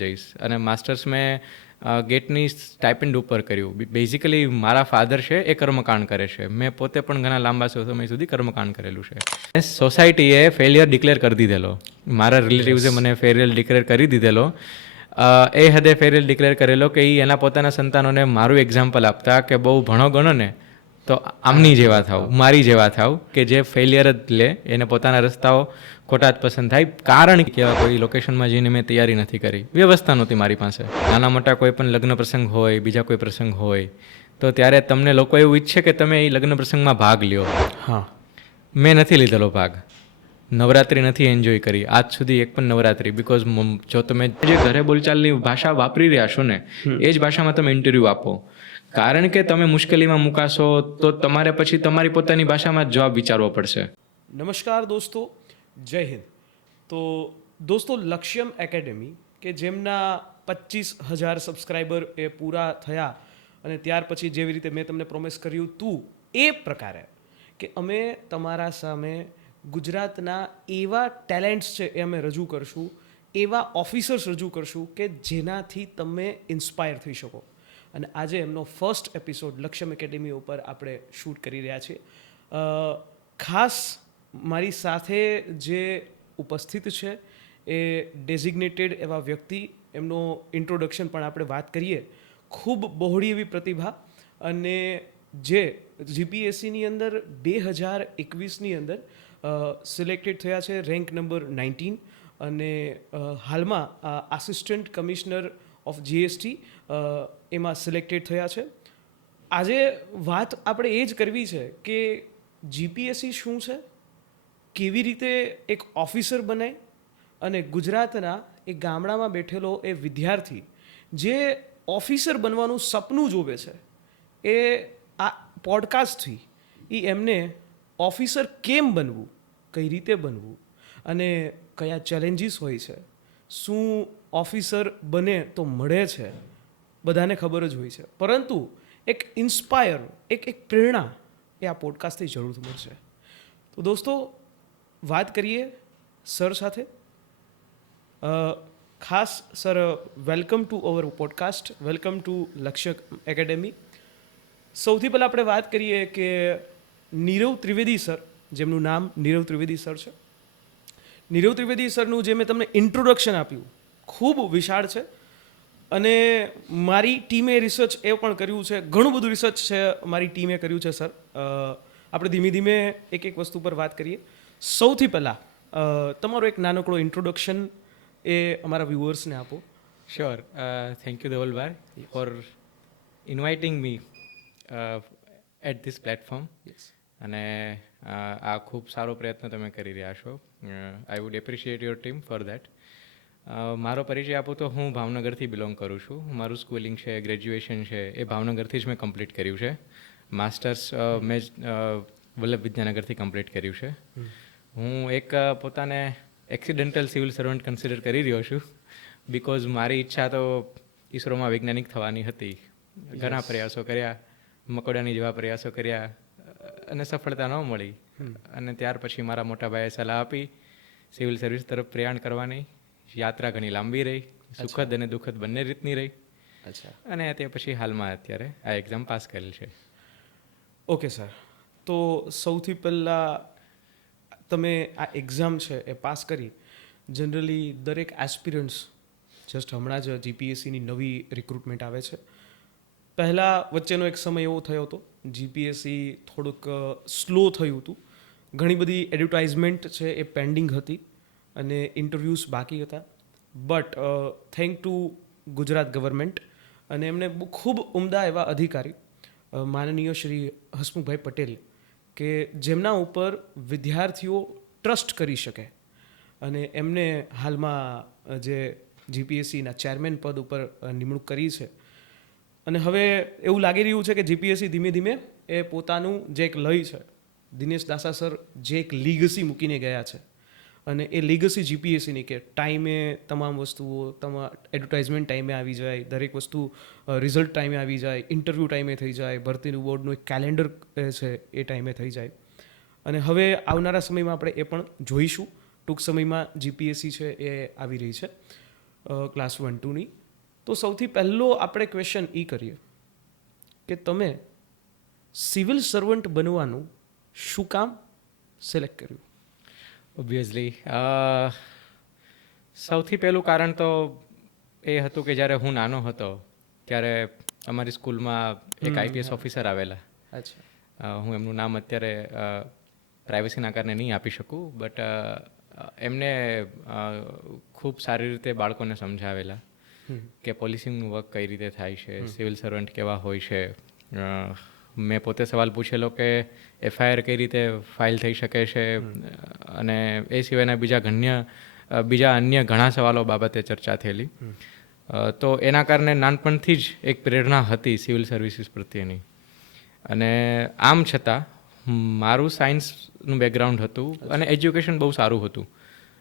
જઈશ અને માસ્ટર્સ મેં ગેટની સ્ટાઇપેન્ડ ઉપર કર્યું. બેઝિકલી મારા ફાધર છે એ કર્મકાંડ કરે છે. મેં પોતે પણ ઘણા લાંબા સમય સુધી કર્મકાંડ કરેલું છે. સોસાયટીએ ફેલિયર ડિક્લેર કરી દીધેલો. મારા રિલેટિવ્સે મને ફેલિયર ડિક્લેર કરી દીધેલો. એ હદે ફેલિયર ડિક્લેર કરેલો કે એ એના પોતાના સંતાનોને મારું એક્ઝામ્પલ આપતા કે બહુ ભણો ગણો ને તો આમની જેવા થાવ, મારી જેવા થાવ, કે જે ફેલિયર જ લે, એને પોતાના રસ્તાઓ ખોટા જ પસંદ થાય. કારણ કે કોઈ લોકેશનમાં જઈને મેં તૈયારી નથી કરી, વ્યવસ્થા નહોતી મારી પાસે. નાના મોટા કોઈ પણ લગ્ન પ્રસંગ હોય, બીજા કોઈ પ્રસંગ હોય, તો ત્યારે તમને લોકો એવું ઈચ્છે કે તમે એ લગ્ન પ્રસંગમાં ભાગ લ્યો. હા, મેં નથી લીધેલો ભાગ. નવરાત્રિ નથી એન્જોય કરી આજ સુધી, એક પણ નવરાત્રિ. બિકોઝ જો તમે જે ઘરે બોલચાલની ભાષા વાપરી રહ્યા છો ને એ જ ભાષામાં તમે ઇન્ટરવ્યૂ આપો. કારણ કે તમે મુશ્કેલીમાં મુકાશો તો તમારે પછી તમારી પોતાની ભાષામાં જ જવાબ વિચારવો પડશે. નમસ્કાર દોસ્તો, જય હિન્દ. તો દોસ્તો, લક્ષ્યમ એકેડેમી કે જેમના 25,000 સબસ્ક્રાઈબર એ પૂરા થયા અને ત્યાર પછી જેવી રીતે મેં તમને પ્રોમિસ કર્યું હતું એ પ્રકારે કે અમે તમારા સામે ગુજરાતના એવા ટેલેન્ટ્સ છે એ અમે રજૂ કરશું, એવા ઓફિસર્સ રજૂ કરશું કે જેનાથી તમે ઇન્સ્પાયર થઈ શકો. અને આજે એમનો ફર્સ્ટ એપિસોડ લક્ષ્યમ એકેડેમી ઉપર આપણે શૂટ કરી રહ્યા છીએ. ખાસ મારી સાથે જે ઉપસ્થિત છે એ ડેઝિગ્નેટેડ એવા વ્યક્તિ, એમનો ઇન્ટ્રોડક્શન પણ આપણે વાત કરીએ. ખૂબ બહોળી એવી પ્રતિભા અને જે જીપીએસસીની અંદર 2021ની અંદર સિલેક્ટેડ થયા છે રેન્ક નંબર 19 અને હાલમાં આસિસ્ટન્ટ કમિશનર ઓફ જીએસટી એમાં સિલેક્ટેડ થયા છે. આજે વાત આપણે એ જ કરવી છે કે જીપીએસસી શું છે, કેવી રીતે એક ઓફિસર બને, અને ગુજરાતના એ ગામડામાં બેઠેલો એ વિદ્યાર્થી જે ઓફિસર બનવાનું સપનું જોવે છે એ આ પોડકાસ્ટથી એ એમને ઓફિસર કેમ બનવું, કઈ રીતે બનવું અને કયા ચેલેન્જીસ હોય છે, શું ઓફિસર બને તો મળે છે, બધાને ખબર જ હોય છે. પરંતુ એક ઇન્સ્પાયર, એક પ્રેરણા એ આ પોડકાસ્ટથી જરૂર મળશે. તો દોસ્તો, વાત કરીએ સર સાથે. ખાસ sir, welcome to our podcast, welcome to લક્ષ્ય એકેડેમી. સૌથી પહેલાં આપણે વાત કરીએ કે નીરવ ત્રિવેદી સર, જેમનું નામ નીરવ ત્રિવેદી સર છે. નીરવ ત્રિવેદી સરનું જે મેં તમને ઇન્ટ્રોડક્શન આપ્યું ખૂબ વિશાળ છે અને મારી ટીમે રિસર્ચ એ પણ કર્યું છે, ઘણું બધું રિસર્ચ છે મારી ટીમે કર્યું છે સર. આપણે ધીમે ધીમે એક એક વસ્તુ પર વાત કરીએ. સૌથી પહેલાં તમારો એક નાનકડો ઇન્ટ્રોડક્શન એ અમારા વ્યુઅર્સને આપો. શ્યોર. થેન્ક યુ ધવલભાઈ for inviting me at this platform. અને આ ખૂબ સારો પ્રયત્ન તમે કરી રહ્યા છો. I would appreciate your team for that. મારો પરિચય આપું તો હું ભાવનગરથી બિલોંગ કરું છું. મારું સ્કૂલિંગ છે, ગ્રેજ્યુએશન છે એ ભાવનગરથી જ મેં કમ્પ્લીટ કર્યું છે. માસ્ટર્સ મેં વલ્લભ વિદ્યાનગરથી કમ્પ્લીટ કર્યું છે. હું એક પોતાને એક્સિડેન્ટલ સિવિલ સર્વન્ટ કન્સિડર કરી રહ્યો છું. બિકોઝ મારી ઈચ્છા તો ઈસરોમાં વૈજ્ઞાનિક થવાની હતી. ઘણા પ્રયાસો કર્યા, મકોડાની જેવા પ્રયાસો કર્યા અને સફળતા ન મળી. અને ત્યાર પછી મારા મોટા ભાઈએ સલાહ આપી સિવિલ સર્વિસ તરફ પ્રયાણ કરવાની. યાત્રા ઘણી લાંબી રહી, સુખદ અને દુઃખદ બંને રીતની રહી. અને તે પછી હાલમાં અત્યારે આ એક્ઝામ પાસ કરેલ છે. ઓકે સર, તો સૌથી પહેલાં તમે આ એક્ઝામ છે એ પાસ કરી. જનરલી દરેક એસ્પિરન્ટ્સ, જસ્ટ હમણાં જ જીપીએસસીની નવી રિક્રુટમેન્ટ આવે છે, પહેલાં વચ્ચેનો એક સમય એવો થયો હતો જીપીએસસી થોડુંક સ્લો થયું હતું. ઘણી બધી એડવર્ટાઇઝમેન્ટ છે એ પેન્ડિંગ હતી અને ઇન્ટરવ્યૂઝ બાકી હતા. But thank to Gujarat government અને એમને ખૂબ ઉમદા એવા અધિકારી માનનીય શ્રી હસમુખભાઈ પટેલ, કે જેમના ઉપર વિદ્યાર્થીઓ ટ્રસ્ટ કરી શકે, અને એમને હાલમાં જે જીપીએસસીના ચેરમેન પદ ઉપર નિમણૂક કરી છે. અને હવે એવું લાગી રહ્યું છે કે જીપીએસસી ધીમે ધીમે એ પોતાનું જે એક લય છે, દિનેશ દાસા સર જે એક લીગસી મૂકીને ગયા છે, અને એ લીગસી જીપીએસસીની કે ટાઈમે તમામ વસ્તુઓ, એડવર્ટાઇઝમેન્ટ ટાઈમે આવી જાય, દરેક વસ્તુ રિઝલ્ટ ટાઈમે આવી જાય, ઇન્ટરવ્યૂ ટાઈમે થઈ જાય, ભરતીનું બોર્ડનું એક કેલેન્ડર છે એ ટાઈમે થઈ જાય. અને હવે આવનારા સમયમાં આપણે એ પણ જોઈશું. ટૂંક સમયમાં જીપીએસસી છે એ આવી રહી છે. ક્લાસ 1-2ની. તો સૌથી પહેલો આપણે ક્વેશ્ચન એ કરીએ કે તમે સિવિલ સર્વન્ટ બનવાનું શું કામ સિલેક્ટ કર્યું? ઓબ્વિયસલી સૌથી પહેલું કારણ તો એ હતું કે જ્યારે હું નાનો હતો ત્યારે અમારી સ્કૂલમાં એક આઈપીએસ ઓફિસર આવેલા. અચ્છા. હું એમનું નામ અત્યારે પ્રાઇવસીના કારણે નહીં આપી શકું, બટ એમને ખૂબ સારી રીતે બાળકોને સમજાવેલા કે પોલિસિંગનું વર્ક કઈ રીતે થાય છે, સિવિલ સર્વન્ટ કેવા હોય છે. મેં પોતે સવાલ પૂછેલો કે એફઆઈઆર કઈ રીતે ફાઇલ થઈ શકે છે, અને એ સિવાયના બીજા અન્ય ઘણા સવાલો બાબતે ચર્ચા થયેલી. તો એના કારણે નાનપણથી જ એક પ્રેરણા હતી સિવિલ સર્વિસીસ પ્રત્યેની. અને આમ છતાં મારું સાયન્સનું બેકગ્રાઉન્ડ હતું અને એજ્યુકેશન બહુ સારું હતું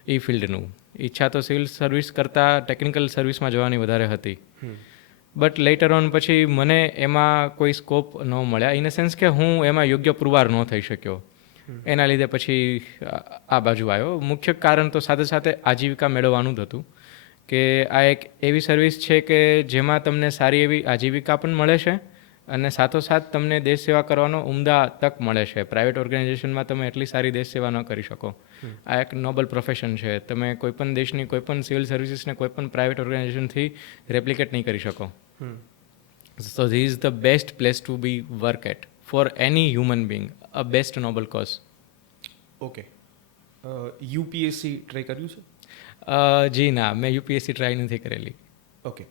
એ ફિલ્ડનું. ઈચ્છા તો સિવિલ સર્વિસ કરતાં ટેકનિકલ સર્વિસમાં જવાની વધારે હતી, બટ લેટર ઓન પછી મને એમાં કોઈ સ્કોપ ન મળ્યા, ઇન અ સેન્સ કે હું એમાં યોગ્ય પુરવાર ન થઈ શક્યો. એના લીધે પછી આ બાજુ આવ્યો. મુખ્ય કારણ તો સાથે સાથે આજીવિકા મેળવવાનું જ હતું કે આ એક એવી સર્વિસ છે કે જેમાં તમને સારી એવી આજીવિકા પણ મળે છે અને સાથોસાથ તમને દેશ સેવા કરવાનો ઉમદા તક મળે છે. પ્રાઇવેટ ઓર્ગેનાઇઝેશનમાં તમે એટલી સારી દેશ સેવા ન કરી શકો. આ એક નોબલ પ્રોફેશન છે. તમે કોઈપણ દેશની કોઈપણ સિવિલ સર્વિસીસને કોઈપણ પ્રાઇવેટ ઓર્ગેનાઇઝેશનથી રેપ્લિકેટ નહીં કરી શકો. So this is the best place to be work at for any human being, a best noble cause. Okay. UPSC try કર્યું છે? જી ના, મેં યુપીએસસી ટ્રાય નથી કરેલી. ઓકે.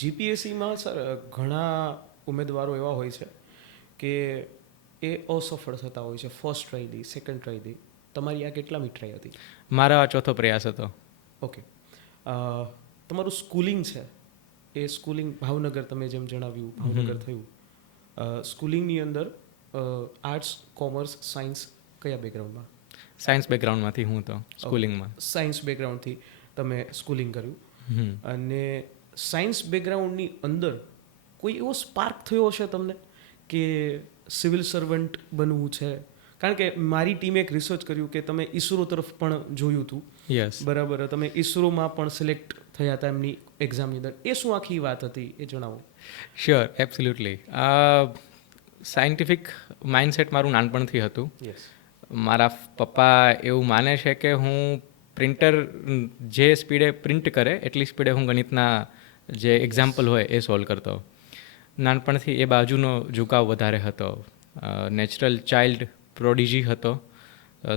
જીપીએસસીમાં સર ઘણા ઉમેદવારો એવા હોય છે કે એ અસફળ થતા હોય છે. ફર્સ્ટ ટ્રાય દી, સેકન્ડ ટ્રાય દી. તમારી આ કેટલામી ટ્રાય હતી? મારો આ ચોથો પ્રયાસ હતો. ઓકે. તમારું સ્કૂલિંગ છે એ સ્કૂલિંગ ભાવનગર, તમે જેમ જણાવ્યું ભાવનગર થયું. સ્કૂલિંગની અંદર આર્ટ્સ, કોમર્સ, સાયન્સ કયા બેકગ્રાઉન્ડમાં? સાયન્સ બેકગ્રાઉન્ડમાંથી હું તો સ્કૂલિંગમાં. સાયન્સ બેકગ્રાઉન્ડથી તમે સ્કૂલિંગ કર્યું. અને સાયન્સ બેકગ્રાઉન્ડની અંદર કોઈ એવો સ્પાર્ક થયો હશે તમને કે સિવિલ સર્વન્ટ બનવું છે? કારણ કે મારી ટીમે એક રિસર્ચ કર્યું કે તમે ઈસરો તરફ પણ જોયું હતું. યસ, બરાબર. તમે ઈસરોમાં પણ સિલેક્ટ થયા હતા એમની એક્ઝામની અંદર. એ શું આખી વાત હતી એ જણાવો. Sure, absolutely. સાયન્ટિફિક માઇન્ડસેટ મારું નાનપણથી હતું. મારા પપ્પા એવું માને છે કે હું પ્રિન્ટર જે સ્પીડે પ્રિન્ટ કરે એટલી સ્પીડે હું ગણિતના જે એક્ઝામ્પલ હોય એ સોલ્વ કરતો. નાનપણથી એ બાજુનો ઝુકાવ વધારે હતો. નેચરલ ચાઇલ્ડ પ્રોડિજી હતો,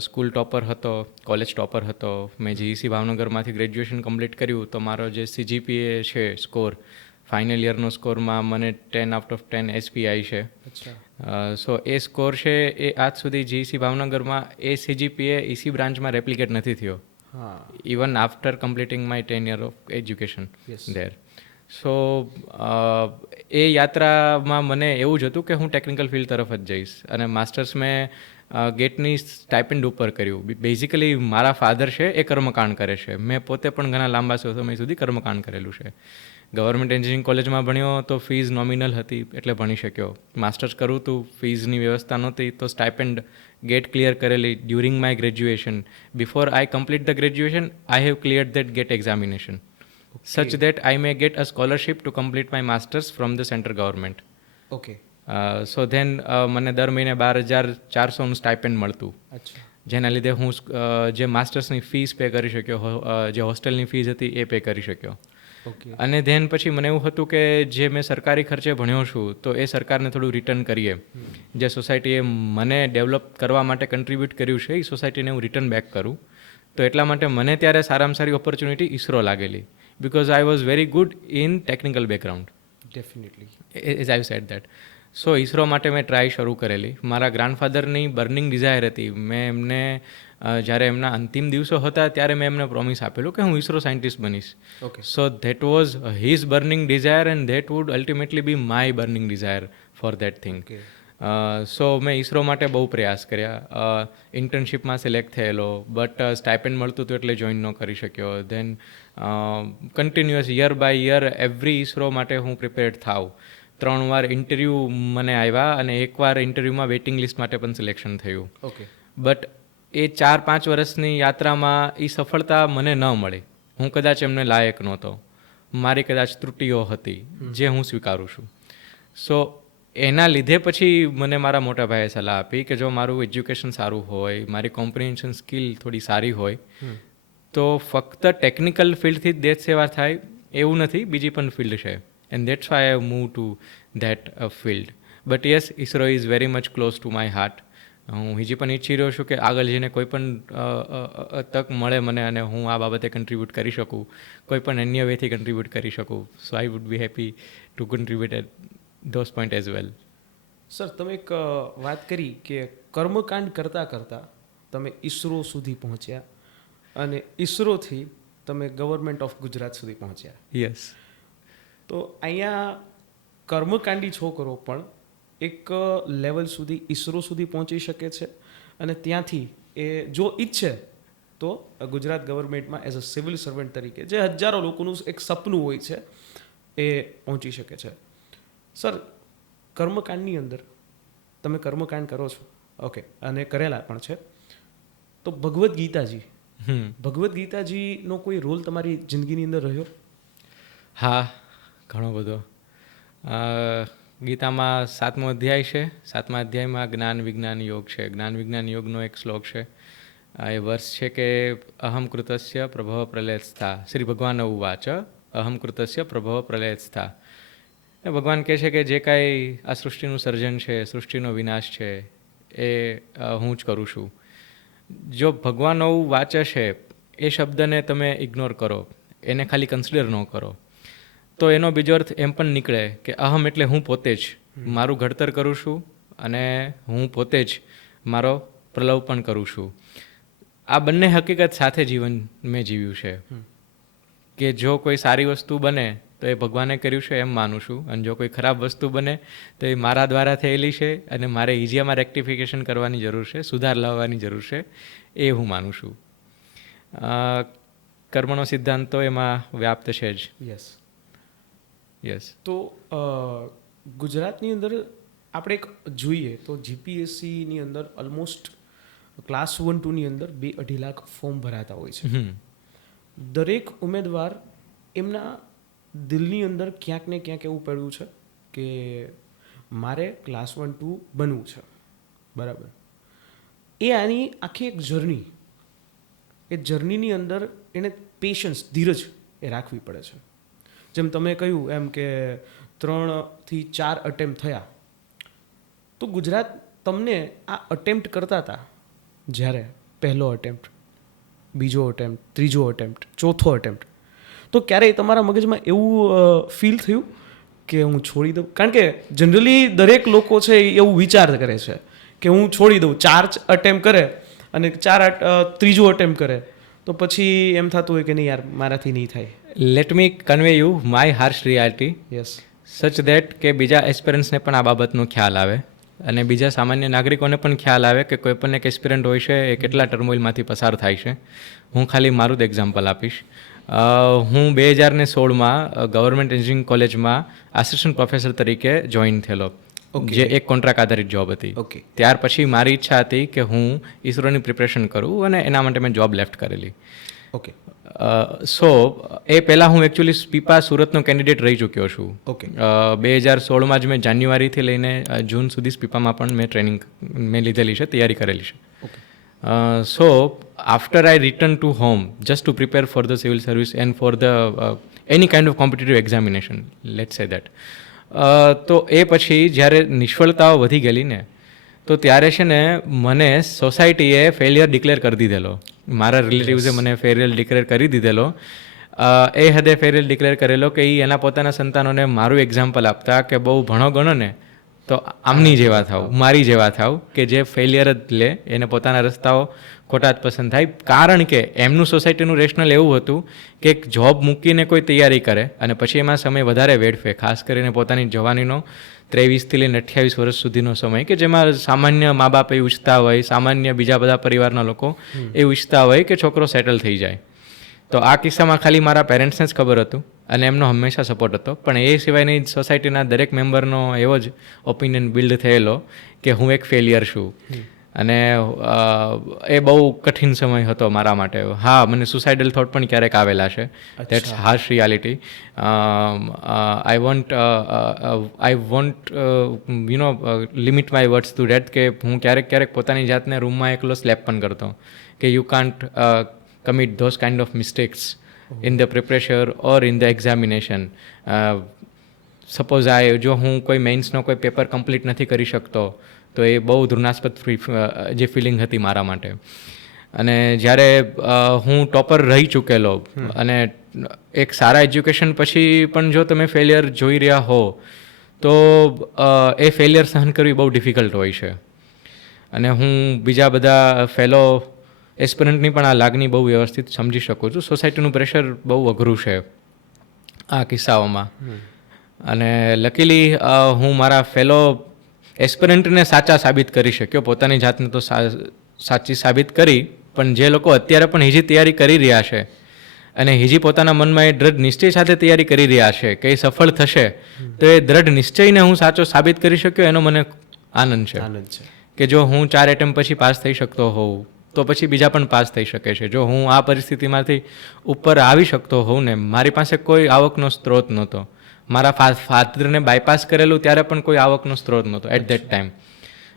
સ્કૂલ ટોપર હતો, કોલેજ ટોપર હતો. મેં જીઈસી ભાવનગરમાંથી ગ્રેજ્યુએશન કમ્પ્લીટ કર્યું તો મારો જે સીજીપીએ છે સ્કોર, ફાઇનલ યરનો સ્કોરમાં મને 10/10 એસપીઆઈ છે. સો એ સ્કોર છે એ આજ સુધી જીઈસી ભાવનગરમાં એ સીજીપીએ ઈસી બ્રાન્ચમાં રેપ્લિકેટ નથી થયો, even after completing my 10 year of education there. So એ યાત્રામાં મને એવું જ હતું કે હું ટેકનિકલ ફિલ્ડ તરફ જ જઈશ. અને માસ્ટર્સ મેં ગેટની સ્ટાઇપેન્ડ ઉપર કર્યું. બેઝિકલી મારા ફાધર છે એ કર્મકાંડ કરે છે. મેં પોતે પણ ઘણા લાંબા સમય સુધી કર્મકાંડ કરેલું છે. ગવર્મેન્ટ એન્જિનિયરિંગ કોલેજમાં ભણ્યો તો ફીઝ નોમિનલ હતી એટલે ભણી શક્યો. માસ્ટર્સ કરું તો ફીઝની વ્યવસ્થા નહોતી તો સ્ટાઇપેન્ડ ગેટ ક્લિયર કરેલી during my graduation. Before I complete the graduation I have cleared that gate examination such that I may get a scholarship to complete my masters from the central government. Okay. So then મને દર મહિને 12,400નું stipend મળતું, જેના લીધે હું જે માસ્ટર્સની fees pay કરી શક્યો, જે હોસ્ટેલની ફીસ હતી એ પે કરી શક્યો. અને ધેન પછી મને એવું હતું કે જે મેં સરકારી ખર્ચે ભણ્યો છું તો એ સરકારને થોડું રિટર્ન કરીએ. જે સોસાયટીએ મને ડેવલપ કરવા માટે કન્ટ્રીબ્યુટ કર્યું છે એ સોસાયટીને હું રિટર્ન બેક કરું. તો એટલા માટે મને ત્યારે સારામાં સારી ઓપોર્ચ્યુનિટી ઈસરો લાગેલી, because I was very good in technical background. Definitely. As I've said that. સો ઈસરો માટે મેં ટ્રાય શરૂ કરેલી. મારા ગ્રાન્ડફાધરની બર્નિંગ ડિઝાયર હતી. મેં એમને જ્યારે એમના અંતિમ દિવસો હતા ત્યારે મેં એમને પ્રોમિસ આપેલું કે હું ઈસરો સાયન્ટિસ્ટ બનીશ. So that was his burning desire and that would ultimately be my burning desire for that thing. So મેં ઈસરો માટે બહુ પ્રયાસ કર્યા. ઇન્ટર્નશીપમાં સિલેક્ટ થયેલો, બટ સ્ટાઇપેન્ડ મળતું હતું એટલે જોઈન ન કરી શક્યો. Then continuous year by year every ISRO માટે હું પ્રિપેર્ડ થાવ. 3 વાર ઇન્ટરવ્યૂ મને આવ્યા અને એકવાર ઇન્ટરવ્યૂમાં વેઇટિંગ લિસ્ટ માટે પણ સિલેક્શન થયું. બટ એ 4-5 વર્ષની યાત્રામાં એ સફળતા મને ન મળી. હું કદાચ એમને લાયક નહોતો, મારી કદાચ ત્રુટિઓ હતી જે હું સ્વીકારું છું. સો એના લીધે પછી મને મારા મોટા ભાઈએ સલાહ આપી કે જો મારું એજ્યુકેશન સારું હોય, મારી કોમ્પ્રિહેન્શન સ્કિલ થોડી સારી હોય, તો ફક્ત ટેકનિકલ ફિલ્ડથી જ દેશ સેવા થાય એવું નથી, બીજી પણ ફિલ્ડ છે. And that's why I move to that field. But yes, ISRO is very much close to my heart. હું હજી પણ ઈચ્છી રહ્યો છું કે આગળ જઈને કોઈ પણ તક મળે મને અને હું આ બાબતે કન્ટ્રીબ્યુટ કરી શકું, કોઈ પણ અન્ય વેથી કન્ટ્રીબ્યુટ કરી શકું. So I would be happy to contribute at those point as well. Sir, તમે એક વાત કરી કે કર્મકાંડ કરતાં કરતાં તમે ઈસરો સુધી પહોંચ્યા અને ઈસરોથી તમે ગવર્મેન્ટ ઓફ ગુજરાત સુધી પહોંચ્યા. યસ. તો અહીંયા કર્મકાંડી છોકરો પણ એક લેવલ સુધી ઈસરો સુધી પહોંચી શકે છે અને ત્યાંથી એ જો ઈચ્છે તો ગુજરાત ગવર્મેન્ટમાં એઝ અ સિવિલ સર્વન્ટ તરીકે, જે હજારો લોકોનું એક સપનું હોય છે, એ પહોંચી શકે છે. સર, કર્મકાંડની અંદર તમે કર્મકાંડ કરો છો, ઓકે, અને કરેલા પણ છે, તો ભગવદ્ ગીતાજીનો કોઈ રોલ તમારી જિંદગીની અંદર રહ્યો? હા, ઘણો બધો. ગીતામાં 7મો અધ્યાય છે. 7મા અધ્યાયમાં જ્ઞાન વિજ્ઞાન યોગ છે. જ્ઞાન વિજ્ઞાન યોગનો એક શ્લોક છે. એ વર્ષ છે કે અહમ કૃતસ્ય પ્રભવ પ્રલયસ્થા. શ્રી ભગવાન ઉવાચ અહમ કૃતસ્ય પ્રભવ પ્રલયસ્થા. ભગવાન કહે છે કે જે કાંઈ આ સૃષ્ટિનું સર્જન છે, સૃષ્ટિનો વિનાશ છે, એ હું જ કરું છું. જો ભગવાન વાચ છે એ શબ્દને તમે ઇગ્નોર કરો, એને ખાલી કન્સિડર ન કરો, તો એનો બીજો અર્થ એમ પણ નીકળે કે અહમ એટલે હું પોતે જ મારું ઘડતર કરું છું અને હું પોતે જ મારો પ્રલવ પણ કરું છું. આ બંને હકીકત સાથે જીવન મેં જીવ્યું છે કે જો કોઈ સારી વસ્તુ બને તો એ ભગવાને કર્યું છે એમ માનું છું, અને જો કોઈ ખરાબ વસ્તુ બને તો એ મારા દ્વારા થયેલી છે અને મારે ઇઝીયામાં રેક્ટિફિકેશન કરવાની જરૂર છે, સુધાર લાવવાની જરૂર છે, એ હું માનું છું. કર્મનો સિદ્ધાંત તો એમાં વ્યાપ્ત છે જ. યસ. તો ગુજરાતની અંદર આપણે એક જોઈએ તો જીપીએસસીની અંદર ઓલમોસ્ટ ક્લાસ 1-2ની અંદર 2-2.5 લાખ ફોર્મ ભરાતા હોય છે. દરેક ઉમેદવાર એમના દિલની અંદર ક્યાંક ને ક્યાંક એવું પડ્યું છે કે મારે ક્લાસ 1-2 બનવું છે, બરાબર. એ આની આખી એક જર્ની, એ જર્નીની અંદર એને પેશન્સ, ધીરજ એ રાખવી પડે છે. જેમ તમે કહ્યું એમ કે 3-4 અટેમ્પ્ટ થયા, તો ગુજરાત તમને આ અટેમ્પ્ટ કરતા હતા, જ્યારે પહેલો અટેમ્પ્ટ, બીજો અટેમ્પ્ટ, ત્રીજો અટેમ્પ્ટ, ચોથો અટેમ્પ્ટ, તો ક્યારેય તમારા મગજમાં એવું ફીલ થયું કે હું છોડી દઉં? કારણ કે જનરલી દરેક લોકો છે એવું વિચાર કરે છે કે હું છોડી દઉં. 4 અટેમ્પ્ટ કરે અને ત્રીજો અટેમ્પ્ટ કરે તો પછી એમ થતું હોય કે નહીં યાર, મારાથી નહીં થાય. Let me convey you my harsh reality. Yes. સચ ધેટ કે બીજા એસ્પિરન્ટ્સને પણ આ બાબતનો ખ્યાલ આવે અને બીજા સામાન્ય નાગરિકોને પણ ખ્યાલ આવે કે કોઈ પણ એક એસ્પિરન્ટ હોય છે એ કેટલા ટર્મોઇલમાંથી પસાર થાય છે. હું ખાલી મારું જ એક્ઝામ્પલ આપીશ. હું 2016માં ગવર્મેન્ટ એન્જિનિયરિંગ કોલેજમાં આસિસ્ટન્ટ પ્રોફેસર તરીકે જોઈન થયેલો, જે એક કોન્ટ્રાક્ટ આધારિત જોબ હતી. ત્યાર પછી મારી ઈચ્છા હતી કે હું ઈસરોની પ્રિપરેશન કરું અને એના માટે મેં જોબ લેફ્ટ કરેલી. ઓકે. સો એ પહેલાં હું એકચ્યુઅલી સ્પીપા સુરતનો કેન્ડિડેટ રહી ચૂક્યો છું. 2016માં જ મેં જાન્યુઆરીથી લઈને જૂન સુધી સ્પીપામાં પણ મેં ટ્રેનિંગ મેં લીધેલી છે, તૈયારી કરેલી છે. So after I return to home just to prepare for the civil service and for the any kind of competitive examination, let's say that. તો એ પછી જ્યારે નિષ્ફળતાઓ વધી ગયેલી ને, તો ત્યારે છે ને મને સોસાયટીએ ફેલિયર ડિક્લેર કરી દીધેલો. મારા રિલેટિવ્સે મને ફેલિયર ડિક્લેર કરી દીધેલો. એ હદે ફેલિયર ડિક્લેર કરેલો કે એ એના પોતાના સંતાનોને મારું એક્ઝામ્પલ આપતા કે બહુ ભણો ગણો ને તો આમની જેવા થાવ, મારી જેવા થાવ, કે જે ફેલિયર જ લે, એને પોતાના રસ્તાઓ ખોટા જ પસંદ થાય. કારણ કે એમનું સોસાયટીનું રેશનલ એવું હતું કે એક જોબ મૂકીને કોઈ તૈયારી કરે અને પછી એમાં સમય વધારે વેડફે, ખાસ કરીને પોતાની જવાનીનો 23થી લઈને 28 વર્ષ સુધીનો સમય, કે જેમાં સામાન્ય મા બાપ એવું ઈચ્છતા હોય, સામાન્ય બીજા બધા પરિવારના લોકો એવું ઈચ્છતા હોય કે છોકરો સેટલ થઈ જાય. તો આ કિસ્સામાં ખાલી મારા પેરેન્ટ્સને જ ખબર હતું અને એમનો હંમેશા સપોર્ટ હતો, પણ એ સિવાયની સોસાયટીના દરેક મેમ્બરનો એવો જ ઓપિનિયન બિલ્ડ થયેલો કે હું એક ફેલિયર છું. અને એ બહુ કઠિન સમય હતો મારા માટે. હા, મને સુસાઇડલ થોટ પણ ક્યારેક આવેલા છે. That's harsh reality. I want limit my words to date, કે હું ક્યારેક પોતાની જાતને રૂમમાં એકલો સ્લેપ પણ કરતો કે you can't commit those kind of mistakes in the preparation or in the examination. Suppose જો હું કોઈ મેઇન્સનો કોઈ પેપર કમ્પ્લીટ નથી કરી શકતો, તો એ બહુ ધૃણાસ્પદ જે ફિલિંગ હતી મારા માટે. અને જ્યારે હું ટોપર રહી ચૂકેલો અને એક સારા એજ્યુકેશન પછી પણ જો તમે ફેલિયર જોઈ રહ્યા હો, તો એ ફેલિયર સહન કરવી બહુ ડિફિકલ્ટ હોય છે. અને હું બીજા બધા ફેલો એસ્પિરન્ટની પણ આ લાગણી બહુ વ્યવસ્થિત સમજી શકું છું. સોસાયટીનું પ્રેશર બહુ અઘરું છે આ કિસ્સાઓમાં. અને લકીલી હું મારા ફેલો એસ્પિરન્ટને સાચા સાબિત કરી શક્યો. પોતાની જાતને તો સાચી સાબિત કરી, પણ જે લોકો અત્યારે પણ હીજી તૈયારી કરી રહ્યા છે અને હીજી પોતાના મનમાં એ દ્રઢ નિશ્ચય સાથે તૈયારી કરી રહ્યા છે કે એ સફળ થશે, તો એ દ્રઢ નિશ્ચયને હું સાચો સાબિત કરી શક્યો, એનો મને આનંદ છે. કે જો હું 4 એટેમ્પ પછી પાસ થઈ શકતો હોઉં, તો પછી બીજા પણ પાસ થઈ શકે છે. જો હું આ પરિસ્થિતિમાંથી ઉપર આવી શકતો હોઉં ને, મારી પાસે કોઈ આવકનો સ્ત્રોત નહોતો. મારા ફાધરને બાયપાસ કરેલું ત્યારે પણ કોઈ આવકનો સ્ત્રોત નહોતો એટ ધેટ ટાઈમ.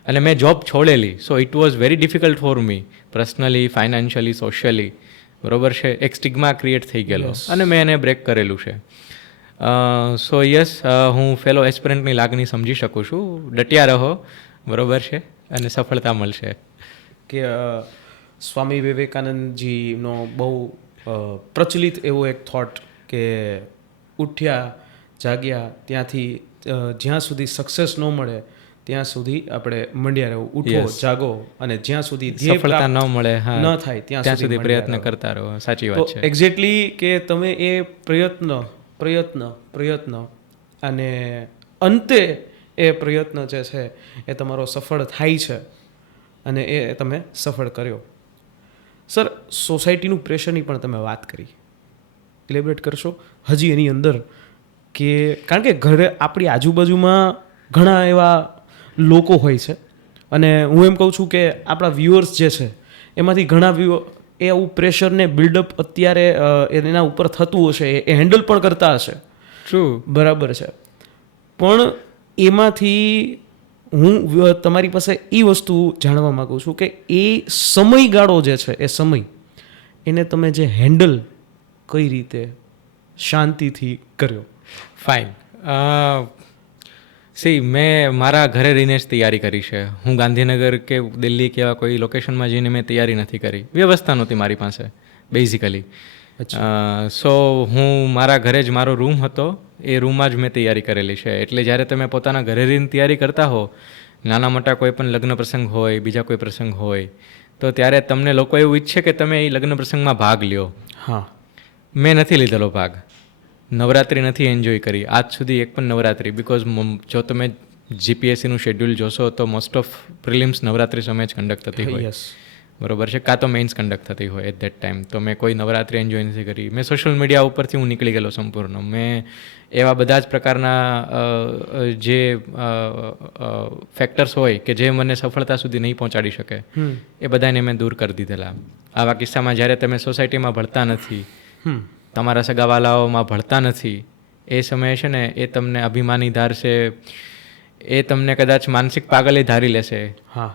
અને મેં જોબ છોડેલી. So it was very difficult for me, personally, financially, socially. બરોબર છે, એક સ્ટિગ્મા ક્રિએટ થઈ ગયેલો અને મેં એને બ્રેક કરેલું છે. સો યસ, હું ફેલો એસ્પિરન્ટની લાગણી સમજી શકું છું. ડટ્યા રહો, બરોબર છે, અને સફળતા મળશે. કે સ્વામી વિવેકાનંદજીનો બહુ પ્રચલિત એવો એક થોટ કે ઉઠ્યા જાગ્યા ત્યાંથી જ્યાં સુધી સક્સેસ ન મળે ત્યાં સુધી આપણે મંડ્યા રહેવું. ઉઠો, જાગો, અને જ્યાં સુધી સફળતા ન મળે ન થાય ત્યાં સુધી પ્રયત્ન કરતા રહો. સાચી વાત છે. એક્ઝેક્ટલી, કે તમે એ પ્રયત્ન અને અંતે એ પ્રયત્ન જે છે એ તમારો સફળ થાય છે અને એ તમે સફળ કર્યો. સર, સોસાયટીનું પ્રેશરની પણ તમે વાત કરી, ઇલેબરેટ કરશો હજી એની અંદર? કે કારણ કે ઘરે આપણી આજુબાજુમાં ઘણા એવા લોકો હોય છે, અને હું એમ કહું છું કે આપણા વ્યુઅર્સ જે છે એમાંથી ઘણા એ આવું પ્રેશરને બિલ્ડઅપ અત્યારે એના ઉપર થતું હશે, એ હેન્ડલ પણ કરતા હશે. ટ્રુ, બરાબર છે. પણ એમાંથી હું તમારી પાસે એ વસ્તુ જાણવા માગું છું કે એ સમયગાળો જે છે, એ સમય એને તમે જે હેન્ડલ કઈ રીતે શાંતિથી કર્યો? ફાઇન. મેં મારા ઘરે રહીને જ તૈયારી કરી છે. હું ગાંધીનગર કે દિલ્હી કે એવા કોઈ લોકેશનમાં જઈને મેં તૈયારી નથી કરી. વ્યવસ્થા નહોતી મારી પાસે બેઝિકલી. સો હું મારા ઘરે જ, મારો રૂમ હતો, એ રૂમમાં જ મેં તૈયારી કરેલી છે. એટલે જ્યારે તમે પોતાના ઘરે રહીને તૈયારી કરતા હો, નાના મોટા કોઈ પણ લગ્ન પ્રસંગ હોય, બીજા કોઈ પ્રસંગ હોય, તો ત્યારે તમને લોકો એવું ઈચ્છે કે તમે એ લગ્ન પ્રસંગમાં ભાગ લ્યો. હા, મેં નથી લીધેલો ભાગ. નવરાત્રિ નથી એન્જોય કરી આજ સુધી, એક પણ નવરાત્રિ. બિકોઝ જો તમે જીપીએસસીનું શેડ્યુલ જોશો તો મોસ્ટ ઓફ પ્રિલિમ્સ નવરાત્રિ સમયે જ કન્ડક્ટ થતી હોય, બરોબર છે, કાં તો મેઇન્સ કન્ડક્ટ થતી હોય એટ ધેટ ટાઈમ. તો મેં કોઈ નવરાત્રિ એન્જોય નથી કરી. મેં સોશિયલ મીડિયા ઉપરથી હું નીકળી ગયેલો સંપૂર્ણ. મેં એવા બધા જ પ્રકારના જે ફેક્ટર્સ હોય કે જે મને સફળતા સુધી નહીં પહોંચાડી શકે, એ બધાને મેં દૂર કરી દીધેલા. આવા કિસ્સામાં જ્યારે તમે સોસાયટીમાં ભળતા નથી, તમારા સગાવાલાઓમાં ભળતા નથી, એ સમયે છે ને એ તમને અભિમાની ધારશે, એ તમને કદાચ માનસિક પાગલે ધારી લેશે. હા,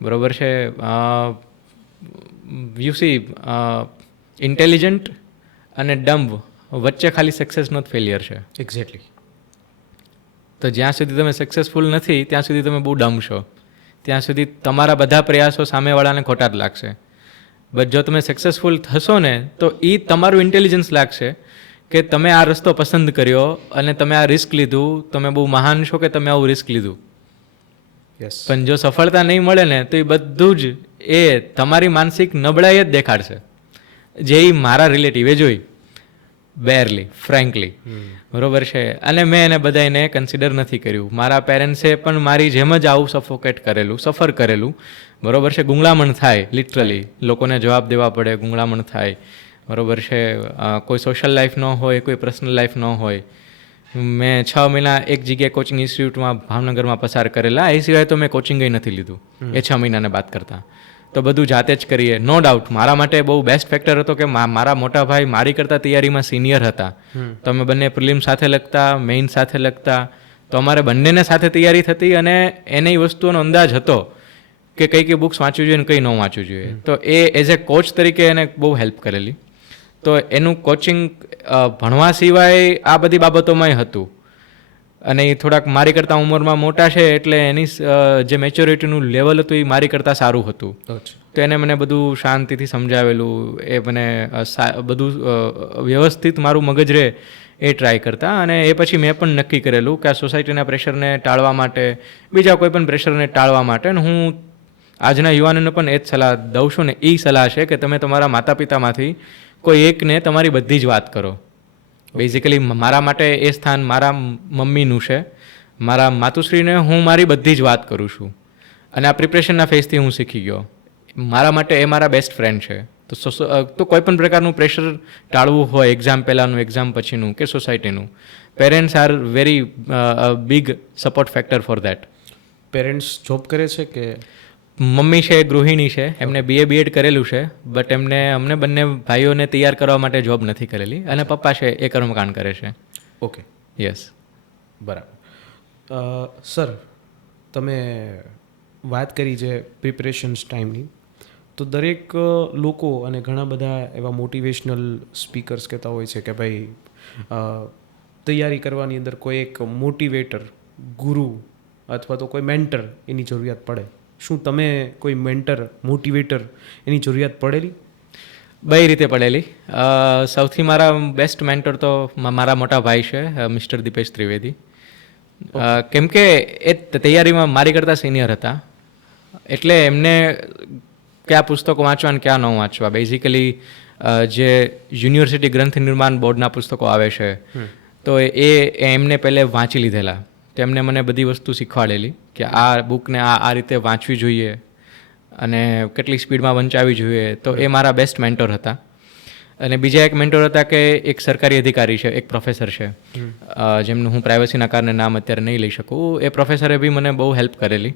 બરોબર છે. યુ સી, ઇન્ટેલિજન્ટ અને ડમ્બ વચ્ચે ખાલી સક્સેસ નોટ ફેલિયર છે. એક્ઝેક્ટલી. તો જ્યાં સુધી તમે સક્સેસફુલ નથી ત્યાં સુધી તમે બહુ ડમ્બ છો. ત્યાં સુધી તમારા બધા પ્રયાસો સામેવાળાને ખોટા જ લાગશે. બટ જો તમે સક્સેસફુલ થશો ને, તો એ તમારું ઇન્ટેલિજન્સ લાગશે કે તમે આ રસ્તો પસંદ કર્યો અને તમે આ રિસ્ક લીધું, તમે બહુ મહાન છો કે તમે આવું રિસ્ક લીધું. પણ જો સફળતા નહીં મળે ને, તો એ બધું જ એ તમારી માનસિક નબળાઈ જ દેખાડશે. જે મારા રિલેટિવે જોઈ, બેરલી, ફ્રેન્કલી, બરોબર છે. અને મેં એને બધાને કન્સિડર નથી કર્યું. મારા પેરેન્ટ્સે પણ મારી જેમ જ આવું સફોકેટ કરેલું, સફર કરેલું, બરોબર છે. ગુંગળામણ થાય, લિટરલી લોકોને જવાબ દેવા પડે, ગુંગળામણ થાય, બરોબર છે. કોઈ સોશિયલ લાઈફ ન હોય, કોઈ પર્સનલ લાઈફ ન હોય, મેં 6 મહિના એક જગ્યાએ કોચિંગ ઇન્સ્ટિટ્યૂટમાં ભાવનગરમાં પસાર કરેલા. એ સિવાય તો મેં કોચિંગ કંઈ નથી લીધું એ 6 મહિનાને બાદ કરતાં. તો બધું જાતે જ કરીએ. નો ડાઉટ મારા માટે બહુ બેસ્ટ ફેક્ટર હતો કે મારા મોટા ભાઈ મારી કરતાં તૈયારીમાં સિનિયર હતા. તો અમે બંને પ્રિલિમ સાથે લખતા, મેઇન સાથે લખતા. તો અમારે બંનેને સાથે તૈયારી થતી અને એને એ વસ્તુઓનો અંદાજ હતો કે કઈ કઈ બુક્સ વાંચવી જોઈએ અને કઈ ન વાંચવું જોઈએ. તો એ એઝ એ કોચ તરીકે એને બહુ હેલ્પ કરેલી. તો એનું કોચિંગ ભણવા સિવાય આ બધી બાબતોમાંય હતું. અને એ થોડાક મારી કરતાં ઉંમરમાં મોટા છે એટલે એની જે મેચ્યોરિટીનું લેવલ હતું એ મારી કરતાં સારું હતું. તો એને મને બધું શાંતિથી સમજાવેલું, એ મને બધું વ્યવસ્થિત મારું મગજ રહે એ ટ્રાય કરતા. અને એ પછી મેં પણ નક્કી કરેલું કે આ સોસાયટીના પ્રેશરને ટાળવા માટે, બીજા કોઈ પણ પ્રેશરને ટાળવા માટે, અને હું આજના યુવાનોને પણ એ જ સલાહ દઉં છું ને એ સલાહ છે કે તમે તમારા માતા પિતામાંથી કોઈ એકને તમારી બધી જ વાત કરો. બેઝિકલી મારા માટે એ સ્થાન મારા મમ્મીનું છે. મારા માતુશ્રીને હું મારી બધી જ વાત કરું છું. અને આ પ્રિપરેશનના ફેઝથી હું શીખી ગયો. મારા માટે એ મારા બેસ્ટ ફ્રેન્ડ છે. તો કોઈ પણ પ્રકારનું પ્રેશર ટાળવું હોય, એક્ઝામ પહેલાંનું, એક્ઝામ પછીનું કે સોસાયટીનું, parents are very big support factor for that. Parents job કરે છે કે? મમ્મી છે ગૃહિણી છે, એમને BA કરેલું છે, બટ અમને બંને ભાઈઓને તૈયાર કરવા માટે જોબ નથી કરેલી. અને પપ્પા છે એ કર્મકાંડ કરે છે. ઓકે, યસ, બરાબર. સર, તમે વાત કરી છે પ્રિપરેશન્સ ટાઈમની, તો દરેક લોકો અને ઘણા બધા એવા મોટિવેશનલ સ્પીકર્સ કહેતા હોય છે કે ભાઈ તૈયારી કરવાની અંદર કોઈ એક મોટિવેટર, ગુરુ અથવા તો કોઈ મેન્ટર એની જરૂરિયાત પડે. શું તમે કોઈ મેન્ટર, મોટિવેટર એની જરૂરિયાત પડેલી? બે રીતે પડેલી. સૌથી મારા બેસ્ટ મેન્ટર તો મારા મોટા ભાઈ છે, મિસ્ટર દીપેશ ત્રિવેદી. કેમ કે એ તૈયારીમાં મારી કરતાં સિનિયર હતા. એટલે એમને કયા પુસ્તકો વાંચવા અને ક્યાં ન વાંચવા, બેઝિકલી જે યુનિવર્સિટી ગ્રંથ નિર્માણ બોર્ડના પુસ્તકો આવે છે તો એ એમને પહેલે વાંચી લીધેલા. તેમને મને બધી વસ્તુ શીખવાડેલી કે આ બુકને આ રીતે વાંચવી જોઈએ અને કેટલી સ્પીડમાં વંચાવવી જોઈએ. તો એ મારા બેસ્ટ મેન્ટર હતા. અને બીજા એક મેન્ટર હતા કે એક સરકારી અધિકારી છે, એક પ્રોફેસર છે, જેમનું હું પ્રાઇવસીના કારણે નામ અત્યારે નહીં લઈ શકું. એ પ્રોફેસરે બી મને બહુ હેલ્પ કરેલી.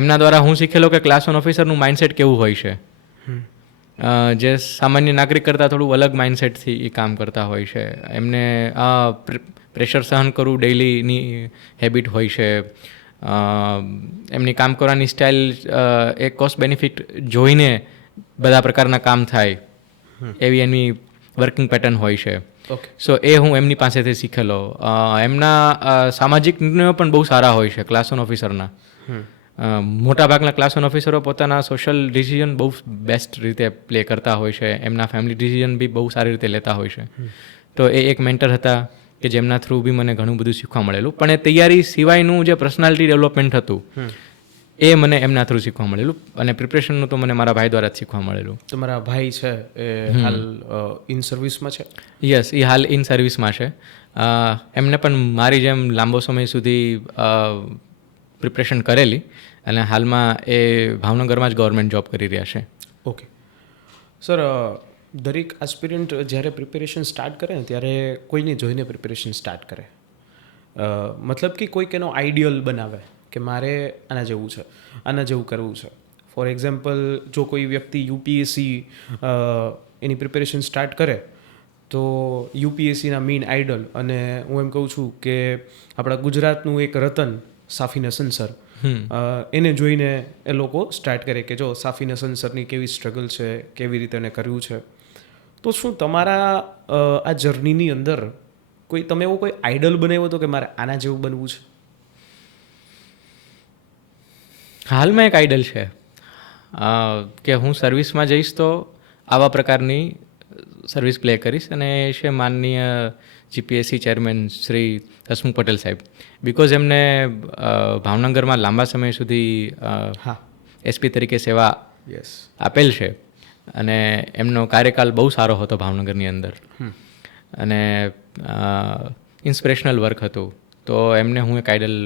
એમના દ્વારા હું શીખેલો કે ક્લાસ વન ઓફિસરનું માઇન્ડસેટ કેવું હોય છે. જે સામાન્ય નાગરિક કરતાં થોડું અલગ માઇન્ડસેટથી એ કામ કરતા હોય છે. એમને પ્રેશર સહન કરવું ડેઇલીની હેબિટ હોય છે. એમની કામ કરવાની સ્ટાઇલ એ કોસ્ટ બેનિફિટ જોઈને બધા પ્રકારના કામ થાય એવી એમની વર્કિંગ પેટર્ન હોય છે. સો એ હું એમની પાસેથી શીખેલો. એમના સામાજિક નિર્ણયો પણ બહુ સારા હોય છે ક્લાસ વન ઓફિસરના. મોટાભાગના ક્લાસ વન ઓફિસરો પોતાના સોશિયલ ડિસિઝન બહુ બેસ્ટ રીતે પ્લે કરતા હોય છે. એમના ફેમિલી ડિસિઝન બી બહુ સારી રીતે લેતા હોય છે. તો એ એક મેન્ટર હતા કે જેમના થ્રુ બી મને ઘણું બધું શીખવા મળેલું. પણ એ તૈયારી સિવાયનું જે પર્સનાલિટી ડેવલપમેન્ટ હતું એ મને એમના થ્રુ શીખવા મળેલું. અને પ્રિપરેશનનું તો મને મારા ભાઈ દ્વારા જ શીખવા મળેલું. તમારા ભાઈ છે એ હાલ ઇન સર્વિસમાં છે? યસ, એ હાલ ઇન સર્વિસમાં છે. એમને પણ મારી જેમ લાંબો સમય સુધી પ્રિપરેશન કરેલી અને હાલમાં એ ભાવનગરમાં જ ગવર્મેન્ટ જોબ કરી રહ્યા છે. ઓકે સર, દરેક આસ્પિરન્ટ જ્યારે પ્રિપેરેશન સ્ટાર્ટ કરે ને ત્યારે કોઈને જોઈને પ્રિપેરેશન સ્ટાર્ટ કરે. મતલબ કે કોઈક એનો આઈડિયલ બનાવે કે મારે આના જેવું છે, આના જેવું કરવું છે. ફોર એક્ઝામ્પલ, જો કોઈ વ્યક્તિ યુપીએસસી એની પ્રિપેરેશન સ્ટાર્ટ કરે તો યુપીએસસીના મેઇન આઇડલ, અને હું એમ કહું છું કે આપણા ગુજરાતનું એક રતન સાફીન હસન સર, એને જોઈને એ લોકો સ્ટાર્ટ કરે કે જો સાફીન હસન સરની કેવી સ્ટ્રગલ છે, કેવી રીતે એને કરવું છે. તો શું તમારા આ જર્નીની અંદર તમે એવો કોઈ આઇડલ બનાવ્યો હતો કે મારે આના જેવું બનવું છે? હાલમાં એક આઇડલ છે કે હું સર્વિસમાં જઈશ તો આવા પ્રકારની સર્વિસ પ્લે કરીશ, અને એ છે માનનીય જીપીએસસી ચેરમેન શ્રી હસમુખ પટેલ સાહેબ. બિકોઝ એમને ભાવનગરમાં લાંબા સમય સુધી એસપી તરીકે સેવા આપેલ છે અને એમનો કાર્યકાળ બહુ સારો હતો ભાવનગરની અંદર અને ઇન્સ્પિરેશનલ વર્ક હતું. તો એમને હું એક આઇડલ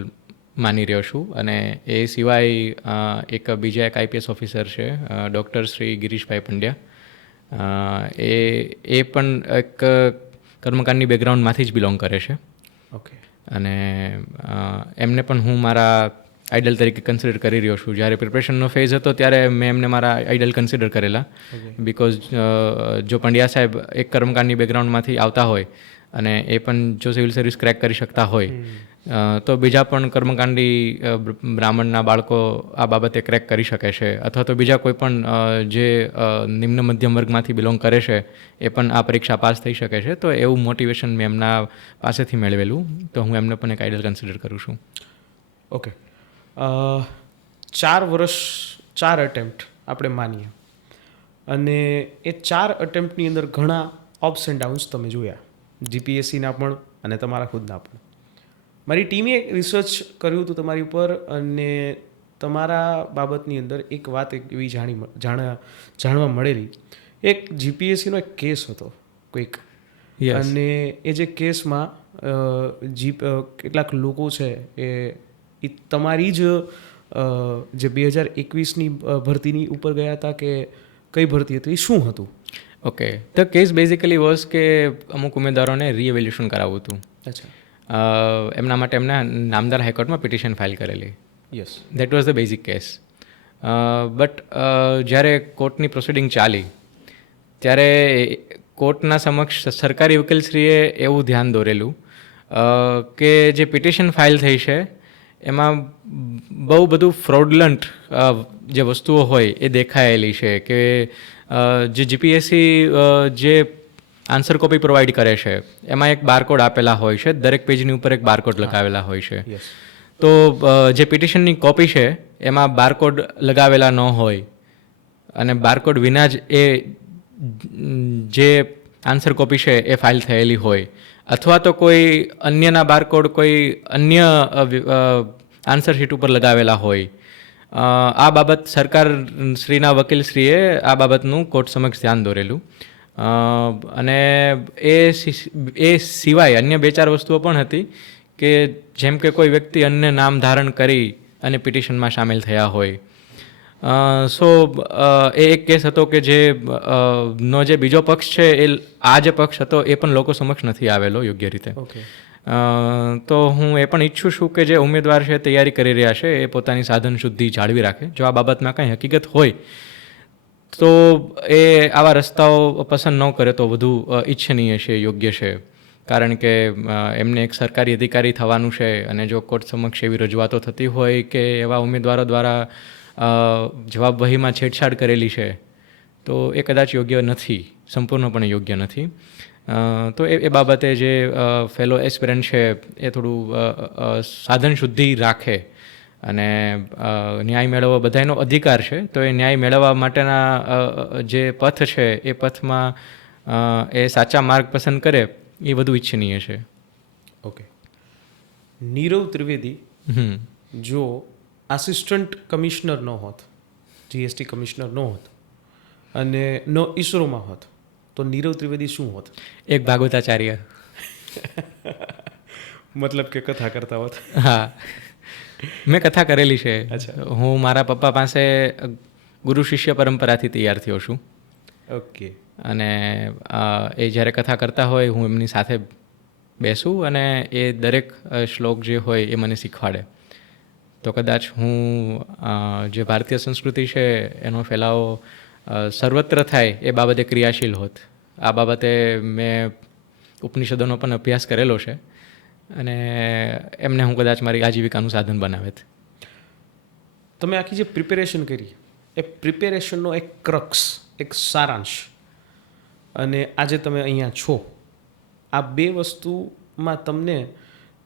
માની રહ્યો છું. અને એ સિવાય એક બીજા એક આઈપીએસ ઓફિસર છે, ડૉક્ટર શ્રી ગિરીશભાઈ પંડ્યા. એ પણ એક કર્મકાંડની બેકગ્રાઉન્ડમાંથી જ બિલોંગ કરે છે. ઓકે. અને એમને પણ હું મારા આઈડલ તરીકે કન્સિડર કરી રહ્યો છું. જ્યારે પ્રિપરેશનનો ફેઝ હતો ત્યારે મેં એમને મારા આઈડલ કન્સિડર કરેલા, બિકોઝ જો પંડ્યા સાહેબ એક કર્મકાંડની બેકગ્રાઉન્ડમાંથી આવતા હોય અને એ પણ જો સિવિલ સર્વિસ ક્રેક કરી શકતા હોય તો બીજા પણ કર્મકાંડી બ્રાહ્મણના બાળકો આ બાબતે ક્રેક કરી શકે છે, અથવા તો બીજા કોઈ પણ જે નિમ્ન મધ્યમ વર્ગમાંથી બિલોંગ કરે છે એ પણ આ પરીક્ષા પાસ થઈ શકે છે. તો એવું મોટિવેશન મેં એમના પાસેથી મેળવેલું, તો હું એમને પણ એક આઈડલ કન્સિડર કરું છું. ઓકે. 4 વર્ષ 4 અટેમ્પ્ટ આપણે માનીએ, અને એ 4 અટેમ્પ્ટની અંદર ઘણા અપ્સ એન્ડ ડાઉન્સ તમે જોયા, જીપીએસસીના પણ અને તમારા ખુદના પણ. મારી ટીમે રિસર્ચ કર્યું હતું તમારી ઉપર, અને તમારા બાબતની અંદર એક વાત એવી જાણવા મળેલી. એક જીપીએસસીનો એક કેસ હતો કોઈક, અને એ જે કેસમાં કેટલાક લોકો છે એ તમારી જ જે 2021ની ભરતીની ઉપર ગયા હતા કે કઈ ભરતી હતી, શું હતું? Okay, the case basically was કે અમુક ઉમેદવારોને રીએવેલ્યુશન કરાવવું હતું. અચ્છા. એમના માટે એમના નામદાર હાઈકોર્ટમાં પિટિશન ફાઇલ કરેલી. Yes. That was the basic case. But જ્યારે કોર્ટની પ્રોસિડિંગ ચાલી ત્યારે કોર્ટના સમક્ષ સરકારી વકીલશ્રીએ એવું ધ્યાન દોરેલું કે જે પિટિશન ફાઇલ થઈ છે એમાં બહુ બધું ફ્રોડલન્ટ જે વસ્તુઓ હોય એ દેખાયેલી છે, કે જે જીપીએસસી જે આન્સર કોપી પ્રોવાઈડ કરે છે એમાં એક બારકોડ આપેલા હોય છે, દરેક પેજની ઉપર એક બારકોડ લગાવેલા હોય છે. તો જે પિટિશનની કોપી છે એમાં બારકોડ લગાવેલા ન હોય અને બારકોડ વિના જ એ જે આન્સર કોપી છે એ ફાઇલ થયેલી હોય, અથવા તો કોઈ અન્યના બારકોડ કોઈ અન્ય આન્સર શીટ ઉપર લગાવેલા હોય. આ બાબત સરકાર શ્રીના વકીલશ્રીએ આ બાબતનું કોર્ટ સમક્ષ ધ્યાન દોરેલું. અને એ સિવાય અન્ય 2-4 વસ્તુઓ પણ હતી, કે જેમ કે કોઈ વ્યક્તિ અન્ય નામ ધારણ કરી અને પિટિશનમાં સામેલ થયા હોય. સો એ એક કેસ હતો કે જે નો જે બીજો પક્ષ છે એ આ જે પક્ષ હતો એ પણ લોકો સમક્ષ નથી આવેલો યોગ્ય રીતે. તો હું એ પણ ઈચ્છું છું કે જે ઉમેદવાર છે તૈયારી કરી રહ્યા છે એ પોતાની સાધન શુદ્ધિ જાળવી રાખે. જો આ બાબતમાં કંઈ હકીકત હોય તો એ આવા રસ્તાઓ પસંદ ન કરે તો વધુ ઈચ્છનીય છે, યોગ્ય છે. કારણ કે એમને એક સરકારી અધિકારી થવાનું છે, અને જો કોર્ટ સમક્ષ એવી રજૂઆતો થતી હોય કે એવા ઉમેદવારો દ્વારા જવાબ વહીમાં છેડછાડ કરેલી છે તો એ કદાચ યોગ્ય નથી, સંપૂર્ણપણે યોગ્ય નથી. તો એ બાબતે જે ફેલો એસ્પિરન્ટ છે એ થોડું સાધન શુદ્ધિ રાખે અને ન્યાય મેળવવા બધાનો અધિકાર છે, તો એ ન્યાય મેળવવા માટેના જે પથ છે એ પથમાં એ સાચા માર્ગ પસંદ કરે એ વધુ ઈચ્છનીય છે. ઓકે. નીરવ ત્રિવેદી જો આસિસ્ટન્ટ કમિશનર ન હોત, જીએસટી કમિશનર ન હોત અને ન ઈસરોમાં હોત, તો નીરવ ત્રિવેદી શું હોત? એક ભાગવતાચાર્ય. મતલબ કે કથા કરતા હોત? હા, મેં કથા કરેલી છે. હું મારા પપ્પા પાસે ગુરુ શિષ્ય પરંપરાથી તૈયાર થયો છું. ઓકે. અને એ જ્યારે કથા કરતા હોય હું એમની સાથે બેસું અને એ દરેક શ્લોક જે હોય એ મને શીખવાડે. તો કદાચ હું જે ભારતીય સંસ્કૃતિ છે એનો ફેલાવો સર્વત્ર થાય એ બાબતે ક્રિયાશીલ હોત. આ બાબતે મેં ઉપનિષદોનો પણ અભ્યાસ કરેલો છે, અને એમને હું કદાચ મારી આજીવિકાનું સાધન બનાવેત. તમે આખી જે પ્રિપેરેશન કરી એ પ્રિપેરેશનનો એક ક્રક્સ, એક સારાંશ, અને આજે તમે અહીંયા છો, આ બે વસ્તુમાં તમને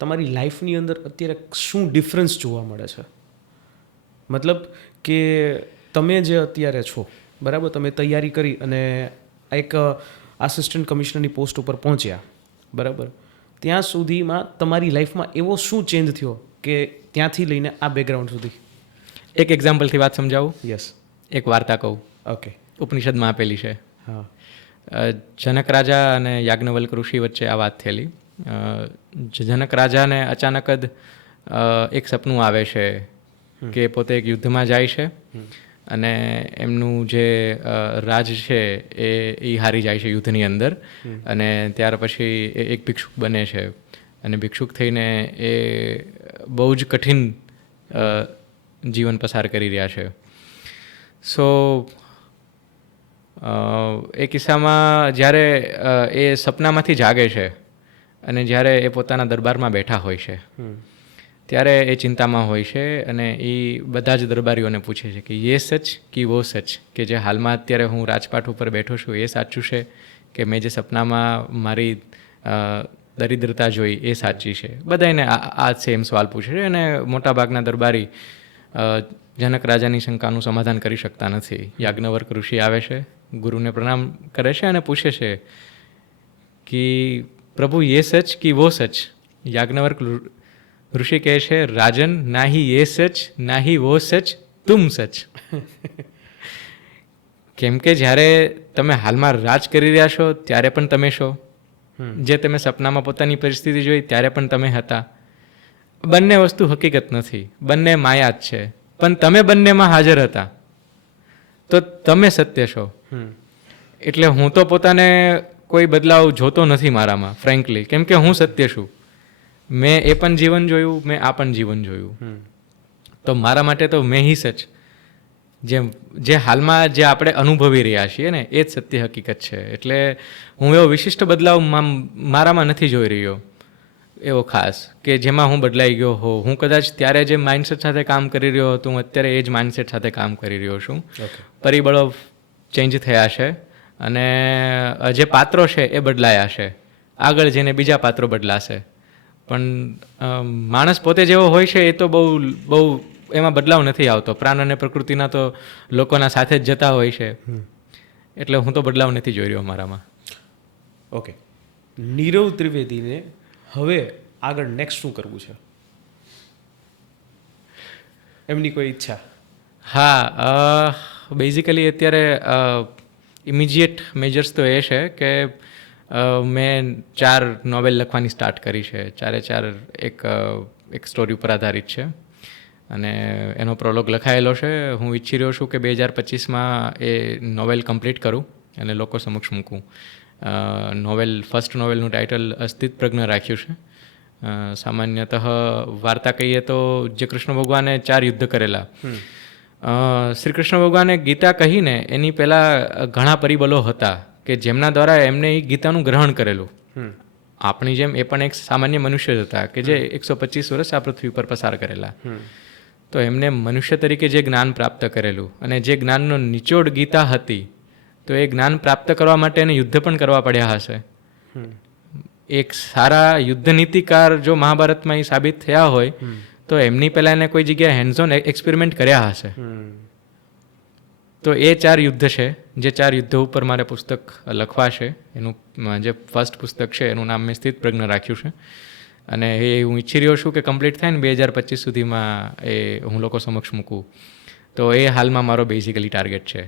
તમારી લાઈફની અંદર અત્યારે શું ડિફરન્સ જોવા મળે છે? મતલબ કે તમે જે અત્યારે છો, બરાબર, તમે તૈયારી કરી અને એક આસિસ્ટન્ટ કમિશનરની પોસ્ટ ઉપર પહોંચ્યા, બરાબર, ત્યાં સુધીમાં તમારી લાઈફમાં એવો શું ચેન્જ થયો કે ત્યાંથી લઈને આ બેકગ્રાઉન્ડ સુધી? એક એક્ઝામ્પલથી વાત સમજાવું? યસ. એક વાર્તા કહું. ઓકે. ઉપનિષદમાં આપેલી છે. હા. જનક રાજા અને યાજ્ઞવલ્ક ઋષિ વચ્ચે આ વાત થયેલી. જનક રાજાને અચાનક જ એક સપનું આવે છે કે પોતે એક યુદ્ધમાં જાય છે અને એમનું જે રાજ છે એ હારી જાય છે યુદ્ધની અંદર, અને ત્યાર પછી એક ભિક્ષુક બને છે અને ભિક્ષુક થઈને એ બહુ જ કઠિન જીવન પસાર કરી રહ્યા છે. સો એ કિસ્સામાં જ્યારે એ સપનામાંથી જાગે છે અને જ્યારે એ પોતાના દરબારમાં બેઠા હોય છે ત્યારે એ ચિંતામાં હોય છે અને એ બધા જ દરબારીઓને પૂછે છે કે યે સચ કે વો સચ, કે જે હાલમાં અત્યારે હું રાજપાટ ઉપર બેઠો છું એ સાચું છે કે મેં જે સપનામાં મારી દરિદ્રતા જોઈ એ સાચી છે. બધાને આ સેમ સવાલ પૂછે છે અને મોટાભાગના દરબારી જનક રાજાની શંકાનું સમાધાન કરી શકતા નથી. યાજ્ઞવલ્ક ઋષિ આવે છે, ગુરુને પ્રણામ કરે છે અને પૂછે છે કે પ્રભુ યે સચ કે વો સચ. યાજ્ઞવલ્ક ઋષિ કહે છે રાજન ના હી યે સચ ના હી વો સચ તુમ સચ. કેમ કે જ્યારે તમે હાલમાં રાજ કરી રહ્યા છો ત્યારે પણ તમે છો, જે તમે સપનામાં પોતાની પરિસ્થિતિ જોઈ ત્યારે પણ તમે હતા. બંને વસ્તુ હકીકત નથી, બંને માયા જ છે, પણ તમે બંનેમાં હાજર હતા તો તમે સત્ય છો. એટલે હું તો પોતાને કોઈ બદલાવ જોતો નથી મારામાં, ફ્રેન્કલી, કેમ કે હું સત્ય છું. મેં એ પણ જીવન જોયું, મેં આ પણ જીવન જોયું, તો મારા માટે તો મેં હી સચ. જે હાલમાં જે આપણે અનુભવી રહ્યા છીએ ને એ જ સત્ય હકીકત છે. એટલે હું એવો વિશિષ્ટ બદલાવ મારામાં નથી જોઈ રહ્યો એવો ખાસ કે જેમાં હું બદલાઈ ગયો હોઉં. હું કદાચ ત્યારે જે માઇન્ડસેટ સાથે કામ કરી રહ્યો હતો હું અત્યારે એ જ માઇન્ડસેટ સાથે કામ કરી રહ્યો છું. પરિબળો ચેન્જ થયા છે અને જે પાત્રો છે એ બદલાયા છે. આગળ જઈને બીજા પાત્રો બદલાશે, પણ માણસ પોતે જેવો હોય છે એ તો બહુ એમાં બદલાવ નથી આવતો. પ્રાણ અને પ્રકૃતિના તો લોકોના સાથે જ જતા હોય છે, એટલે હું તો બદલાવ નથી જોઈ રહ્યો મારામાં. ઓકે, નીરવ ત્રિવેદીને હવે આગળ નેક્સ્ટ શું કરવું છે, એમની કોઈ ઈચ્છા? હા, બેઝિકલી અત્યારે ઇમિજિએટ મેજર્સ તો એ છે કે મેં 4 નોવેલ લખવાની સ્ટાર્ટ કરી છે. 4 એક સ્ટોરી ઉપર આધારિત છે અને એનો પ્રોલોગ લખાયેલો છે. હું ઈચ્છી રહ્યો છું કે 2025માં એ નોવેલ કમ્પ્લીટ કરું અને લોકો સમક્ષ મૂકું. ફર્સ્ટ નોવેલનું ટાઇટલ અસ્તિત્વ પ્રજ્ઞ રાખ્યું છે. સામાન્યતઃ વાર્તા કહીએ તો જે કૃષ્ણ ભગવાને 4 યુદ્ધ કરેલા, શ્રી કૃષ્ણ ભગવાને ગીતા કહીને એની પહેલાં ઘણા પરિબળો હતા કે જેમના દ્વારા એમને એ ગીતાનું ગ્રહણ કરેલું. આપણી જેમ એ પણ એક સામાન્ય મનુષ્ય જ હતા કે જે 125 વર્ષ આ પૃથ્વી પર પસાર કરેલા. તો એમને મનુષ્ય તરીકે જે જ્ઞાન પ્રાપ્ત કરેલું અને જે જ્ઞાનનો નિચોડ ગીતા હતી, તો એ જ્ઞાન પ્રાપ્ત કરવા માટે એને યુદ્ધ પણ કરવા પડ્યા હશે. એક સારા યુદ્ધ નીતિકાર જો મહાભારતમાં એ સાબિત થયા હોય તો એમની પહેલાં એને કોઈ જગ્યાએ હેન્ડ્સ ઓન એક્સપેરિમેન્ટ કર્યા હશે. તો એ 4 યુદ્ધ છે, જે 4 યુદ્ધો ઉપર મારે પુસ્તક લખવા છે. એનું જે ફર્સ્ટ પુસ્તક છે એનું નામ મેં સ્થિત પ્રજ્ઞ રાખ્યું છે અને એ હું ઈચ્છી રહ્યો છું કે કમ્પ્લીટ થાય ને 2025 સુધીમાં એ હું લોકો સમક્ષ મૂકું. તો એ હાલમાં મારો બેઝિકલી ટાર્ગેટ છે.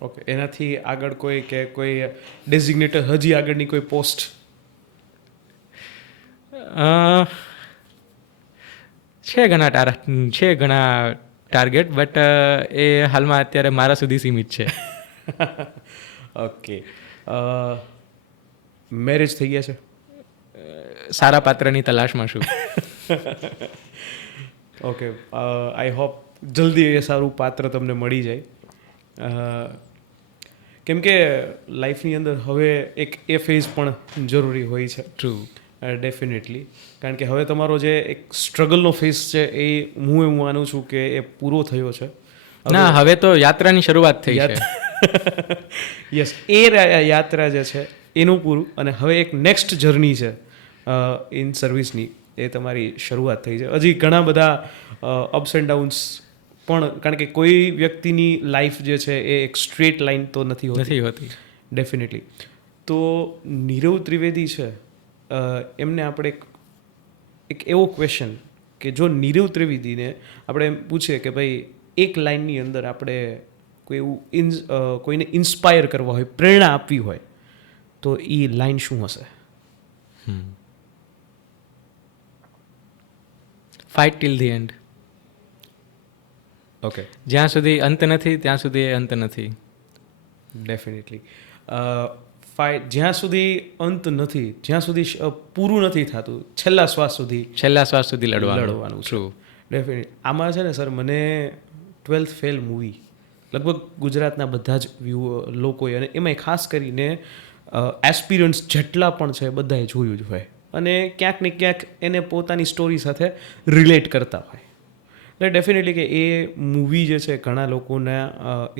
ઓકે, એનાથી આગળ કોઈ ડેઝિગ્નેટર હજી આગળની કોઈ પોસ્ટ? છે ઘણા ટાર્ગેટ, બટ એ હાલમાં અત્યારે મારા સુધી સીમિત છે. ઓકે, મેરેજ થઈ ગયા છે? સારા પાત્રની તલાશમાં છું. ઓકે, આઈ હોપ જલ્દી એ સારું પાત્ર તમને મળી જાય, કેમ કે લાઈફની અંદર હવે એક એ ફેઝ પણ જરૂરી હોય છે. ટ્રુ, ડેફિનેટલી, કારણ કે હવે તમારો જે એક સ્ટ્રગલનો ફેઝ છે એ હું એવું માનું છું કે એ પૂરો થયો છે. ના, હવે તો યાત્રાની શરૂઆત થઈ છે. યસ, એ યાત્રા જે છે એનું પૂરું, અને હવે એક નેક્સ્ટ જર્ની છે ઇન સર્વિસની, એ તમારી શરૂઆત થઈ છે. હજી ઘણા બધા અપ્સ એન્ડ ડાઉન્સ પણ, કારણ કે કોઈ વ્યક્તિની લાઈફ જે છે એ એક સ્ટ્રેટ લાઈન તો નથી હોતી. ડેફિનેટલી. તો નીરવ ત્રિવેદી છે, એમને આપણે એક એવો ક્વેશ્ચન કે જો નીરવ ત્રિવેદીને આપણે એમ પૂછીએ કે ભાઈ એક લાઇનની અંદર આપણે કોઈ એવું કોઈને ઇન્સ્પાયર કરવા હોય, પ્રેરણા આપવી હોય, તો એ લાઈન શું હશે? Fight till the end. Okay, જ્યાં સુધી અંત નથી ત્યાં સુધી એ અંત નથી. ડેફિનેટલી. જ્યાં સુધી અંત નથી, જ્યાં સુધી પૂરું નથી થતું, છેલ્લા શ્વાસ સુધી છેલ્લા શ્વાસ સુધી લડવાનું લડવાનું છે. ટ્રુ. ડેફિનેટ. આમાં છે ને સર, મને 12th ફેલ મૂવી લગભગ ગુજરાતના બધા જ લોકોએ, અને એમાંય ખાસ કરીને એસ્પિરન્ટ્સ જેટલા પણ છે બધાએ જોયું જ હોય, અને ક્યાંક ને ક્યાંક એને પોતાની સ્ટોરી સાથે રિલેટ કરતા હોય. એટલે ડેફિનેટલી કે એ મૂવી જે છે ઘણા લોકોને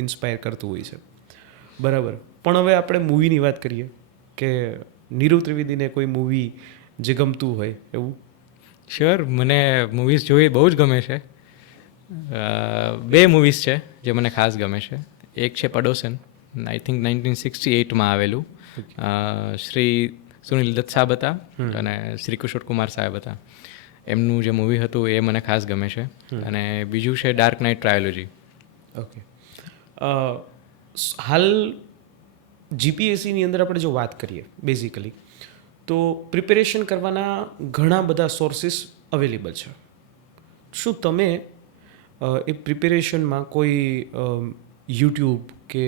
ઇન્સ્પાયર કરતું હોય છે. બરાબર. પણ હવે આપણે મૂવીની વાત કરીએ કે નીરવ ત્રિવેદીને કોઈ મૂવી જે ગમતું હોય એવું. શ્યોર, મને મૂવીઝ જોવી બહુ જ ગમે છે. 2 મૂવીઝ છે જે મને ખાસ ગમે છે. એક છે પડોસન, આઈ થિંક 1968માં આવેલું. શ્રી સુનિલ દત્ત સાહેબ હતા અને શ્રી કિશોર કુમાર સાહેબ હતા. એમનું જે મૂવી હતું એ મને ખાસ ગમે છે. અને બીજું છે ડાર્ક નાઇટ ટ્રાયોલોજી. ઓકે. હાલ જીપીએસસીની અંદર આપણે જો વાત કરીએ બેઝિકલી, તો પ્રિપેરેશન કરવાના ઘણા બધા સોર્સિસ અવેલેબલ છે. શું તમે એ પ્રિપેરેશનમાં કોઈ યુટ્યુબ કે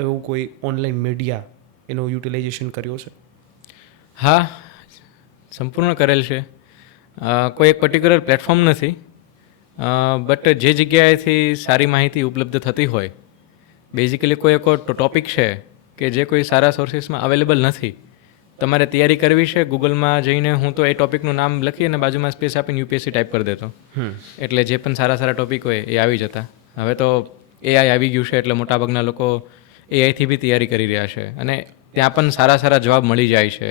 એવું કોઈ ઓનલાઈન મીડિયા એનો યુટિલાઇઝેશન કર્યો છે? હા, સંપૂર્ણ કરેલ છે. કોઈ એક પર્ટિક્યુલર પ્લેટફોર્મ નથી, બટ જે જગ્યાએથી સારી માહિતી ઉપલબ્ધ થતી હોય, બેઝિકલી કોઈ એક ટોપિક છે કે જે કોઈ સારા સોર્સિસમાં અવેલેબલ નથી, તમારે તૈયારી કરવી છે, ગૂગલમાં જઈને હું તો એ ટોપિકનું નામ લખી અને બાજુમાં સ્પેસ આપીને યુપીએસસી ટાઈપ કરી દેતો. એટલે જે પણ સારા સારા ટોપિક હોય એ આવી જતા. હવે તો એઆઈ આવી ગયું છે એટલે મોટાભાગના લોકો એઆઈથી બી તૈયારી કરી રહ્યા છે, અને ત્યાં પણ સારા સારા જવાબ મળી જાય છે.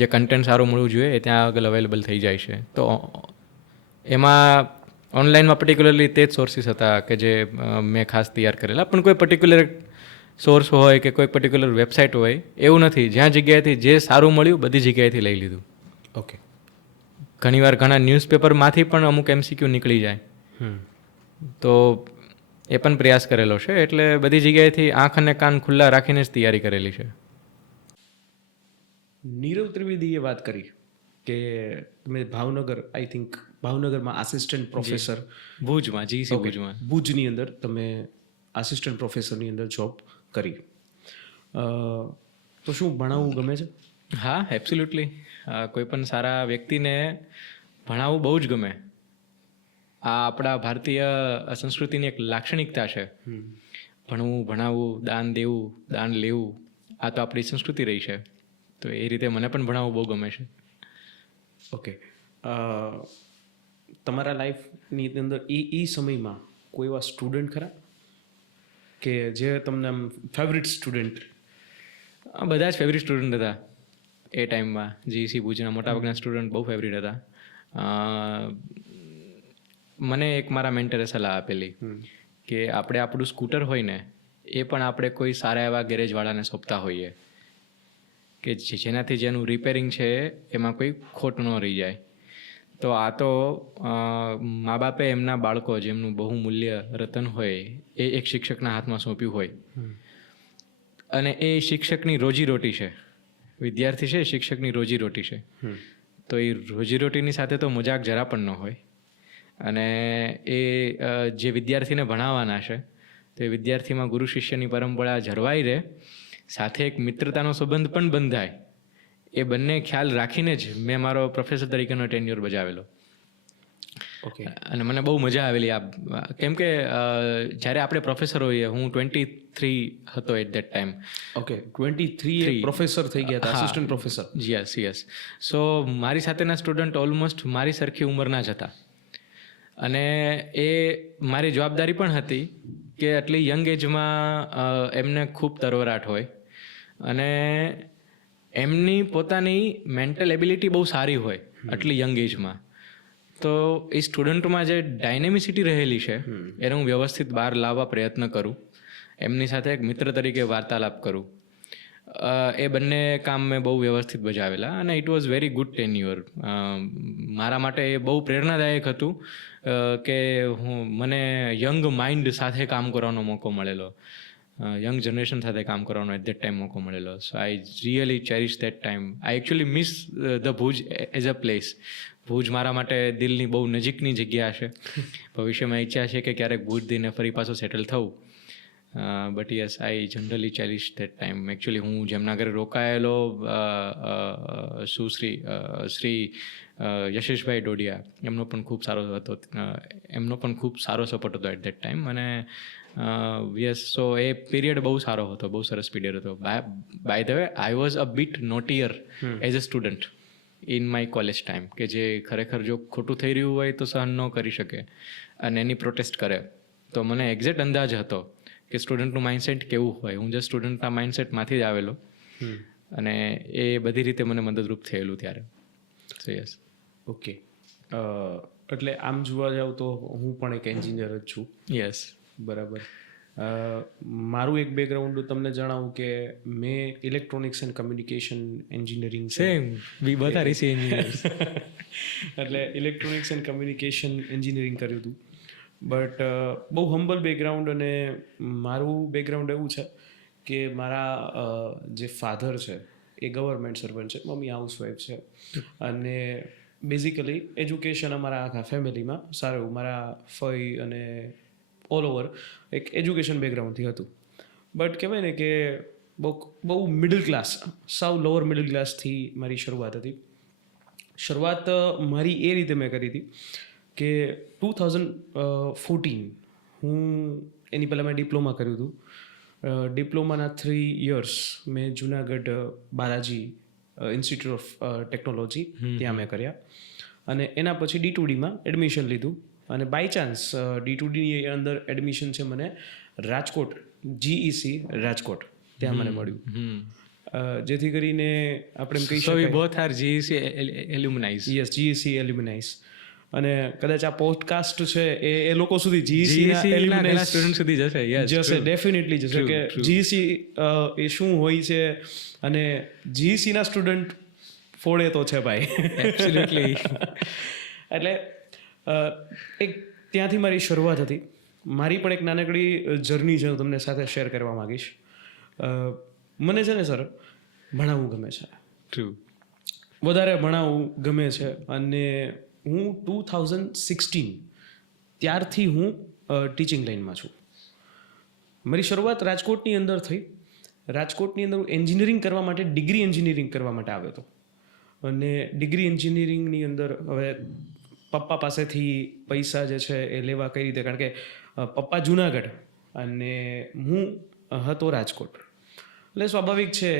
જે કન્ટેન્ટ સારું મળવું જોઈએ એ ત્યાં આગળ અવેલેબલ થઈ જાય છે. તો એમાં ઓનલાઈનમાં પર્ટિક્યુલરલી તે જ સોર્સિસ હતા કે જે મેં ખાસ તૈયાર કરેલા. પણ કોઈ પર્ટિક્યુલર સોર્સ હોય કે કોઈ પર્ટિક્યુલર વેબસાઇટ હોય એવું નથી. જ્યાં જગ્યાએથી જે સારું મળ્યું બધી જગ્યાએથી લઈ લીધું. ઓકે. ઘણીવાર ઘણા ન્યૂઝપેપરમાંથી પણ અમુક એમસીક્યુ નીકળી જાય, તો એ પણ પ્રયાસ કરેલો છે. એટલે બધી જગ્યાએથી આંખ અને કાન ખુલ્લા રાખીને જ તૈયારી કરેલી છે. નીરવ ત્રિવેદીએ વાત કરી કે તમે ભાવનગર, આઈ થિંક ભાવનગરમાં આસિસ્ટન્ટ પ્રોફેસર, ભુજમાં, જીસી ભુજમાં, ભુજની અંદર તમે આસિસ્ટન્ટ પ્રોફેસરની અંદર જોબ કરી. તો શું ભણાવવું ગમે છે? હા, એબ્સોલ્યુટલી. કોઈ પણ સારા વ્યક્તિને ભણાવવું બહુ જ ગમે. આ આપણા ભારતીય સંસ્કૃતિની એક લાક્ષણિકતા છે. ભણવું, ભણાવવું, દાન દેવું, દાન લેવું, આ તો આપણી સંસ્કૃતિ રહી છે. તો એ રીતે મને પણ ભણાવવું બહુ ગમે છે. ઓકે. તમારા લાઈફની અંદર એ સમયમાં કોઈ એવા સ્ટુડન્ટ ખરા કે જે તમને આમ ફેવરિટ સ્ટુડન્ટ? બધા જ ફેવરિટ સ્ટુડન્ટ હતા એ ટાઈમમાં. જીસી ભુજના મોટાભાગના સ્ટુડન્ટ બહુ ફેવરિટ હતા. મને એક મારા મેન્ટરે સલાહ આપેલી કે આપણે આપણું સ્કૂટર હોય ને એ પણ આપણે કોઈ સારા એવા ગેરેજવાળાને સોંપતા હોઈએ કે જેનાથી જેનું રિપેરિંગ છે એમાં કોઈ ખોટ ન રહી જાય. તો આ તો મા બાપે એમના બાળકો જેમનું બહુ મૂલ્ય રતન હોય એ એક શિક્ષકના હાથમાં સોંપ્યું હોય, અને એ શિક્ષકની રોજીરોટી છે. વિદ્યાર્થી છે શિક્ષકની રોજીરોટી છે. તો એ રોજીરોટીની સાથે તો મજાક જરા પણ ન હોય. અને એ જે વિદ્યાર્થીને ભણાવવાના છે તો એ વિદ્યાર્થીમાં ગુરુ શિષ્યની પરંપરા જળવાઈ રહે, સાથે એક મિત્રતાનો સંબંધ પણ બંધાય. એ બંને ખ્યાલ રાખીને જ મેં મારો પ્રોફેસર તરીકેનો ટેન્યુર બજાવેલો. ઓકે. અને મને બહુ મજા આવેલી આ, કેમ કે જ્યારે આપણે પ્રોફેસર હોઈએ, હું 23 હતો at that time. Okay. 23 professor થઈ ગયા હતા, આસિસ્ટન્ટ પ્રોફેસર. યસ. સો મારી સાથેના સ્ટુડન્ટ ઓલમોસ્ટ મારી સરખી ઉંમરના જ હતા, અને એ મારી જવાબદારી પણ હતી કે આટલી યંગ એજમાં એમને ખૂબ તરવરાટ હોય અને એમની પોતાની મેન્ટલ એબિલિટી બહુ સારી હોય આટલી યંગ એજમાં. તો એ સ્ટુડન્ટમાં જે ડાયનેમિસિટી રહેલી છે એને હું વ્યવસ્થિત બહાર લાવવા પ્રયત્ન કરું, એમની સાથે એક મિત્ર તરીકે વાર્તાલાપ કરું. એ બંને કામ મેં બહુ વ્યવસ્થિત બજાવેલા, અને it was very good tenure. મારા માટે એ બહુ પ્રેરણાદાયક હતું કે મને યંગ માઇન્ડ સાથે કામ કરવાનો મોકો મળેલો, યંગ જનરેશન સાથે કામ કરવાનો એટ દેટ ટાઈમ મોકો મળેલો. So I really cherish that time. I actually miss the Bhuj as a place. Bhuj મારા માટે દિલની બહુ નજીકની જગ્યા છે. ભવિષ્યમાં ઈચ્છા છે કે ક્યારેક ભુજ દઈને ફરી પાછું સેટલ થવું. But yes I generally cherish that time. Actually હું જેમના ઘરે રોકાયેલો શ્રી યશેશભાઈ ડોડિયા, એમનો પણ ખૂબ સારો હતો, એમનો પણ ખૂબ સારો સપોર્ટ હતો એટ ધેટ ટાઈમ. અને યસ, સો એ પીરિયડ બહુ સારો હતો, બહુ સરસ પીરિયડ હતો. By the way I was a bit naughtier as a student in my college time, કે જે ખરેખર જો ખોટું થઈ રહ્યું હોય તો સહન ન કરી શકે અને એની પ્રોટેસ્ટ કરે. તો મને એક્ઝેક્ટ અંદાજ હતો કે સ્ટુડન્ટનું માઇન્ડસેટ કેવું હોય. હું જસ્ટ સ્ટુડન્ટના માઇન્ડસેટમાંથી જ આવેલો અને એ બધી રીતે મને મદદરૂપ થયેલું ત્યારે. સો યસ. ઓકે, એટલે આમ જોવા જાવ તો હું પણ એક એન્જિનિયર જ છું. યસ. બરાબર. મારું એક બેકગ્રાઉન્ડ તમને જણાવું કે મેં electronics and communication engineering same, we both are EC engineers. એટલે ઇલેક્ટ્રોનિક્સ એન્ડ કમ્યુનિકેશન એન્જિનિયરિંગ કર્યું હતું. બટ બહુ હમ્બલ બેકગ્રાઉન્ડ, અને મારું બેકગ્રાઉન્ડ એવું છે કે મારા જે ફાધર છે એ ગવર્મેન્ટ સર્વન્ટ છે, મમ્મી હાઉસવાઈફ છે. અને બેઝિકલી એજ્યુકેશન અમારા આખા ફેમિલીમાં સારું એવું મારા ફઈ અને ઓલ ઓવર એક એજ્યુકેશન બેકગ્રાઉન્ડથી હતું. બટ કહેવાય ને કે બહુ મિડલ ક્લાસ, સાવ લોઅર મિડલ ક્લાસથી મારી શરૂઆત હતી. શરૂઆત મારી એ રીતે મેં કરી હતી કે 2014 હું એની પહેલાં મેં ડિપ્લોમા કર્યું હતું. ડિપ્લોમાના 3 years મેં Junagadh Balaji institute of technology ત્યાં મેં કર્યા. અને એના પછી D2Dમાં એડમિશન લીધું. અને બાય ચાન્સ D2Dની અંદર એડમિશન છે મને રાજકોટ, GEC રાજકોટ, ત્યાં મને મળ્યું. જેથી કરીને આપણે એમ કહી So we શકાય, both are GEC alumni. Yes, GEC એલ્યુમિનાઇઝ. અને કદાચ આ પોડકાસ્ટ છે એ લોકો સુધી GEC ના ઘણા સ્ટુડન્ટ સુધી જશે. યસ, જશે, ડેફિનેટલી જશે કે GEC એ શું હોય છે. અને GEC ના સ્ટુડન્ટ ફોડે તો છે ભાઈ. એબ્સોલ્યુટલી. એટલે એક ત્યાંથી મારી શરૂઆત હતી. મારી પણ એક નાનકડી જર્ની છે, હું તમને સાથે શેર કરવા માંગીશ. મને છે ને સર ભણાવવું ગમે છે, ટ્રુ, વધારે ભણાવવું ગમે છે. અને હું 2016 ત્યારથી હું ટીચિંગ લાઇનમાં છું. મારી શરૂઆત રાજકોટની અંદર થઈ. રાજકોટની અંદર હું એન્જિનિયરિંગ કરવા માટે, ડિગ્રી એન્જિનિયરિંગ કરવા માટે આવ્યો હતો. અને ડિગ્રી એન્જિનિયરિંગની અંદર હવે પપ્પા પાસેથી પૈસા જે છે એ લેવા કઈ રીતે, કારણ કે પપ્પા જુનાગઢ અને હું હતો રાજકોટ. એટલે સ્વાભાવિક છે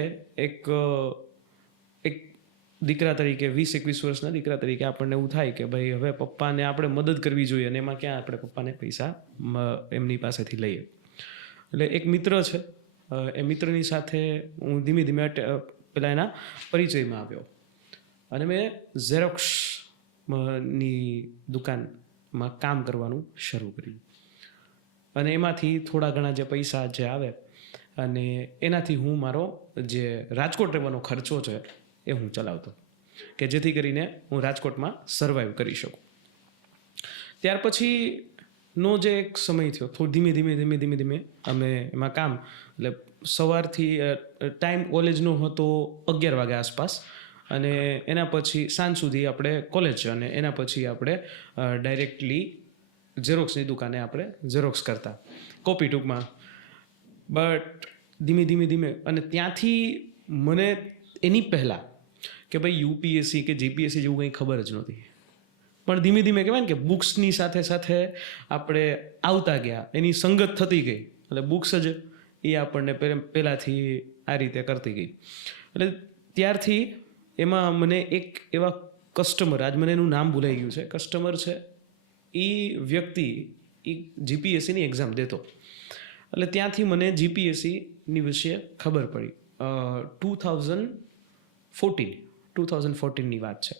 એક દીકરા તરીકે, 20-21 વર્ષના દીકરા તરીકે આપણને એવું થાય કે ભાઈ હવે પપ્પાને આપણે મદદ કરવી જોઈએ, અને એમાં ક્યાં આપણે પપ્પાને પૈસા એમની પાસેથી લઈએ. એટલે એક મિત્ર છે, એ મિત્રની સાથે હું ધીમે ધીમે પેલા એના પરિચયમાં આવ્યો. અને મેં ઝેરોક્સની દુકાનમાં કામ કરવાનું શરૂ કર્યું. અને એમાંથી થોડા ઘણા જે પૈસા જે આવે અને એનાથી હું મારો જે રાજકોટ રહેવાનો ખર્ચો છે એ હું ચલાવતો, કે જેથી કરીને હું રાજકોટમાં સર્વાઈવ કરી શકું. ત્યાર પછીનો જે એક સમય થયો, થોડું ધીમે ધીમે અમે એમાં કામ, એટલે સવારથી ટાઈમ કોલેજનો હતો 11 વાગ્યા આસપાસ, અને એના પછી સાંજ સુધી આપણે કોલેજ, અને એના પછી આપણે ડાયરેક્ટલી ઝેરોક્સની દુકાને આપણે ઝેરોક્સ કરતા, કોપી ટૂંકમાં. બટ ધીમે અને ત્યાંથી મને એની પહેલાં કે ભાઈ UPSC કે GPSC જેવું કંઈ ખબર જ નહોતી. પણ ધીમે કહેવાય ને કે બુક્સની સાથે આપણે આવતા ગયા, એની સંગત થતી ગઈ. એટલે બુક્સ જ એ આપણને પહેલાંથી આ રીતે કરતી ગઈ. એટલે ત્યારથી એમાં મને એક એવા કસ્ટમર, આજ મને એનું નામ ભૂલાઈ ગયું છે, કસ્ટમર છે, એ વ્યક્તિ એ GPSCની એક્ઝામ દેતો. એટલે ત્યાંથી મને GPSCની વિશે ખબર પડી. 2014ની વાત છે.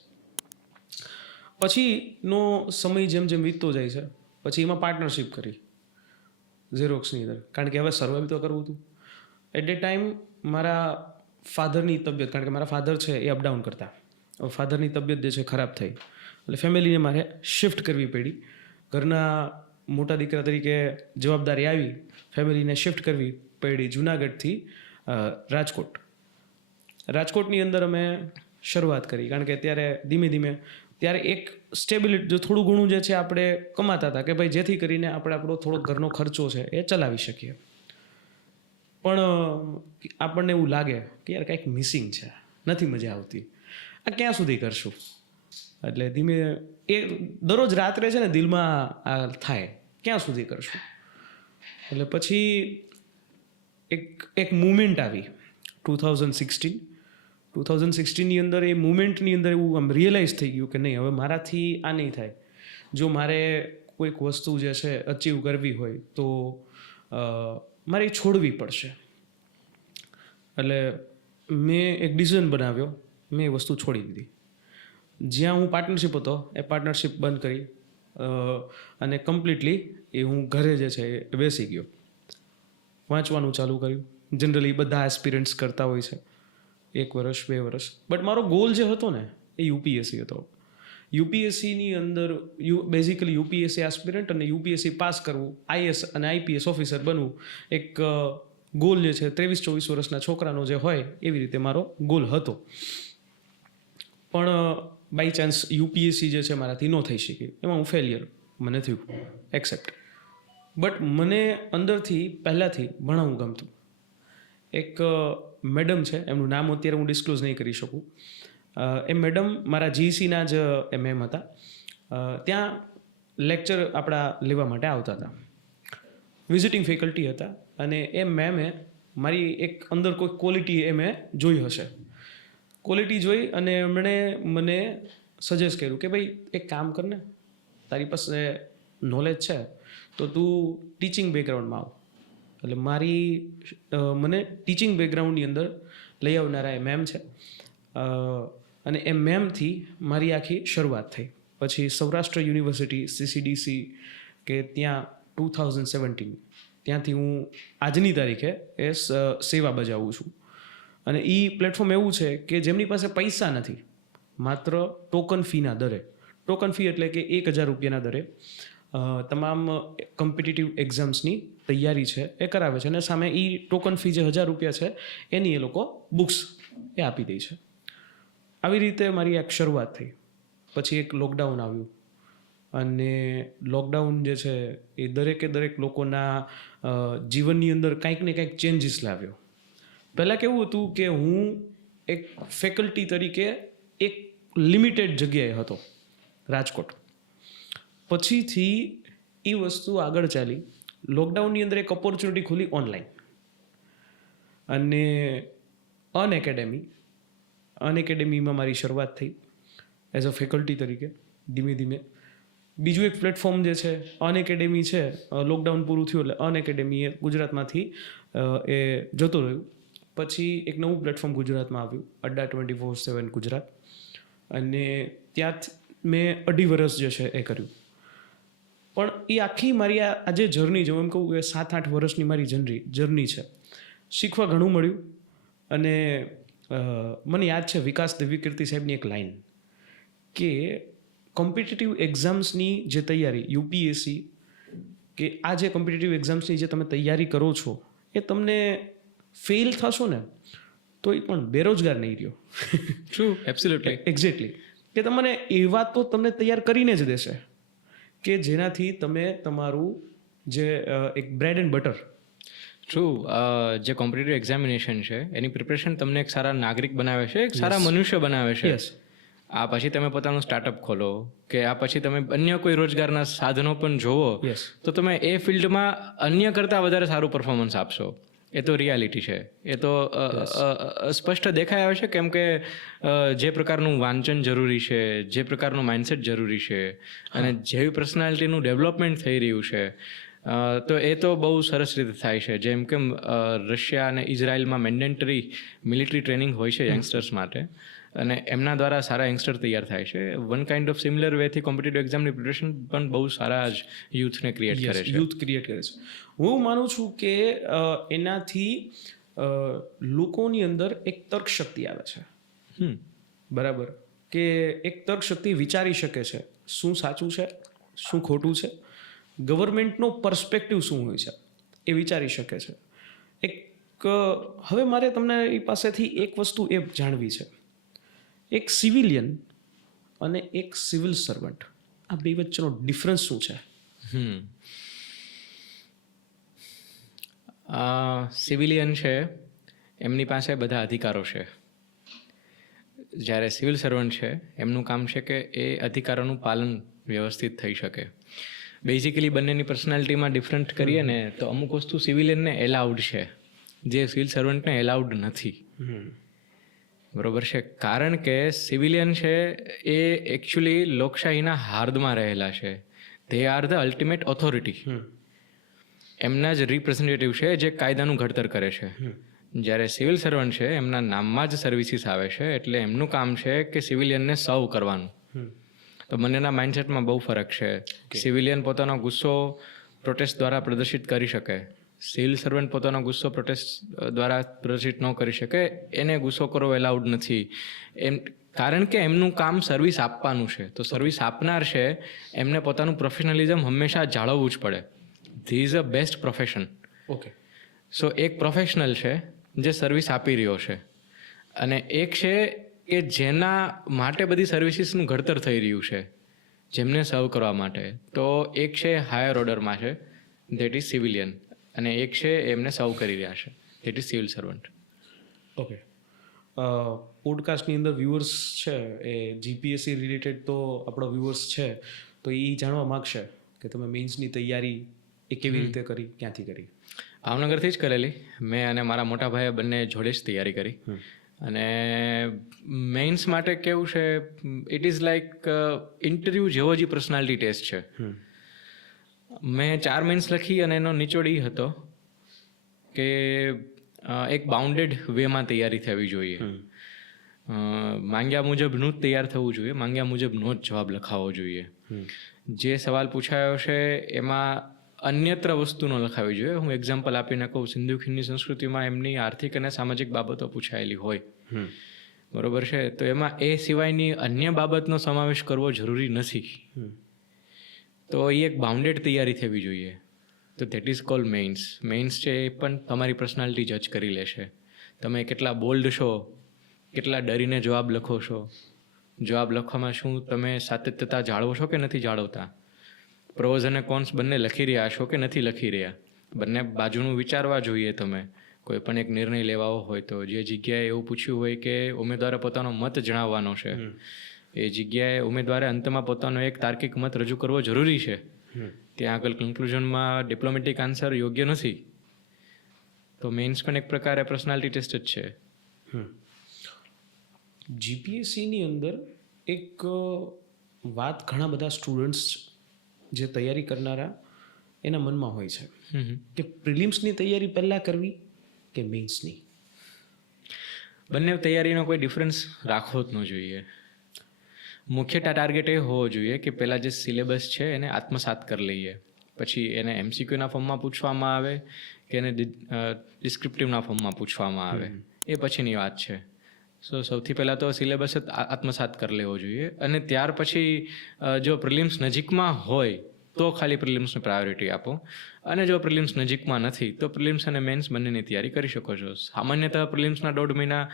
પછીનો સમય જેમ વીતતો જાય છે, પછી એમાં પાર્ટનરશિપ કરી ઝેરોક્સની અંદર, કારણ કે હવે સર્વાઈવ તો કરવું હતું. એટ એ ટાઈમ મારા ફાધરની તબિયત, કારણ કે મારા ફાધર છે એ અપડાઉન કરતા, ફાધરની તબિયત જે છે ખરાબ થઈ, એટલે ફેમિલીને મારે શિફ્ટ કરવી પડી. ઘરના મોટા દીકરા તરીકે જવાબદારી આવી, ફેમિલીને શિફ્ટ કરવી પડી જુનાગઢથી રાજકોટ. રાજકોટની અંદર અમે શરૂઆત કરી, કારણ કે ત્યારે ધીમે ત્યારે એક સ્ટેબિલિટી, જો થોડું ઘણું જે છે આપણે કમાતા હતા, કે ભાઈ જેથી કરીને આપણે આપણો થોડો ઘરનો ખર્ચો છે એ ચલાવી શકીએ. પણ આપણને એવું લાગે કે યાર કંઈક મિસિંગ છે, નથી મજા આવતી, આ ક્યાં સુધી કરશું. એટલે ધીમે એ દરરોજ રાત્રે છે ને દિલમાં આ થાય ક્યાં સુધી કરશું. એટલે પછી એક મુમેન્ટ આવી 2016ની અંદર. એ મુમેન્ટની અંદર એવું આમ રિયલાઇઝ થઈ ગયું કે નહીં, હવે મારાથી આ નહીં થાય. જો મારે કોઈક વસ્તુ જે છે અચીવ કરવી હોય તો મારે છોડવી પડશે. એટલે મેં એક ડિસિઝન બનાવ્યો, મેં એ વસ્તુ છોડી દીધી. જ્યાં હું પાર્ટનરશિપ હતો એ પાર્ટનરશિપ બંધ કરી અને કમ્પ્લીટલી એ હું ઘરે જે છે એ બેસી ગયો. વાંચવાનું ચાલુ કર્યું. જનરલી બધા એસ્પિરન્ટ્સ કરતા હોય છે 1 વર્ષ 2 વર્ષ. બટ મારો ગોલ જે હતો ને એ યુપીએસસી હતો. યુપીએસસીની અંદર બેઝિકલી યુપીએસસી એસ્પિરન્ટ અને યુપીએસસી પાસ કરવું, આઈએસ અને આઈપીએસ ઓફિસર બનવું એક ગોલ જે છે 23-24 વર્ષના છોકરાનો જે હોય એવી રીતે મારો ગોલ હતો. પણ બાય ચાન્સ યુપીએસસી જે છે મારાથી ન થઈ શકી, એમાં હું ફેલિયર મને થયું, એક્સેપ્ટ. બટ મને અંદરથી પહેલાંથી ભણાવવું ગમતું. એક મેડમ છે, એમનું નામ અત્યારે હું ડિસ્ક્લોઝ નહીં કરી શકું. એ મેડમ મારા જીસીના જ એ મેમ હતા. ત્યાં લેક્ચર આપણા લેવા માટે આવતા હતા, વિઝિટિંગ ફેકલ્ટી હતા. અને એ મેમે મારી એક અંદર કોઈ ક્વોલિટી એ મેં જોઈ હશે. ક્વોલિટી જોઈ અને એમણે મને સજેસ્ટ કર્યું કે ભાઈ એક કામ કર ને, તારી પાસે નોલેજ છે તો તું ટીચિંગ બેકગ્રાઉન્ડમાં આવ. એટલે મને ટીચિંગ બેકગ્રાઉન્ડની અંદર લઈ આવનારા એ મેમ છે. અને એ મેમથી મારી આખી શરૂઆત થઈ. પછી સૌરાષ્ટ્ર યુનિવર્સિટી CCDC કે ત્યાં 2017 ત્યાંથી હું આજની તારીખે એ સેવા બજાવું છું. અને એ પ્લેટફોર્મ એવું છે કે જેમની પાસે પૈસા નથી, માત્ર ટોકન ફીના દરે, ટોકન ફી એટલે કે 1000 રૂપિયાના દરે તમામ કોમ્પિટિટિવ એક્ઝામ્સની તૈયારી છે એ કરાવે છે. અને સામે એ ટોકન ફી જે 1000 રૂપિયા છે એની એ લોકો બુક્સ એ આપી દે છે. આવી રીતે મારી એક શરૂઆત થઈ. પછી એક લોકડાઉન આવ્યું અને લોકડાઉન જે છે એ દરેક લોકોના જીવનની અંદર કંઈક ને કંઈક ચેન્જીસ લાવ્યો. પહેલાં કેવું હતું કે હું એક ફેકલ્ટી તરીકે એક લિમિટેડ જગ્યાએ હતો, રાજકોટ. પછીથી એ વસ્તુ આગળ ચાલી. લોકડાઉનની અંદર એક ઓપોર્ચ્યુનિટી ખુલી ઓનલાઈન, અને અનએકેડેમીમાં મારી શરૂઆત થઈ એઝ અ ફેકલ્ટી તરીકે. ધીમે ધીમે બીજું એક પ્લેટફોર્મ જે છે અનએકેડેમી છે, લોકડાઉન પૂરું થયું એટલે અનએકેડેમી એ ગુજરાતમાંથી એ જતું રહ્યું. પછી એક નવું પ્લેટફોર્મ ગુજરાતમાં આવ્યું, અડ્ડા 24/7 ગુજરાત. અને ત્યાં મેં 2.5 વર્ષ જે છે એ કર્યું. પણ એ આખી મારી આ જે જર્ની, જો એમ કહું કે 7-8 વર્ષની મારી જર્ની છે. શીખવા ઘણું મળ્યું. અને મને યાદ છે વિકાસ દિવ્યકીર્તિ સાહેબની એક લાઈન કે કોમ્પિટિટિવ એક્ઝામ્સની જે તૈયારી, યુપીએસસી કે આ જે કોમ્પિટિટિવ એક્ઝામ્સની જે તમે તૈયારી કરો છો એ તમને ફેલ થશો ને તો એ પણ બેરોજગાર નહીં રહ્યો. True, absolutely, exactly. કે તમને એવા તો તમને તૈયાર કરીને જ દેશે કે જેનાથી તમે તમારું જે એક બ્રેડ એન્ડ બટર. ટ્રુ. જે કોમ્પિટિટિવ એક્ઝામિનેશન છે એની પ્રિપરેશન તમને એક સારા નાગરિક બનાવે છે, એક સારા મનુષ્ય બનાવે છે. આ પછી તમે પોતાનું સ્ટાર્ટઅપ ખોલો કે આ પછી તમે અન્ય કોઈ રોજગારના સાધનો પણ જોવો તો તમે એ ફિલ્ડમાં અન્ય કરતાં વધારે સારું પરફોર્મન્સ આપશો. એ તો રિયાલિટી છે, એ તો સ્પષ્ટ દેખાય આવે છે. કેમ કે જે પ્રકારનું વાંચન જરૂરી છે, જે પ્રકારનું માઇન્ડસેટ જરૂરી છે અને જેવી પર્સનાલિટીનું ડેવલપમેન્ટ થઈ રહ્યું છે, તો એ તો બહુ સરસ રીતે થાય છે. જેમ કે રશિયા અને ઇઝરાયલમાં મેન્ડેટરી મિલિટરી ટ્રેનિંગ હોય છે યંગસ્ટર્સ માટે, અને એમના દ્વારા સારા યંગસ્ટર તૈયાર થાય છે. વન કાઇન્ડ ઓફ સિમિલર વેથી કોમ્પિટિટિવ એક્ઝામની પ્રિપરેશન પણ બહુ સારા જ યુથને ક્રિએટ કરે છે. યુથ ક્રિએટ કરે છે. હું માનું છું કે એનાથી લોકોની અંદર એક તર્ક શક્તિ આવે છે. બરાબર, કે એક તર્ક શક્તિ વિચારી શકે છે શું સાચું છે, શું ખોટું છે, ગવર્મેન્ટનો પર્સપેક્ટિવ શું હોય છે એ વિચારી શકે છે. હવે મારે તમને એ પાસેથી એક વસ્તુ એ જાણવી છે, એક સિવિલિયન અને એક સિવિલ સર્વન્ટ, આ બે વચ્ચેનો ડિફરન્સ શું છે? સિવિલિયન છે એમની પાસે બધા અધિકારો છે, જ્યારે સિવિલ સર્વન્ટ છે એમનું કામ છે કે એ અધિકારોનું પાલન વ્યવસ્થિત થઈ શકે. બેઝિકલી બંનેની પર્સનાલિટીમાં ડિફરન્ટ કરીએ ને તો અમુક વસ્તુ સિવિલિયનને એલાઉડ છે જે સિવિલ સર્વન્ટને એલાઉડ નથી. બરોબર છે, કારણ કે સિવિલિયન છે એ એકચ્યુઅલી લોકશાહીના હાર્દમાં રહેલા છે. They are the ultimate authority. એમના જ રિપ્રેઝેન્ટેટિવ છે જે કાયદાનું ઘડતર કરે છે. જ્યારે સિવિલ સર્વન્ટ છે એમના નામમાં જ સર્વિસીસ આવે છે, એટલે એમનું કામ છે કે સિવિલિયનને સર્વ કરવાનું. તો બંનેના માઇન્ડસેટમાં બહુ ફરક છે. સિવિલિયન પોતાનો ગુસ્સો પ્રોટેસ્ટ દ્વારા પ્રદર્શિત કરી શકે, સિવિલ સર્વન્ટ પોતાનો ગુસ્સો પ્રોટેસ્ટ દ્વારા પ્રદર્શિત ન કરી શકે. એને ગુસ્સો કરવો એલાઉડ નથી, એમ કારણ કે એમનું કામ સર્વિસ આપવાનું છે. તો સર્વિસ આપનાર છે એમને પોતાનું પ્રોફેશનલિઝમ હંમેશા જાળવવું જ પડે. This is a best profession. Okay. So એક પ્રોફેશનલ છે જે સર્વિસ આપી રહ્યો છે, અને એક છે કે જેના માટે બધી સર્વિસીસનું ઘડતર થઈ રહ્યું છે, જેમને સર્વ કરવા માટે. તો એક છે હાયર ઓર્ડરમાં છે, ધેટ ઇઝ સિવિલિયન, અને એક છે એમને સર્વ કરી રહ્યા છે, that is civil servant. Okay. પોડકાસ્ટની અંદર વ્યુઅર્સ છે એ જીપીએસસી રિલેટેડ તો આપણો વ્યુઅર્સ છે, તો એ જાણવા માગશે કે તમે મેઇન્સની તૈયારી એ કેવી રીતે કરી, ક્યાંથી કરી? ભાવનગરથી જ કરેલી. મેં અને મારા મોટા ભાઈએ બંને જોડે જ તૈયારી કરી. અને મેઇન્સ માટે કેવું છે, ઇટ ઇઝ લાઈક ઇન્ટરવ્યૂ જેવો જ પર્સનાલિટી ટેસ્ટ છે. મેં 4 મેઇન્સ લખી અને એનો નિચોડ એ હતો કે એક બાઉન્ડેડ વેમાં તૈયારી થવી જોઈએ. માંગ્યા મુજબનું જ તૈયાર થવું જોઈએ, માંગ્યા મુજબનો જ જવાબ લખાવવો જોઈએ. જે સવાલ પૂછાયો છે એમાં અન્યત્ર વસ્તુ ન લખાવી જોઈએ. હું એક્ઝામ્પલ આપીને કહું, સિંધુ ખીણની સંસ્કૃતિમાં એમની આર્થિક અને સામાજિક બાબતો પૂછાયેલી હોય, બરોબર છે, તો એમાં એ સિવાયની અન્ય બાબતનો સમાવેશ કરવો જરૂરી નથી. તો એ એક બાઉન્ડેડ તૈયારી થવી જોઈએ. તો that is called mains. Mains છે એ પણ તમારી પર્સનાલિટી જજ કરી લેશે. તમે કેટલા બોલ્ડ છો, કેટલા ડરીને જવાબ લખો છો, જવાબ લખવામાં શું તમે સાતત્યતા જાળવો છો કે નથી જાળવતા, પ્રોઝ અને કોન્સ બંને લખી રહ્યા છો કે નથી લખી રહ્યા, બંને બાજુનું વિચારવા જોઈએ. તમે કોઈ પણ એક નિર્ણય લેવાવો હોય તો જે જગ્યાએ એવું પૂછ્યું હોય કે ઉમેદવારે પોતાનો મત જણાવવાનો છે, એ જગ્યાએ ઉમેદવારે અંતમાં પોતાનો એક તાર્કિક મત રજૂ કરવો જરૂરી છે. ત્યાં આગળ કન્ક્લુઝનમાં ડિપ્લોમેટિક આન્સર યોગ્ય નથી. તો મેઇન્સ પણ એક પ્રકારે પર્સનાલિટી ટેસ્ટ જ છે. જીપીએસસીની અંદર એક વાત ઘણા બધા સ્ટુડન્ટ્સ જે તૈયારી કરનારા એના મનમાં હોય છે કે પ્રિલિમ્સની તૈયારી પહેલાં કરવી કે મેઇન્સની? બંને તૈયારીનો કોઈ ડિફરન્સ રાખવો જ ન જોઈએ. મુખ્ય ટાર્ગેટ એ હોવો જોઈએ કે પહેલાં જે સિલેબસ છે એને આત્મસાત કરી લઈએ, પછી એને એમસીક્યુના ફોર્મમાં પૂછવામાં આવે કે એને ડિસ્ક્રિપ્ટિવના ફોર્મમાં પૂછવામાં આવે, એ પછીની વાત છે. સૌથી પહેલાં તો સિલેબસ જ આત્મસાત કરી લેવો જોઈએ, અને ત્યાર પછી જો પ્રિલિમ્સ નજીકમાં હોય તો ખાલી પ્રિલિમ્સને પ્રાયોરિટી આપો, અને જો પ્રિલિમ્સ નજીકમાં નથી તો પ્રિલિમ્સ અને મેન્સ બંનેની તૈયારી કરી શકો છો. સામાન્યતઃ પ્રિલિમ્સના 1.5 મહિના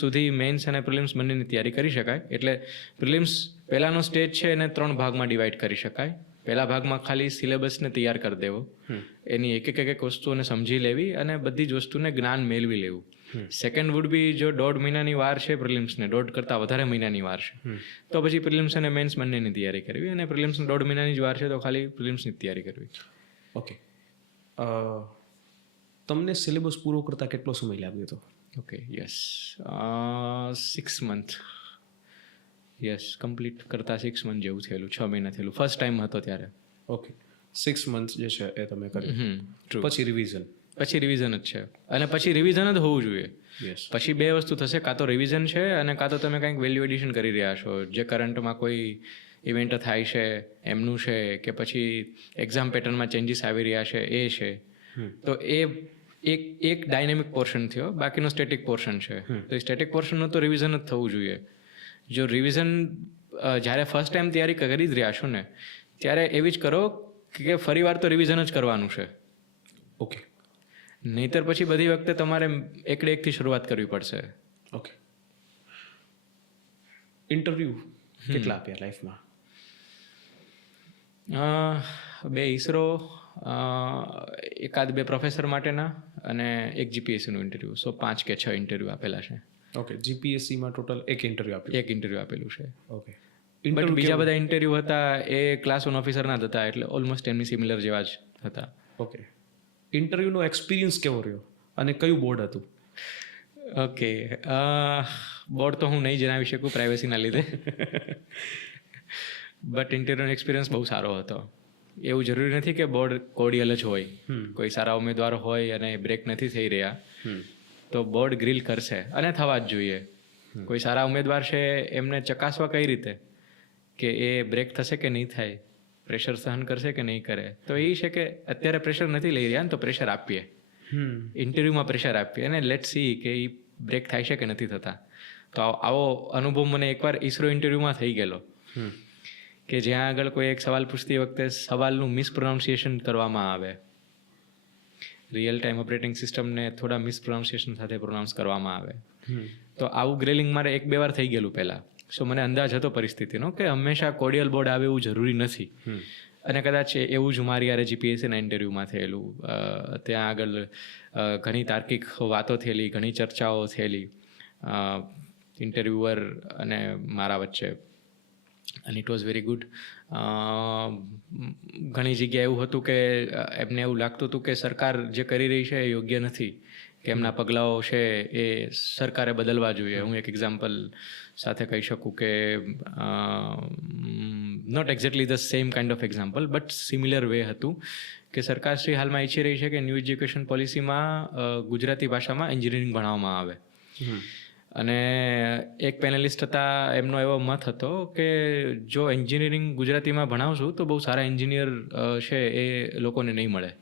સુધી મેન્સ અને પ્રિલિમ્સ બંનેની તૈયારી કરી શકાય. એટલે પ્રિલિમ્સ પહેલાંનો સ્ટેજ છે એને 3 ભાગમાં ડિવાઈડ કરી શકાય. પહેલા ભાગમાં ખાલી સિલેબસને તૈયાર કરી દેવો, એની એક એક વસ્તુઓને સમજી લેવી અને બધી જ વસ્તુને જ્ઞાન મેળવી લેવું. સેકન્ડ વુડ બી, જો 1.5 મહિનાની વાર છે પ્રિલિમ્સને, 1.5 કરતાં વધારે મહિનાની વાર છે, તો પછી પ્રિલિમ્સ અને મેન્સ બંનેની તૈયારી કરવી, અને પ્રિલિમ્સને 1.5 મહિનાની જ વાર છે તો ખાલી પ્રિલિમ્સની તૈયારી કરવી. ઓકે. તમને સિલેબસ પૂરો કરતાં કેટલો સમય લાગ્યો હતો? Okay, yes, 6 month. Yes, complete કરતાં 6 મંથ જેવું થયેલું, 6 મહિના થયેલું. ફર્સ્ટ ટાઈમ હતો ત્યારે. ઓકે, 6 મંથ જે છે એ તમે કર્યું, પછી રિવિઝન? પછી રિવિઝન જ છે, અને પછી રિવિઝન જ હોવું જોઈએ. પછી 2 વસ્તુ થશે, કાં તો રિવિઝન છે અને કાં તો તમે કંઈક વેલ્યુ એડિશન કરી રહ્યા છો, જે કરંટમાં કોઈ ઇવેન્ટ થાય છે એમનું છે, કે પછી એક્ઝામ પેટર્નમાં ચેન્જીસ આવી રહ્યા છે એ છે. તો એ એક ડાયનેમિક પોર્શન થયો, બાકીનો સ્ટેટિક પોર્શન છે. તો એ સ્ટેટિક પોર્શનનું તો રિવિઝન જ થવું જોઈએ. જો રિવિઝન જ્યારે ફર્સ્ટ ટાઈમ તૈયારી કરી જ રહ્યા છો ને, ત્યારે એવી જ કરો કે ફરી વાર તો રિવિઝન જ કરવાનું છે. ઓકે. નહીતર પછી બધી વખતે તમારે એકડે એકથી શરૂઆત કરવી પડશે. ઓકે. ઇન્ટરવ્યૂ કેટલા આપ્યા લાઈફમાં? 2 ઇસરો, 1-2 પ્રોફેસર માટેના, અને એક જીપીએસસીનું ઇન્ટરવ્યૂ. સો 5 કે 6 ઇન્ટરવ્યૂ આપેલા છે. ઓકે, જીપીએસસીમાં ટોટલ એક ઇન્ટરવ્યૂ આપ્યું. એક ઇન્ટરવ્યૂ આપેલું છે. ઓકે, બટ બીજા બધા ઇન્ટરવ્યૂ હતા એ ક્લાસ 1 ઓફિસરના જ હતા, એટલે ઓલમોસ્ટ એમની સિમિલર જેવા જ હતા. ઓકે, ઇન્ટરવ્યૂનો એક્સપિરિયન્સ કેવો રહ્યો અને કયું બોર્ડ હતું? ઓકે, બોર્ડ તો હું નહીં જણાવી શકું પ્રાઇવસીના લીધે, બટ ઇન્ટરવ્યૂનો એક્સપિરિયન્સ બહુ સારો હતો. એવું જરૂરી નથી કે બોર્ડ કોડિયલ જ હોય. કોઈ સારા ઉમેદવાર હોય અને બ્રેક નથી થઈ રહ્યા તો બોર્ડ ગ્રીલ કરશે, અને થવા જ જોઈએ. કોઈ સારા ઉમેદવાર છે એમને ચકાસવા કઈ રીતે કે એ બ્રેક થશે કે નહીં થાય, પ્રેશર સહન કરશે કે નહીં કરે. તો એ છે કે અત્યારે પ્રેશર નથી લઈ રહ્યા ને તો પ્રેશર આપીએ, ઇન્ટરવ્યૂમાં પ્રેશર આપીએ અને લેટ સી કે એ બ્રેક થાય છે કે નથી થતા. તો આવો અનુભવ મને એકવાર ઇસરો ઇન્ટરવ્યૂમાં થઈ ગયેલો કે જ્યાં આગળ કોઈ એક સવાલ પૂછતી વખતે સવાલનું મિસપ્રોનાઉન્સિએશન કરવામાં આવે, રિયલ ટાઈમ ઓપરેટિંગ સિસ્ટમને થોડા મિસપ્રોનાઉન્સિએશન સાથે પ્રોનાઉન્સ કરવામાં આવે. તો આવું ગ્રેલિંગ મારે 1-2 વાર થઈ ગયેલું પહેલાં. સો મને અંદાજ હતો પરિસ્થિતિનો કે હંમેશા કોડિયલ બોર્ડ આવે એવું જરૂરી નથી, અને કદાચ એવું જ મારી યારે જીપીએસસીના ઇન્ટરવ્યૂમાં થયેલું. ત્યાં આગળ ઘણી તાર્કિક વાતો થયેલી, ઘણી ચર્ચાઓ થયેલી ઇન્ટરવ્યુઅર અને મારા વચ્ચે, અને ઇટ વોઝ વેરી ગુડ. ઘણી જગ્યાએ એવું હતું કે એમને એવું લાગતું હતું કે સરકાર જે કરી રહી છે એ યોગ્ય નથી, કે એમના પગલાઓ છે એ સરકારે બદલવા જોઈએ. હું એક એક્ઝામ્પલ સાથે કહી શકું કે not exactly the same kind of example but similar way હતું કે સરકારશ્રી હાલમાં ઈચ્છી રહી છે કે ન્યૂ એજ્યુકેશન પોલિસીમાં ગુજરાતી ભાષામાં એન્જિનિયરિંગ ભણાવવામાં આવે. અને એક પેનલિસ્ટ હતા, એમનો એવો મત હતો કે જો એન્જિનિયરિંગ ગુજરાતીમાં ભણાવશું તો બહુ સારા એન્જિનિયર છે એ લોકોને નહીં મળે.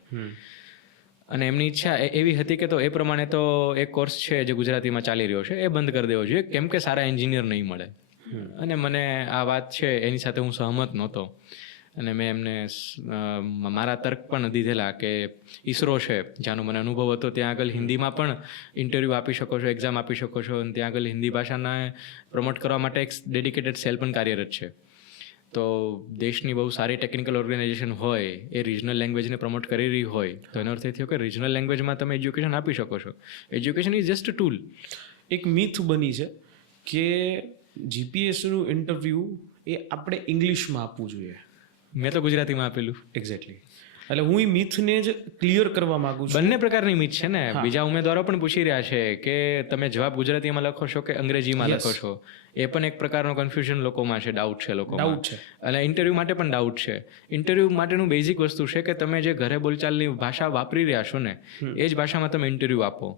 અને એમની ઈચ્છા એવી હતી કે તો એ પ્રમાણે તો એક કોર્સ છે જે ગુજરાતીમાં ચાલી રહ્યો છે એ બંધ કરી દેવો જોઈએ, કેમ કે સારા એન્જિનિયર નહીં મળે. અને મને આ વાત છે એની સાથે હું સહમત નહોતો, અને મેં એમને મારા તર્ક પણ દીધેલા કે ઈસરો છે જ્યાંનો મને અનુભવ હતો ત્યાં આગળ હિન્દીમાં પણ ઇન્ટરવ્યૂ આપી શકો છો, એક્ઝામ આપી શકો છો, અને ત્યાં આગળ હિન્દી ભાષાને પ્રમોટ કરવા માટે એક ડેડિકેટેડ સેલ પણ કાર્યરત છે. તો દેશની બહુ સારી ટેકનિકલ ઓર્ગેનાઇઝેશન હોય એ રિજનલ લેંગ્વેજને પ્રમોટ કરી રહી હોય તો એનો અર્થ એ થયો કે રિજનલ લેંગ્વેજમાં તમે એજ્યુકેશન આપી શકો છો. Education is just a tool. એક મિથ બની છે કે જીપીએસસીનું ઇન્ટરવ્યૂ એ આપણે ઇંગ્લિશમાં આપવું જોઈએ. મેં તો ગુજરાતીમાં આપેલું. એક્ઝેક્ટલી. એટલે હું એ મિથને જ ક્લિયર કરવા માંગુ છું. બંને પ્રકારની મિથ છે ને. બીજા ઉમેદવારો પણ પૂછી રહ્યા છે કે તમે જવાબ ગુજરાતીમાં લખો છો કે અંગ્રેજીમાં લખો છો. એ પણ એક પ્રકારનો કન્ફ્યુઝન લોકોમાં છે, ડાઉટ છે લોકોમાં. ડાઉટ છે. અને ઇન્ટરવ્યૂ માટે પણ ડાઉટ છે. ઇન્ટરવ્યૂ માટેનું બેઝિક વસ્તુ છે કે તમે જે ઘરે બોલચાલની ભાષા વાપરી રહ્યા છો ને એ જ ભાષામાં તમે ઇન્ટરવ્યૂ આપો.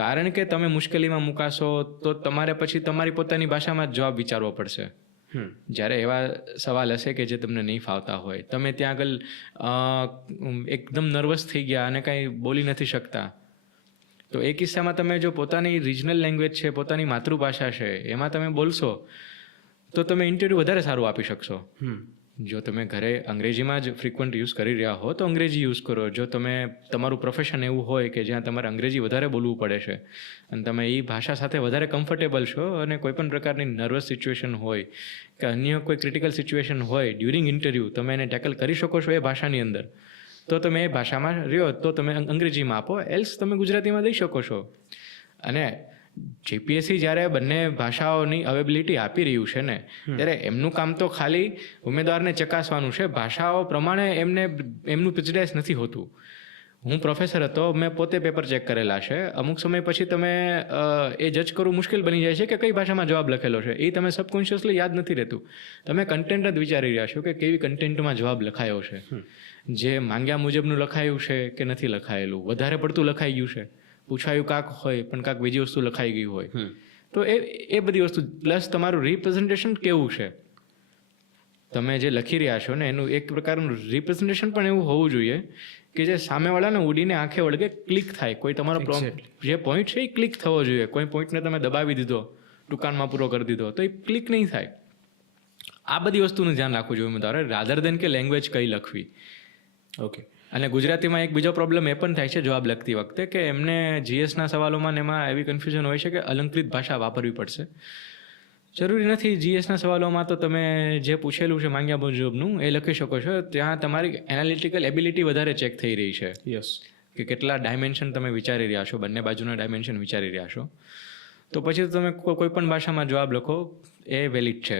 કારણ કે તમે મુશ્કેલીમાં મુકાશો તો તમારે પછી તમારી પોતાની ભાષામાં જ જવાબ વિચારવો પડશે. જ્યારે એવા સવાલ હશે કે જે તમને નહીં ફાવતા હોય, તમે ત્યાં આગળ એકદમ નર્વસ થઈ ગયા અને કાંઈ બોલી નથી શકતા, તો એ કિસ્સામાં તમે જો પોતાની રિજનલ લેંગ્વેજ છે, પોતાની માતૃભાષા છે એમાં તમે બોલશો તો તમે ઇન્ટરવ્યૂ વધારે સારું આપી શકશો. જો તમે ઘરે અંગ્રેજીમાં જ ફ્રિકવન્ટ યુઝ કરી રહ્યા હો તો અંગ્રેજી યુઝ કરો. જો તમે તમારું પ્રોફેશન એવું હોય કે જ્યાં તમારે અંગ્રેજી વધારે બોલવું પડે છે અને તમે એ ભાષા સાથે વધારે કમ્ફર્ટેબલ છો અને કોઈ પણ પ્રકારની નર્વસ સિચ્યુએશન હોય કે અન્ય કોઈ ક્રિટિકલ સિચ્યુએશન હોય ડ્યુરિંગ ઇન્ટરવ્યૂ, તમે એને ટેકલ કરી શકો છો એ ભાષાની અંદર, તો તમે એ ભાષામાં રહ્યો તો તમે અંગ્રેજીમાં આપો, એલ્સ તમે ગુજરાતીમાં દઈ શકો છો. અને જીપીએસસી જ્યારે બંને ભાષાઓની અવેબિલિટી આપી રહ્યું છે ને ત્યારે એમનું કામ તો ખાલી ઉમેદવારને ચકાસવાનું છે. ભાષાઓ પ્રમાણે એમનું પ્રેજિડાઇઝ નથી હોતું. હું પ્રોફેસર હતો, મેં પોતે પેપર ચેક કરેલા છે. અમુક સમય પછી તમે એ જજ કરવું મુશ્કેલ બની જાય છે કે કઈ ભાષામાં જવાબ લખેલો છે. એ તમે સબકોન્શિયસલી યાદ નથી રહેતું. તમે કન્ટેન્ટ જ વિચારી રહ્યા છો કે કેવી કન્ટેન્ટમાં જવાબ લખાયો છે, જે માંગ્યા મુજબનું લખાયું છે કે નથી લખાયેલું, વધારે પડતું લખાઈ ગયું છે, પૂછાયું કાંક હોય પણ કાંક બીજી વસ્તુ લખાઈ ગઈ હોય. તો એ બધી વસ્તુ પ્લસ તમારું રિપ્રેઝન્ટેશન કેવું છે, તમે જે લખી રહ્યા છો ને એનું એક પ્રકારનું રિપ્રેઝન્ટેશન પણ એવું હોવું જોઈએ કે જે સામેવાળાને ઉડીને આંખે વળગે ક્લિક થાય. કોઈ તમારો જે પોઈન્ટ છે એ ક્લિક થવો જોઈએ. કોઈ પોઈન્ટને તમે દબાવી દીધો, ટૂંકાણમાં પૂરો કરી દીધો તો એ ક્લિક નહીં થાય. આ બધી વસ્તુનું ધ્યાન રાખવું જોઈએ ઉમેદવારે, રાધર દેન કે લેંગ્વેજ કઈ લખવી. ઓકે. અને ગુજરાતીમાં એક બીજો પ્રોબ્લેમ એ પણ થાય છે જવાબ લખતી વખતે કે એમને જીએસના સવાલોમાં ને એમાં એવી કન્ફ્યુઝન હોય છે કે અલંકૃત ભાષા વાપરવી પડશે. જરૂરી નથી. જીએસના સવાલોમાં તો તમે જે પૂછેલું છે માંગ્યા મુજબનું એ લખી શકો છો. ત્યાં તમારી એનાલિટિકલ એબિલિટી વધારે ચેક થઈ રહી છે. યસ. કે કેટલા ડાયમેન્શન તમે વિચારી રહ્યા છો, બંને બાજુના ડાયમેન્શન વિચારી રહ્યા છો, તો પછી તમે કોઈ પણ ભાષામાં જવાબ લખો એ વેલિડ છે.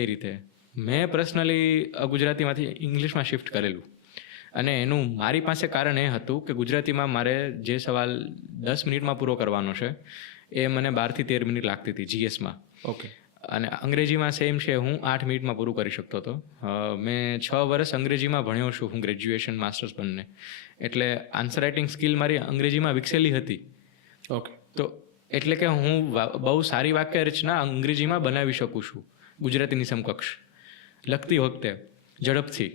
એ રીતે મેં પર્સનલી ગુજરાતીમાંથી ઇંગ્લિશમાં શિફ્ટ કરેલું, અને એનું મારી પાસે કારણ એ હતું કે ગુજરાતીમાં મારે જે સવાલ 10 મિનિટમાં પૂરો કરવાનો છે એ મને 12 થી 13 મિનિટ લાગતી હતી જીએસમાં. ઓકે. અને અંગ્રેજીમાં સેમ છે, હું 8 મિનિટમાં પૂરું કરી શકતો હતો. મેં 6 વર્ષ અંગ્રેજીમાં ભણ્યો છું, હું ગ્રેજ્યુએશન માસ્ટર્સ બંને, એટલે આન્સર રાઇટિંગ સ્કિલ મારી અંગ્રેજીમાં વિકસેલી હતી. ઓકે. તો એટલે કે હું બહુ સારી વાક્ય રચના અંગ્રેજીમાં બનાવી શકું છું ગુજરાતીની સમકક્ષ, લખતી વખતે ઝડપથી,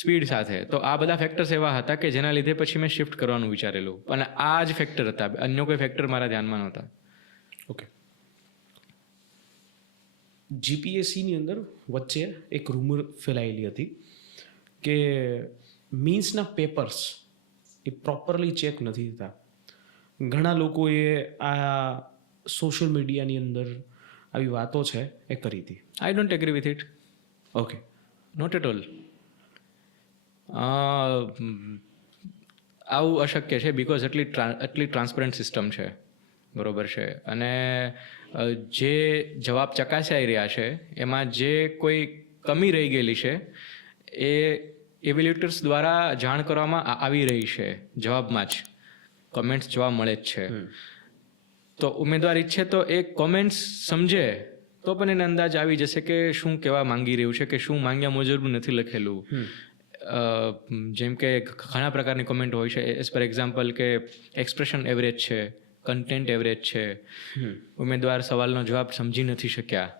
સ્પીડ સાથે. તો આ બધા ફેક્ટર્સ એવા હતા કે જેના લીધે પછી મેં શિફ્ટ કરવાનું વિચારેલું, અને આ જ ફેક્ટર હતા, અન્ય કોઈ ફેક્ટર મારા ધ્યાનમાં નહોતા. ઓકે. જીપીએસસીની અંદર વચ્ચે એક રૂમર ફેલાયેલી હતી કે મીન્સના પેપર્સ એ પ્રોપરલી ચેક નથી થતા. ઘણા લોકોએ આ સોશિયલ મીડિયાની અંદર આવી વાતો છે એ કરી હતી. I don't agree with it. Okay. Not at all. આવું અશક્ય છે, બિકોઝ એટલી ટ્રાન્સપરન્ટ સિસ્ટમ છે, બરોબર છે. અને જે જવાબ ચકાસાઈ રહ્યા છે એમાં જે કોઈ કમી રહી ગયેલી છે એ એવેલ્યુએટર્સ દ્વારા જાણ કરવામાં આવી રહી છે, જવાબમાં જ કોમેન્ટ્સ જોવા મળે જ છે. તો ઉમેદવાર ઈચ્છે તો એ કોમેન્ટ્સ સમજે તો પણ એને અંદાજ આવી જશે કે શું કહેવા માંગી રહ્યું છે, કે શું માંગ્યા મુજબ નથી લખેલું. જેમ કે ઘણા પ્રકારની કોમેન્ટ હોય છે, એઝ પર એક્ઝામ્પલ કે એક્સપ્રેશન એવરેજ છે, કન્ટેન્ટ એવરેજ છે, ઉમેદવાર સવાલનો જવાબ સમજી નથી શક્યા,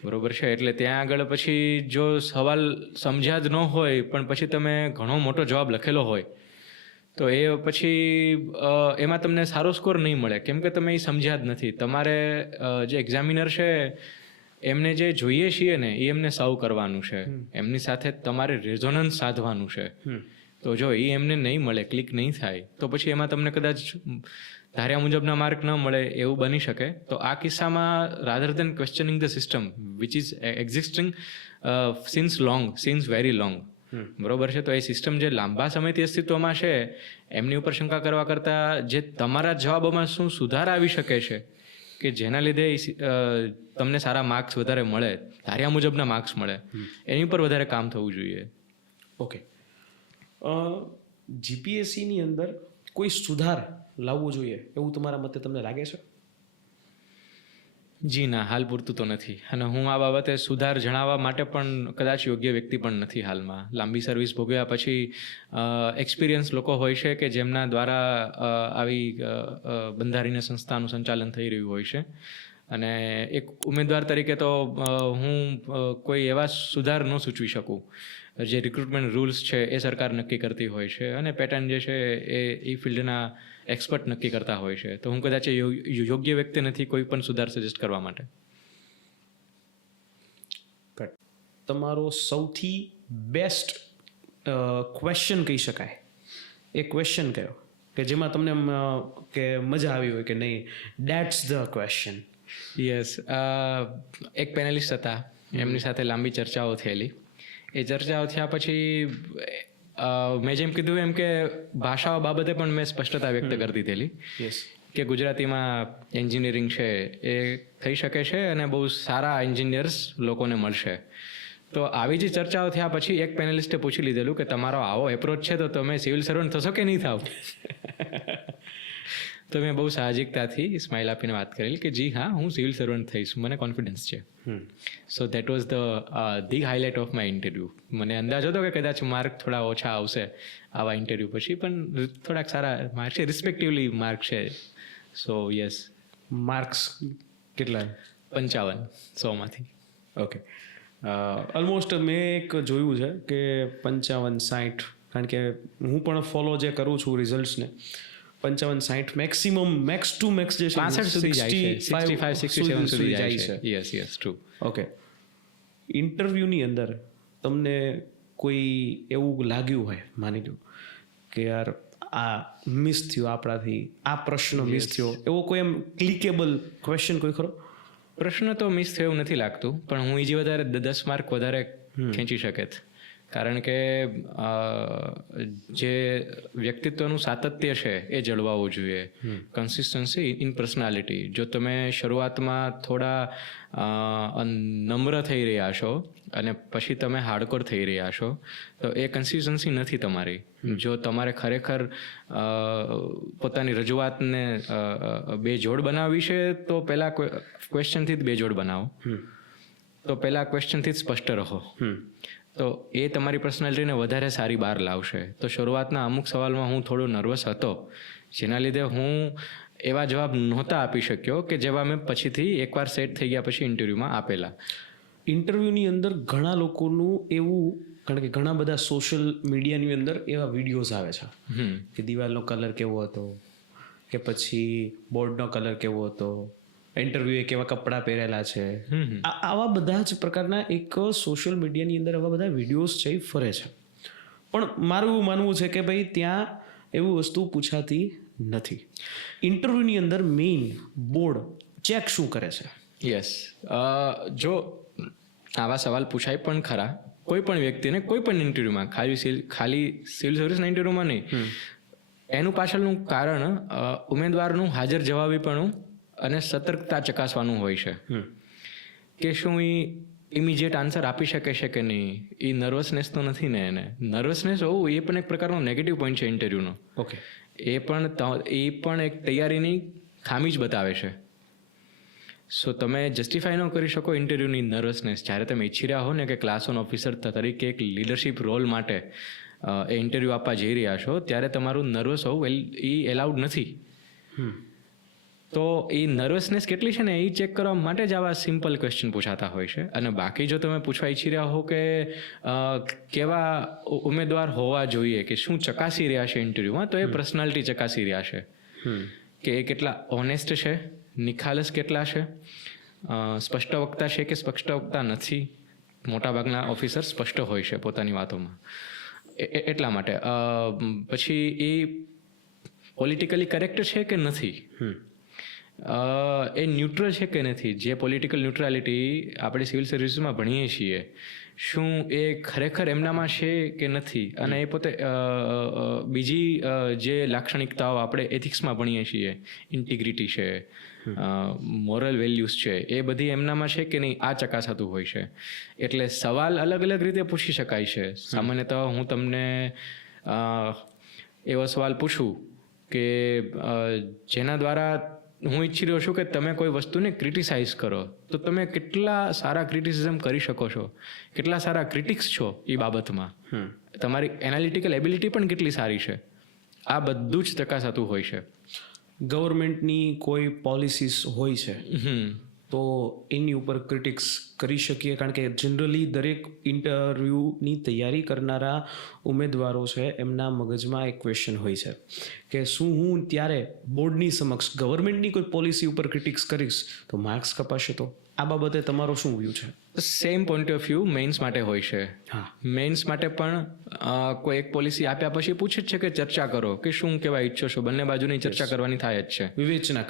બરોબર છે. એટલે ત્યાં આગળ પછી જો સવાલ સમજ્યા જ ન હોય પણ પછી તમે ઘણો મોટો જવાબ લખેલો હોય તો એ પછી એમાં તમને સારો સ્કોર નહીં મળે, કેમ કે તમે એ સમજ્યા જ નથી. તમારે જે એક્ઝામિનર છે એમને જે જોઈએ છીએ ને એ એમને સર્વ કરવાનું છે, એમની સાથે તમારે રેઝોનન્સ સાધવાનું છે. તો જો એ એમને નહીં મળે, ક્લિક નહીં થાય, તો પછી એમાં તમને કદાચ ધાર્યા મુજબના માર્ક ન મળે એવું બની શકે. તો આ કિસ્સામાં rather then questioning the system which is existing since very long, બરોબર છે. તો એ સિસ્ટમ જે લાંબા સમયથી અસ્તિત્વમાં છે એમની ઉપર શંકા કરવા કરતાં જે તમારા જવાબોમાં શું સુધાર આવી શકે છે કે જેના લીધે તમને સારા માર્ક્સ વધારે મળે, ધાર્યા મુજબના માર્ક્સ મળે, એની ઉપર વધારે કામ થવું જોઈએ. ઓકે. જીપીએસસીની અંદર કોઈ સુધાર લાવવો જોઈએ એવું તમારા મતે તમને લાગે છે? જી ના, હાલ પૂરતું તો નથી. અને હું આ બાબતે સુધાર જણાવવા માટે પણ કદાચ યોગ્ય વ્યક્તિ પણ નથી હાલમાં. લાંબી સર્વિસ ભોગવ્યા પછી એક્સપિરિયન્સ લોકો હોય છે કે જેમના દ્વારા આવી બંધારણીય સંસ્થાનું સંચાલન થઈ રહ્યું હોય છે. અને એક ઉમેદવાર તરીકે તો હું કોઈ એવા સુધાર ન સૂચવી શકું. જે રિક્રુટમેન્ટ રૂલ્સ છે એ સરકાર નક્કી કરતી હોય છે અને પેટર્ન જે છે એ ફિલ્ડના એક્સપર્ટ નક્કી કરતા હોય છે. તો હું કદાચ યોગ્ય વ્યક્તિ નથી કોઈ પણ સુધાર સજેસ્ટ કરવા માટે. તમારો સૌથી બેસ્ટ ક્વેશ્ચન કહી શકાય એ ક્વેશ્ચન કયો કે જેમાં તમને કે મજા આવી હોય કે નહીં, ડેટ્સ ધ ક્વેશ્ચન? યસ, એક પેનલિસ્ટ હતા, એમની સાથે લાંબી ચર્ચાઓ થયેલી. એ ચર્ચાઓ થયા પછી મેં જેમ કીધું એમ કે ભાષાઓ બાબતે પણ મેં સ્પષ્ટતા વ્યક્ત કરી દીધેલી કે ગુજરાતીમાં એન્જિનિયરિંગ છે એ થઈ શકે છે અને બહુ સારા એન્જિનિયર્સ લોકોને મળશે. તો આવી જ ચર્ચાઓ થયા પછી એક પેનલિસ્ટે પૂછી લીધેલું કે તમારો આવો એપ્રોચ છે તો તમે સિવિલ સર્વન્ટ થશો કે નહીં થાવ? તો મેં બહુ સાહજિકતાથી સ્માઇલ આપીને વાત કરેલી કે જી હા, હું સિવિલ સર્વન્ટ થઈશ, મને કોન્ફિડન્સ છે. So that was the highlight of my interview. મને અંદાજ હતો કે કદાચ માર્ક થોડા ઓછા આવશે આવા ઇન્ટરવ્યૂ પછી, પણ થોડાક સારા માર્ક છે, રિસ્પેક્ટિવલી માર્ક છે. સો યસ. માર્ક્સ કેટલા? 55-100માંથી. ઓકે. ઓલમોસ્ટ મેં એક જોયું છે કે 55-60, કારણ કે હું પણ ફોલો જે કરું છું રિઝલ્ટ્સને, 55-60 મેક્સિમમ, મેક્સ ટુ મેક્સ જે છે 65 સુધી જાય છે, 65-67 સુધી જાય છે. Yes yes, true. ઓકે. ઇન્ટરવ્યૂની અંદર તમને કોઈ એવું લાગ્યું હોય, માની લો કે યાર આ મિસ થયું આપણાથી, આ પ્રશ્ન મિસ થયો, એવો કોઈ એમ ક્લિકેબલ ક્વેશ્ચન કોઈ ખરો? પ્રશ્ન તો મિસ થયો એવું નથી લાગતું, પણ હું જે વધારે 10 માર્ક વધારે ખેંચી શકે કારણ કે જે વ્યક્તિત્વનું સાતત્ય છે એ જળવાવું જોઈએ. Consistency in personality. જો તમે શરૂઆતમાં થોડા નમ્ર થઈ રહ્યા છો અને પછી તમે હાર્ડકોર થઈ રહ્યા છો તો એ કન્સિસ્ટન્સી નથી તમારી. જો તમારે ખરેખર પોતાની રજૂઆતને બેજોડ બનાવવી છે તો પહેલાં ક્વેશ્ચનથી જ બેજોડ બનાવો. તો પહેલાં ક્વેશ્ચનથી જ સ્પષ્ટ રહો. તો એ તમારી પર્સનાલિટીને વધારે સારી બહાર લાવશે. તો શરૂઆતના અમુક સવાલમાં હું થોડો નર્વસ હતો, જેના લીધે હું એવા જવાબ નહોતા આપી શક્યો કે જેવા મેં પછીથી એકવાર સેટ થઈ ગયા પછી ઇન્ટરવ્યૂમાં આપેલા. ઇન્ટરવ્યૂની અંદર ઘણા લોકોનું એવું, કારણ કે ઘણા બધા સોશિયલ મીડિયાની અંદર એવા વિડીયોઝ આવે છે કે દિવાલનો કલર કેવો હતો, કે પછી બોર્ડનો કલર કેવો હતો, ઇન્ટરવ્યૂએ કેવા કપડાં પહેરેલા છે. આવા બધા જ પ્રકારના એક સોશિયલ મીડિયાની અંદર આવા બધા વિડીયોઝ છે એ ફરે છે. પણ મારું એવું માનવું છે કે ભાઈ ત્યાં એવું વસ્તુ પૂછાતી નથી. ઇન્ટરવ્યૂની અંદર મેઇન બોર્ડ ચેક શું કરે છે? યસ, જો આવા સવાલ પૂછાય પણ ખરા કોઈ પણ વ્યક્તિને કોઈ પણ ઇન્ટરવ્યૂમાં, ખાલી સિવિલ સર્વિસના ઇન્ટરવ્યૂમાં નહીં. એનું પાછળનું કારણ ઉમેદવારનું હાજર જવાબીપણું અને સતર્કતા ચકાસવાનું હોય છે કે શું એ ઇમિડિયેટ આન્સર આપી શકે છે કે નહીં. એ નર્વસનેસ તો નથી ને? એને નર્વસનેસ હોવું એ પણ એક પ્રકારનો નેગેટિવ પોઈન્ટ છે ઇન્ટરવ્યૂનો. ઓકે, એ પણ એક તૈયારીની ખામી જ બતાવે છે. સો તમે જસ્ટિફાય ન કરી શકો ઇન્ટરવ્યૂની નર્વસનેસ. જ્યારે તમે ઈચ્છી રહ્યા હો ને કે ક્લાસ 1 ઓફિસર તરીકે એક લીડરશિપ રોલ માટે એ ઇન્ટરવ્યૂ આપવા જઈ રહ્યા છો, ત્યારે તમારું નર્વસ હોવું એ એલાઉડ નથી. તો એ નર્વસનેસ કેટલી છે ને એ ચેક કરવા માટે જ આવા સિમ્પલ ક્વેશ્ચન પૂછાતા હોય છે. અને બાકી જો તમે પૂછવા ઈચ્છી રહ્યા હો કે કેવા ઉમેદવાર હોવા જોઈએ, કે શું ચકાસી રહ્યા છે ઇન્ટરવ્યૂમાં, તો એ પર્સનાલિટી ચકાસી રહ્યા છે કે એ કેટલા ઓનેસ્ટ છે, નિખાલસ કેટલા છે, સ્પષ્ટ વક્તા છે કે સ્પષ્ટ વક્તા નથી. મોટાભાગના ઓફિસર સ્પષ્ટ હોય છે પોતાની વાતોમાં. એટલા માટે પછી એ પોલિટિકલી કરેક્ટ છે કે નથી, એ ન્યુટ્રલ છે કે નથી. જે પોલિટિકલ ન્યુટ્રાલિટી આપણે સિવિલ સર્વિસીસમાં ભણીએ છીએ, શું એ ખરેખર એમનામાં છે કે નથી. અને એ પોતે બીજી જે લાક્ષણિકતાઓ આપણે એથિક્સમાં ભણીએ છીએ, ઇન્ટિગ્રિટી છે, મોરલ વેલ્યુઝ છે, એ બધી એમનામાં છે કે નહીં આ ચકાસાતું હોય છે. એટલે સવાલ અલગ અલગ રીતે પૂછી શકાય છે. સામાન્યતઃ હું તમને એવો સવાલ પૂછું કે જેના દ્વારા હું ઈચ્છી રહ્યો છું કે તમે કોઈ વસ્તુને ક્રિટિસાઇઝ કરો, તો તમે કેટલા સારા ક્રિટિસિઝમ કરી શકો છો, કેટલા સારા ક્રિટિક્સ છો એ બાબતમાં, તમારી એનાલિટિકલ એબિલિટી પણ કેટલી સારી છે, આ બધું જ ચકાસાતું હોય છે. ગવર્મેન્ટની કોઈ પોલિસીસ હોય છે તો એની ઉપર ક્રિટિક્સ કરી શકીએ, કારણ કે જનરલી દરેક ઇન્ટરવ્યૂની તૈયારી કરનારા ઉમેદવારો છે એમના મગજમાં એક ક્વેશ્ચન હોય છે કે શું હું ત્યારે બોર્ડની સમક્ષ ગવર્મેન્ટની કોઈ પોલિસી ઉપર ક્રિટિક્સ કરીશ તો માર્ક્સ કપાશે. તો આ બાબતે તમારો શું વ્યૂ છે? Same point of view mains માટે હોય છે. મેઇન્સ માટે પણ કોઈ એક પોલિસી આપ્યા પછી પૂછે જ છે કે ચર્ચા કરો કે શું કહેવા ઈચ્છો છો. બંને બાજુની ચર્ચા કરવાની થાય જ છે. વિવેચના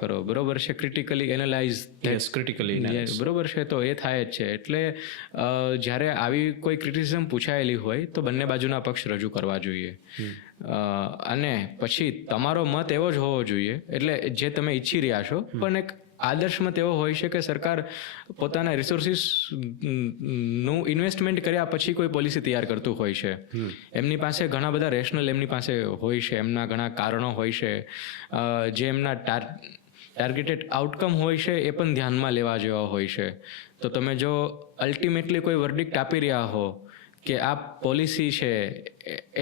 કરો, બરોબર છે. ક્રિટિકલી એનાલાઇઝ, ક્રિટિકલી બરોબર છે, તો એ થાય જ છે. એટલે જ્યારે આવી કોઈ ક્રિટિસિઝમ પૂછાયેલી હોય તો બંને બાજુના પક્ષ રજૂ કરવા જોઈએ. અને પછી તમારો મત એવો જ હોવો જોઈએ, એટલે જે તમે ઈચ્છી રહ્યા છો, પણ એક આદર્શ મત એવો હોય છે કે સરકાર પોતાના રિસોર્સિસનું ઇન્વેસ્ટમેન્ટ કર્યા પછી કોઈ પોલિસી તૈયાર કરતું હોય છે. એમની પાસે ઘણા બધા રેશનલ એમની પાસે હોય છે, એમના ઘણા કારણો હોય છે, જે એમના ટાર્ગેટેડ આઉટકમ હોય છે એ પણ ધ્યાનમાં લેવા જેવા હોય છે. તો તમે જો અલ્ટિમેટલી કોઈ વર્ડિક્ટ આપી રહ્યા હો કે આ પોલિસી છે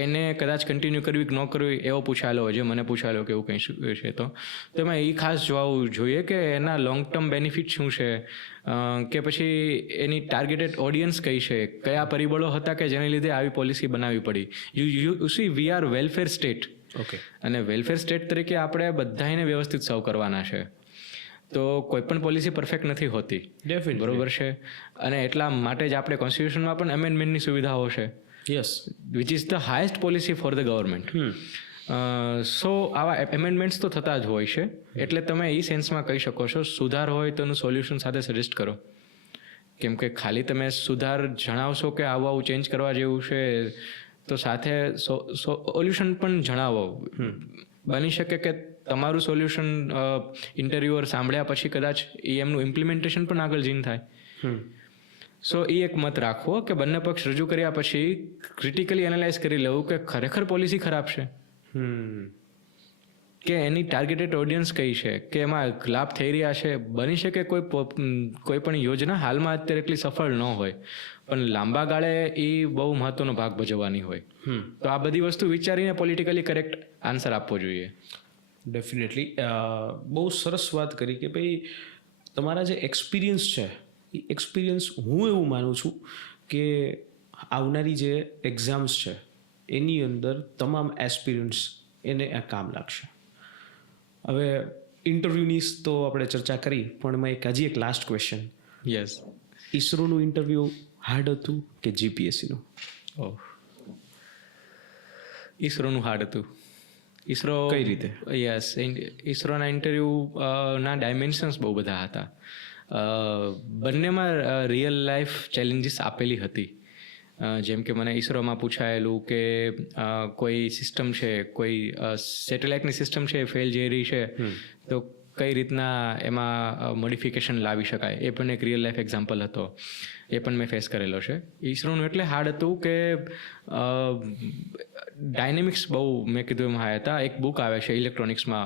એને કદાચ કન્ટિન્યુ કરવી કે ન કરવી એવો પૂછાયેલો હોય, જે મને પૂછાયેલો કે એવું કંઈ શું છે, તો એમાં એ ખાસ જોવું જોઈએ કે એના લોંગ ટર્મ બેનિફિટ શું છે, કે પછી એની ટાર્ગેટેડ ઓડિયન્સ કઈ છે, કયા પરિબળો હતા કે જેને લીધે આવી પોલિસી બનાવવી પડી. You C, we are welfare state. Okay, અને વેલફેર સ્ટેટ તરીકે આપણે બધાને વ્યવસ્થિત સર્વ કરવાના છે. તો કોઈ પણ પોલિસી પરફેક્ટ નથી હોતી, બરોબર છે. અને એટલા માટે જ આપણે કોન્સ્ટિટ્યુશનમાં પણ એમેન્ડમેન્ટની સુવિધાઓ છે. Yes, which is the highest policy for the government. So આવા એમેન્ડમેન્ટ્સ તો થતા જ હોય છે. એટલે તમે એ સેન્સમાં કહી શકો છો સુધાર હોય તો એનું સોલ્યુશન સાથે સજેસ્ટ કરો કેમ કે ખાલી તમે સુધાર જણાવશો કે આવું આવું ચેન્જ કરવા જેવું છે તો સાથે સોલ્યુશન પણ જણાવો. બની શકે કે તમારું સોલ્યુશન ઇન્ટરવ્યુઅર સાંભળ્યા પછી કદાચ એમનું ઇમ્પ્લિમેન્ટેશન પણ આગળ જઈને થાય. સો એ એક મત રાખવો કે બંને પક્ષ રજૂ કર્યા પછી ક્રિટિકલી એનાલાઇઝ કરી લેવું કે ખરેખર પોલિસી ખરાબ છે કે એની ટાર્ગેટેડ ઓડિયન્સ કઈ છે, કે એમાં લાભ થઈ રહ્યા છે. બની શકે કોઈ પણ યોજના હાલમાં અત્યારે એટલી સફળ ન હોય પણ લાંબા ગાળે એ બહુ મહત્વનો ભાગ ભજવવાની હોય. તો આ બધી વસ્તુ વિચારીને પોલિટિકલી કરેક્ટ આન્સર આપવો જોઈએ. ડેફિનેટલી બહુ સરસ વાત કરી કે ભાઈ તમારા જે એક્સપિરિયન્સ છે એ એક્સપિરિયન્સ હું એવું માનું છું કે આવનારી જે એક્ઝામ્સ છે એની અંદર તમામ એસ્પિરન્ટ્સ એને આ કામ લાગશે. હવે ઇન્ટરવ્યૂની તો આપણે ચર્ચા કરી પણ એમાં હજી એક લાસ્ટ ક્વેશ્ચન. યસ. ઈસરોનું ઇન્ટરવ્યૂ હાર્ડ હતું કે જીપીએસસીનું? ઓહ, ઈસરોનું હાર્ડ હતું. ઈસરો કઈ રીતે? યસ, ઈસરોના ઇન્ટરવ્યૂ ના ડાયમેન્શન્સ બહુ બધા હતા. બંનેમાં રિયલ લાઈફ ચેલેન્જીસ આપેલી હતી. જેમ કે મને ઈસરોમાં પૂછાયેલું કે કોઈ સિસ્ટમ છે, કોઈ સેટેલાઇટની સિસ્ટમ છે ફેલ જઈ રહી છે તો કઈ રીતના એમાં મોડિફિકેશન લાવી શકાય. એ પણ એક રિયલ લાઈફ એક્ઝામ્પલ હતો. એ પણ મેં ફેસ કરેલો છે. ઈસરોનું એટલે હાર્ડ હતું કે ડાયનેમિક્સ બહુ મેં કીધું એમ હાય હતા. એક બુક આવે છે ઇલેક્ટ્રોનિક્સમાં,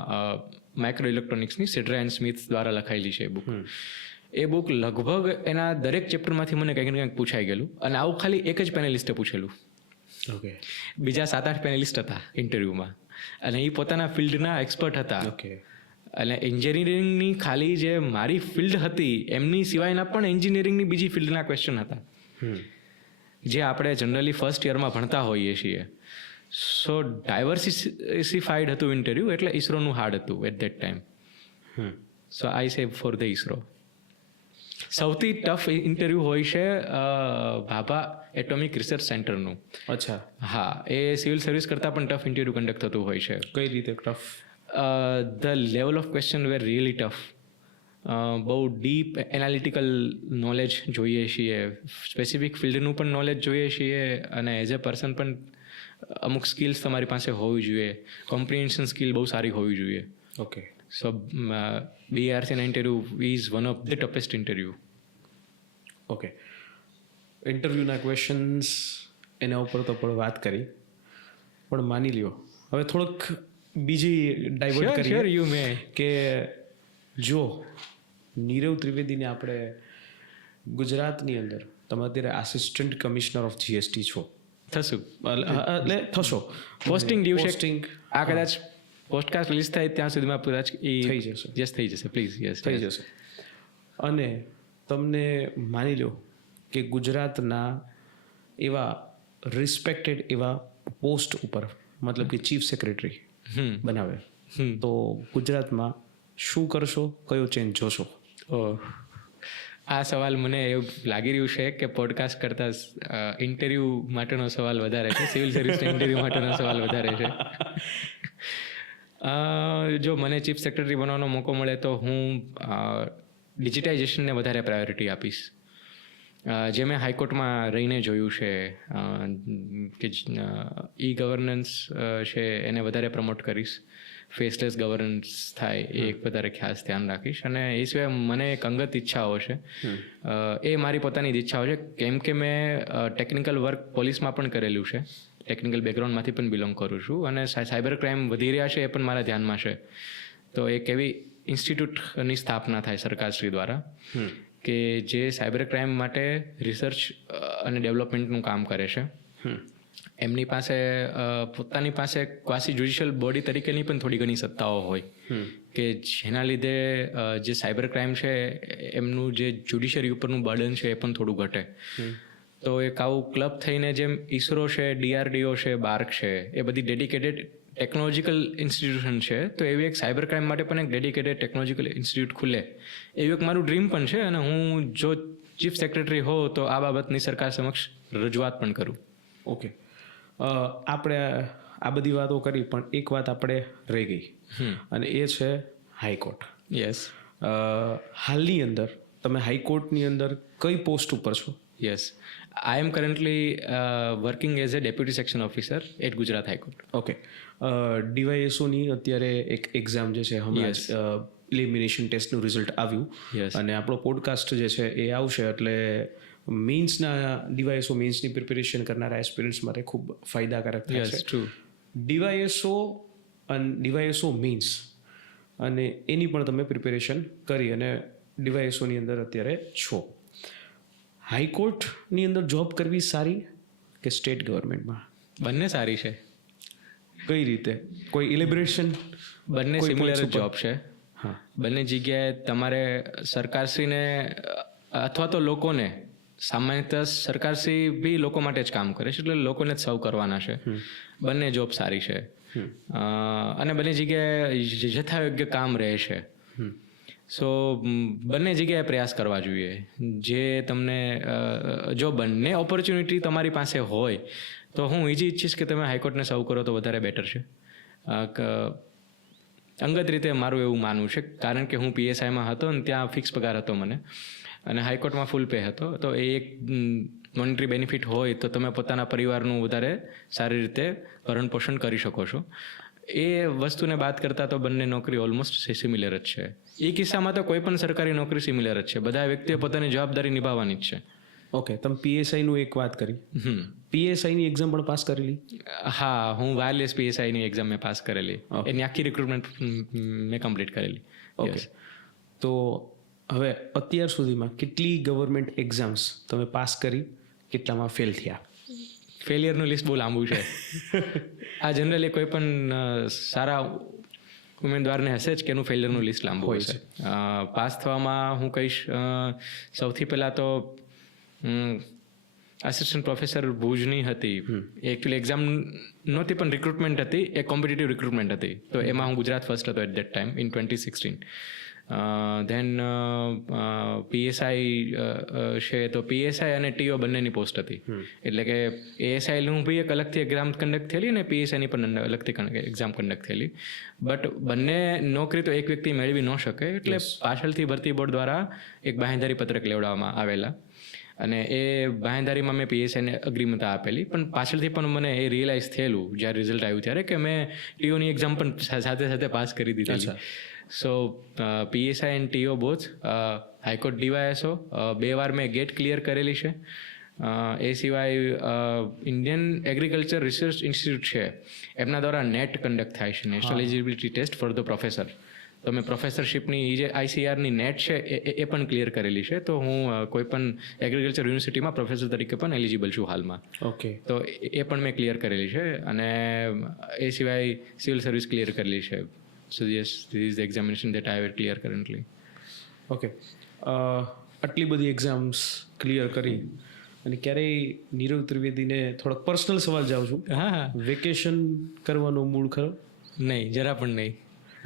માઇક્રો ઇલેક્ટ્રોનિક્સની, સિડ્રા એન્ડ સ્મિથ દ્વારા લખાયેલી છે એ બુક. એ બુક લગભગ એના દરેક ચેપ્ટરમાંથી મને કંઈક ને કંઈક પૂછાઈ ગયેલું. અને આવું ખાલી એક જ પેનલિસ્ટે પૂછેલું. ઓકે. બીજા 7-8 પેનલિસ્ટ હતા ઇન્ટરવ્યૂમાં અને એ પોતાના ફિલ્ડના એક્સપર્ટ હતા. ઓકે. અને એન્જિનિયરિંગની ખાલી જે મારી ફિલ્ડ હતી એમની સિવાયના પણ એન્જિનિયરિંગની બીજી ફિલ્ડના ક્વેશ્ચન હતા જે આપણે જનરલી ફર્સ્ટ યરમાં ભણતા હોઈએ છીએ. સો ડાયવર્સિફાઈડ હતું ઇન્ટરવ્યૂ, એટલે ઈસરોનું હાર્ડ હતું એટ ધેટ ટાઈમ. સો આઈ સે ફોર ધ ઈસરો. સૌથી ટફ ઇન્ટરવ્યૂ હોય છે ભાભા એટોમિક રિસર્ચ સેન્ટરનું. અચ્છા. હા, એ સિવિલ સર્વિસ કરતાં પણ ટફ ઇન્ટરવ્યૂ કન્ડક્ટ થતું હોય છે. કઈ રીતે tough? The level of question were really tough. બહુ ડીપ એનાલિટિકલ નોલેજ જોઈએ છીએ, સ્પેસિફિક ફિલ્ડનું પણ નોલેજ જોઈએ છીએ અને એઝ એ પર્સન પણ અમુક સ્કિલ્સ તમારી પાસે હોવી જોઈએ. કોમ્પ્રિહેન્શન સ્કિલ બહુ સારી હોવી જોઈએ. ઓકે. સો બીઆરસીના interview is one of the toughest interview. Okay. ઇન્ટરવ્યૂના ક્વેશ્ચન્સ એના ઉપર તો પણ વાત કરી, પણ માની લ્યો હવે થોડોક બીજી ડાયવર્ટ કરીએ યુ મે કે જો નીરવ ત્રિવેદીને આપણે ગુજરાતની અંદર તમે અત્યારે આસિસ્ટન્ટ કમિશનર ઓફ જીએસટી છો, થશું એટલે થશો, પોસ્ટિંગ ડ્યુ છે. પોસ્ટિંગ આ કદાચ પોસ્ટકાસ્ટ રિલીઝ થાય ત્યાં સુધીમાં કદાચ થઈ જશે. યસ, થઈ જશે. પ્લીઝ, યસ, થઈ જશે. અને તમને માની લો કે ગુજરાતના એવા રિસ્પેક્ટેડ એવા પોસ્ટ ઉપર, મતલબ કે ચીફ સેક્રેટરી બનાવે, તો ગુજરાતમાં શું કરશો? કયો ચેન્જ જોશો? આ સવાલ મને એવું લાગી રહ્યું છે કે પોડકાસ્ટ કરતાં ઇન્ટરવ્યૂ માટેનો સવાલ વધારે છે, સિવિલ સર્વિસના ઇન્ટરવ્યૂ માટેનો સવાલ વધારે છે. જો મને ચીફ સેક્રેટરી બનવાનો મોકો મળે તો હું ડિજિટાઇઝેશનને વધારે પ્રાયોરિટી આપીશ. જે મેં હાઈકોર્ટમાં રહીને જોયું છે કે ઈ ગવર્નન્સ છે એને વધારે પ્રમોટ કરીશ. ફેસલેસ ગવર્નન્સ થાય એ એક વધારે ખાસ ધ્યાન રાખીશ. અને એ સિવાય મને એક અંગત ઈચ્છાઓ છે, એ મારી પોતાની જ ઈચ્છાઓ છે. કેમ કે મેં ટેકનિકલ વર્ક પોલીસમાં પણ કરેલું છે, ટેકનિકલ બેકગ્રાઉન્ડમાંથી પણ બિલોંગ કરું છું, અને સાયબર ક્રાઇમ વધી રહ્યા છે એ પણ મારા ધ્યાનમાં છે. તો એક એવી ઇન્સ્ટિટ્યૂટની સ્થાપના થાય સરકારશ્રી દ્વારા કે જે સાયબર ક્રાઇમ માટે રિસર્ચ અને ડેવલપમેન્ટનું કામ કરે છે. એમની પાસે પોતાની પાસે ક્વાસી જ્યુડિશિયલ બોડી તરીકેની પણ થોડી ઘણી સત્તાઓ હોય કે જેના લીધે જે સાયબર ક્રાઇમ છે એમનું જે જ્યુડિશરી ઉપરનું બર્ડન છે એ પણ થોડું ઘટે. તો એક આવું ક્લબ થઈને જેમ ઈસરો છે, DRDO છે, બાર્ક છે, એ બધી ડેડિકેટેડ ટેકનોલોજીકલ ઇન્સ્ટિટ્યુશન છે, તો એવી એક સાયબર ક્રાઇમ માટે પણ એક ડેડિકેટેડ ટેકનોલોજીકલ ઇન્સ્ટિટ્યૂટ ખુલે એવું એક મારું ડ્રીમ પણ છે. અને હું જો ચીફ સેક્રેટરી હોઉં તો આ બાબતની સરકાર સમક્ષ રજૂઆત પણ કરું. ઓકે. આપણે આ બધી વાતો કરી પણ એક વાત આપણે રહી ગઈ, અને એ છે હાઈકોર્ટ. યસ. હાલની અંદર તમે હાઈકોર્ટની અંદર કઈ પોસ્ટ ઉપર છો? Yes, I am currently working as a deputy section officer at Gujarat high court. Okay. ડીવાયએસઓની અત્યારે એક એક્ઝામ જે છે હમણાં જ ઇલિમિનેશન ટેસ્ટનું રિઝલ્ટ આવ્યું Yes. અને આપણો પોડકાસ્ટ જે છે એ આવશે એટલે મેન્સના ડીવાયએસઓ મેન્સની પ્રિપેરેશન કરનારા એસ્પિરન્ટ્સ માટે ખૂબ ફાયદાકારક થાય યસ છે. ટ્રુ. ડીવાયએસઓ અને ડીવાયએસઓ મીન્સ અને એની પણ તમે પ્રિપેરેશન કરી અને ડીવાયએસઓની અંદર અત્યારે છો. હાઈકોર્ટની અંદર જોબ કરવી સારી કે સ્ટેટ ગવર્મેન્ટમાં? બંને સારી છે, કઈ રીતે? કોઈ ઇલેબરેશન? બંને કોઈ સિમિલર points ઉપર? જોબ છે. હા. બંને જગ્યાએ તમારે સરકારશ્રીને અથવા તો લોકોને, સામાન્યતઃ સરકારશ્રી બી લોકો માટે જ કામ કરે છે એટલે લોકોને જ સર્વ કરવાના છે. બંને જોબ સારી છે અને બંને જગ્યાએ યથાયોગ્ય કામ રહે છે. સો બંને જગ્યાએ પ્રયાસ કરવા જોઈએ. જે તમને જો બંને ઓપોર્ચ્યુનિટી તમારી પાસે હોય તો હું ઈચ્છીશ કે તમે હાઈકોર્ટને સર્વ કરો તો વધારે બેટર છે. અંગત રીતે મારું એવું માનવું છે, કારણ કે હું પીએસઆઈમાં હતો ને ત્યાં ફિક્સ પગાર હતો મને, અને હાઈકોર્ટમાં ફૂલ પે હતો. તો એ એક મોનિટરી બેનિફિટ હોય તો તમે પોતાના પરિવારનું વધારે સારી રીતે ભરણ પોષણ કરી શકો છો. એ વસ્તુને બાદ કરતાં તો બંને નોકરી ઓલમોસ્ટ સિમિલર જ છે. એ કિસ્સામાં તો કોઈ પણ સરકારી નોકરી સિમિલર જ છે. બધા વ્યક્તિઓ પોતાની જવાબદારી નિભાવવાની જ છે. ઓકે. તમે પીએસઆઈનું એક વાત કરી, પીએસઆઈની એક્ઝામ પણ પાસ કરેલી? હા, હું વાયરલેસ પીએસઆઈની એક્ઝામ મેં પાસ કરેલી. એની આખી રિક્રુટમેન્ટ મેં કમ્પ્લીટ કરેલી. ઓકે. તો હવે અત્યાર સુધીમાં કેટલી ગવર્મેન્ટ એક્ઝામ્સ તમે પાસ કરી, કેટલામાં ફેલ થયા? ફેલિયરનું લિસ્ટ બહુ લાંબુ છે. આ જનરલી કોઈ પણ સારા ઉમેદવારને હશે જ કે એનું ફેલિયરનું લિસ્ટ લાંબુ હોય છે. પાસ થવામાં હું કહીશ, સૌથી પહેલાં તો આસિસ્ટન્ટ પ્રોફેસર ભુજની હતી. એકચ્યુઅલી એક્ઝામ નહોતી પણ રિક્રુટમેન્ટ હતી, એ કોમ્પિટિટિવ રિક્રુટમેન્ટ હતી. તો એમાં હું ગુજરાત ફર્સ્ટ હતો at that time in 2016. Then PSI છે તો પીએસઆઈ અને ટીઓ બંનેની પોસ્ટ હતી. એટલે કે એએસઆઈનું બી એક અલગથી એક્ઝામ કન્ડક્ટ થયેલી અને પીએસઆઈની પણ અલગથી એક્ઝામ કન્ડક્ટ થયેલી. બટ બંને નોકરી તો એક વ્યક્તિ મેળવી ન શકે, એટલે પાછળથી ભરતી બોર્ડ દ્વારા એક બાંહેધરી પત્રક લેવડાવવામાં આવેલા અને એ બાંહેધરીમાં મેં પીએસઆઈને અગ્રીમતા આપેલી. પણ પાછળથી પણ મને એ રિયલાઇઝ થયેલું જ્યારે રિઝલ્ટ આવ્યું ત્યારે કે મેં ટીઓની એક્ઝામ પણ સાથે સાથે પાસ કરી દીધી. So PSI and TO both. High court DYSO 2 વાર મેં ગેટ ક્લિયર કરેલી છે. એ સિવાય ઇન્ડિયન એગ્રીકલ્ચર રિસર્ચ ઇન્સ્ટિટ્યૂટ છે, એમના દ્વારા નેટ કન્ડક્ટ થાય છે, national eligibility test for the professor. તો મેં પ્રોફેસરશિપની જે આઈસીઆરની નેટ છે એ પણ ક્લિયર કરેલી છે. તો હું કોઈ પણ એગ્રીકલ્ચર યુનિવર્સિટીમાં પ્રોફેસર તરીકે પણ એલિજિબલ છું હાલમાં. ઓકે. તો એ પણ મેં ક્લિયર કરેલી છે અને એ સિવાય સિવિલ સર્વિસ ક્લિયર કરેલી છે. So yes, this is the examination that I have clear currently. Okay. આટલી બધી એક્ઝામ્સ ક્લિયર કરી અને ક્યારેય નીરવ ત્રિવેદીને થોડોક પર્સનલ સવાલ જાઉં છું, હા, વેકેશન કરવાનો મૂડ ખરો? નહીં, જરા પણ નહીં.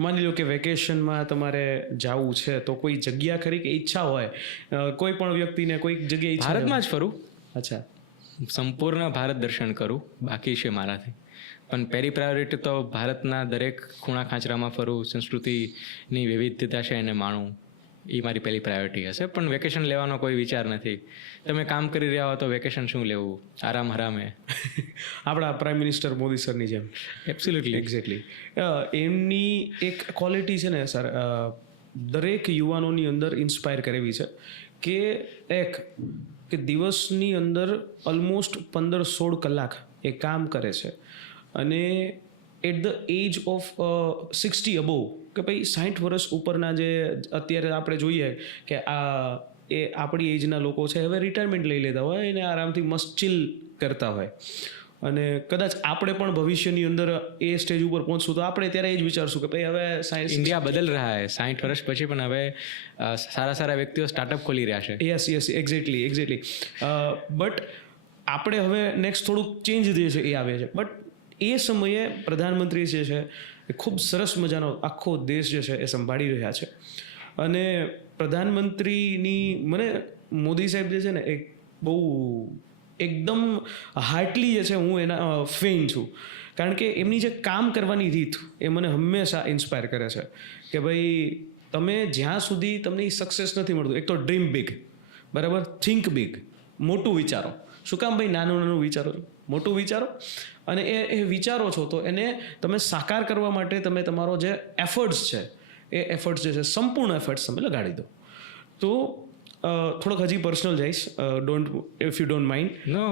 માની લો કે વેકેશનમાં તમારે જવું છે તો કોઈ જગ્યા ખરી કે ઈચ્છા હોય કોઈ પણ વ્યક્તિને કોઈક જગ્યાએ ઈચ્છા ભારતમાં જ ફરું. અચ્છા. સંપૂર્ણ ભારત દર્શન કરું, બાકી છે મારાથી. પણ પહેલી પ્રાયોરિટી તો ભારતના દરેક ખૂણા ખાંચરામાં ફરવું, સંસ્કૃતિની વિવિધતા છે એને માણવું, એ મારી પહેલી પ્રાયોરિટી હશે. પણ વેકેશન લેવાનો કોઈ વિચાર નથી. તમે કામ કરી રહ્યા હો તો વેકેશન શું લેવું, આરામ હરામે. આપણા પ્રાઇમ મિનિસ્ટર મોદી સરની જેમ. એબ્સોલ્યુટલી. એક્ઝેક્ટલી. એમની એક ક્વોલિટી છે ને સર, દરેક યુવાનોની અંદર ઇન્સ્પાયર કરેવી છે કે દિવસની અંદર ઓલમોસ્ટ 15-16 કલાક એ કામ કરે છે અને at the age of 60 above, કે ભાઈ 60 વર્ષ ઉપરના જે અત્યારે આપણે જોઈએ કે એ આપણી એજના લોકો છે હવે રિટાયરમેન્ટ લઈ લેતા હોય અને આરામથી મસ્ત ચિલ કરતા હોય. અને કદાચ આપણે પણ ભવિષ્યની અંદર એ સ્ટેજ ઉપર પહોંચશું તો આપણે ત્યારે એ જ વિચારશું કે ભાઈ હવે સાયન્સ ઇન્ડિયા બદલ રહ્યા છે 60 વર્ષ પછી, પણ હવે સારા વ્યક્તિઓ સ્ટાર્ટઅપ ખોલી રહ્યા છે. Yes exactly. બટ આપણે હવે નેક્સ્ટ થોડુંક ચેન્જ જે છે એ આવે છે. બટ એ સમયે પ્રધાનમંત્રી જે છે એ ખૂબ સરસ મજાનો આખો દેશ જે છે એ સંભાળી રહ્યા છે. અને પ્રધાનમંત્રીની મને મોદી સાહેબ જે છે ને એ બહુ એકદમ હાર્ટલી જે છે હું એના ફેન છું. કારણ કે એમની જે કામ કરવાની રીત એ મને હંમેશા ઇન્સ્પાયર કરે છે કે ભાઈ તમે જ્યાં સુધી તમને સક્સેસ નથી મળતું, એક તો ડ્રીમ બિગ, બરાબર, થિંક બિગ, મોટું વિચારો. શું કામ ભાઈ નાનું નાનું વિચારો છો? મોટું વિચારો, અને એ વિચારો છો તો એને તમે સાકાર કરવા માટે તમે તમારો જે એફર્ટ્સ છે એ એફર્ટ્સ જે છે સંપૂર્ણ એફર્ટ્સ તમે લગાડી દો. તો થોડોક હજી પર્સનલ જઈશ, if you don't mind. No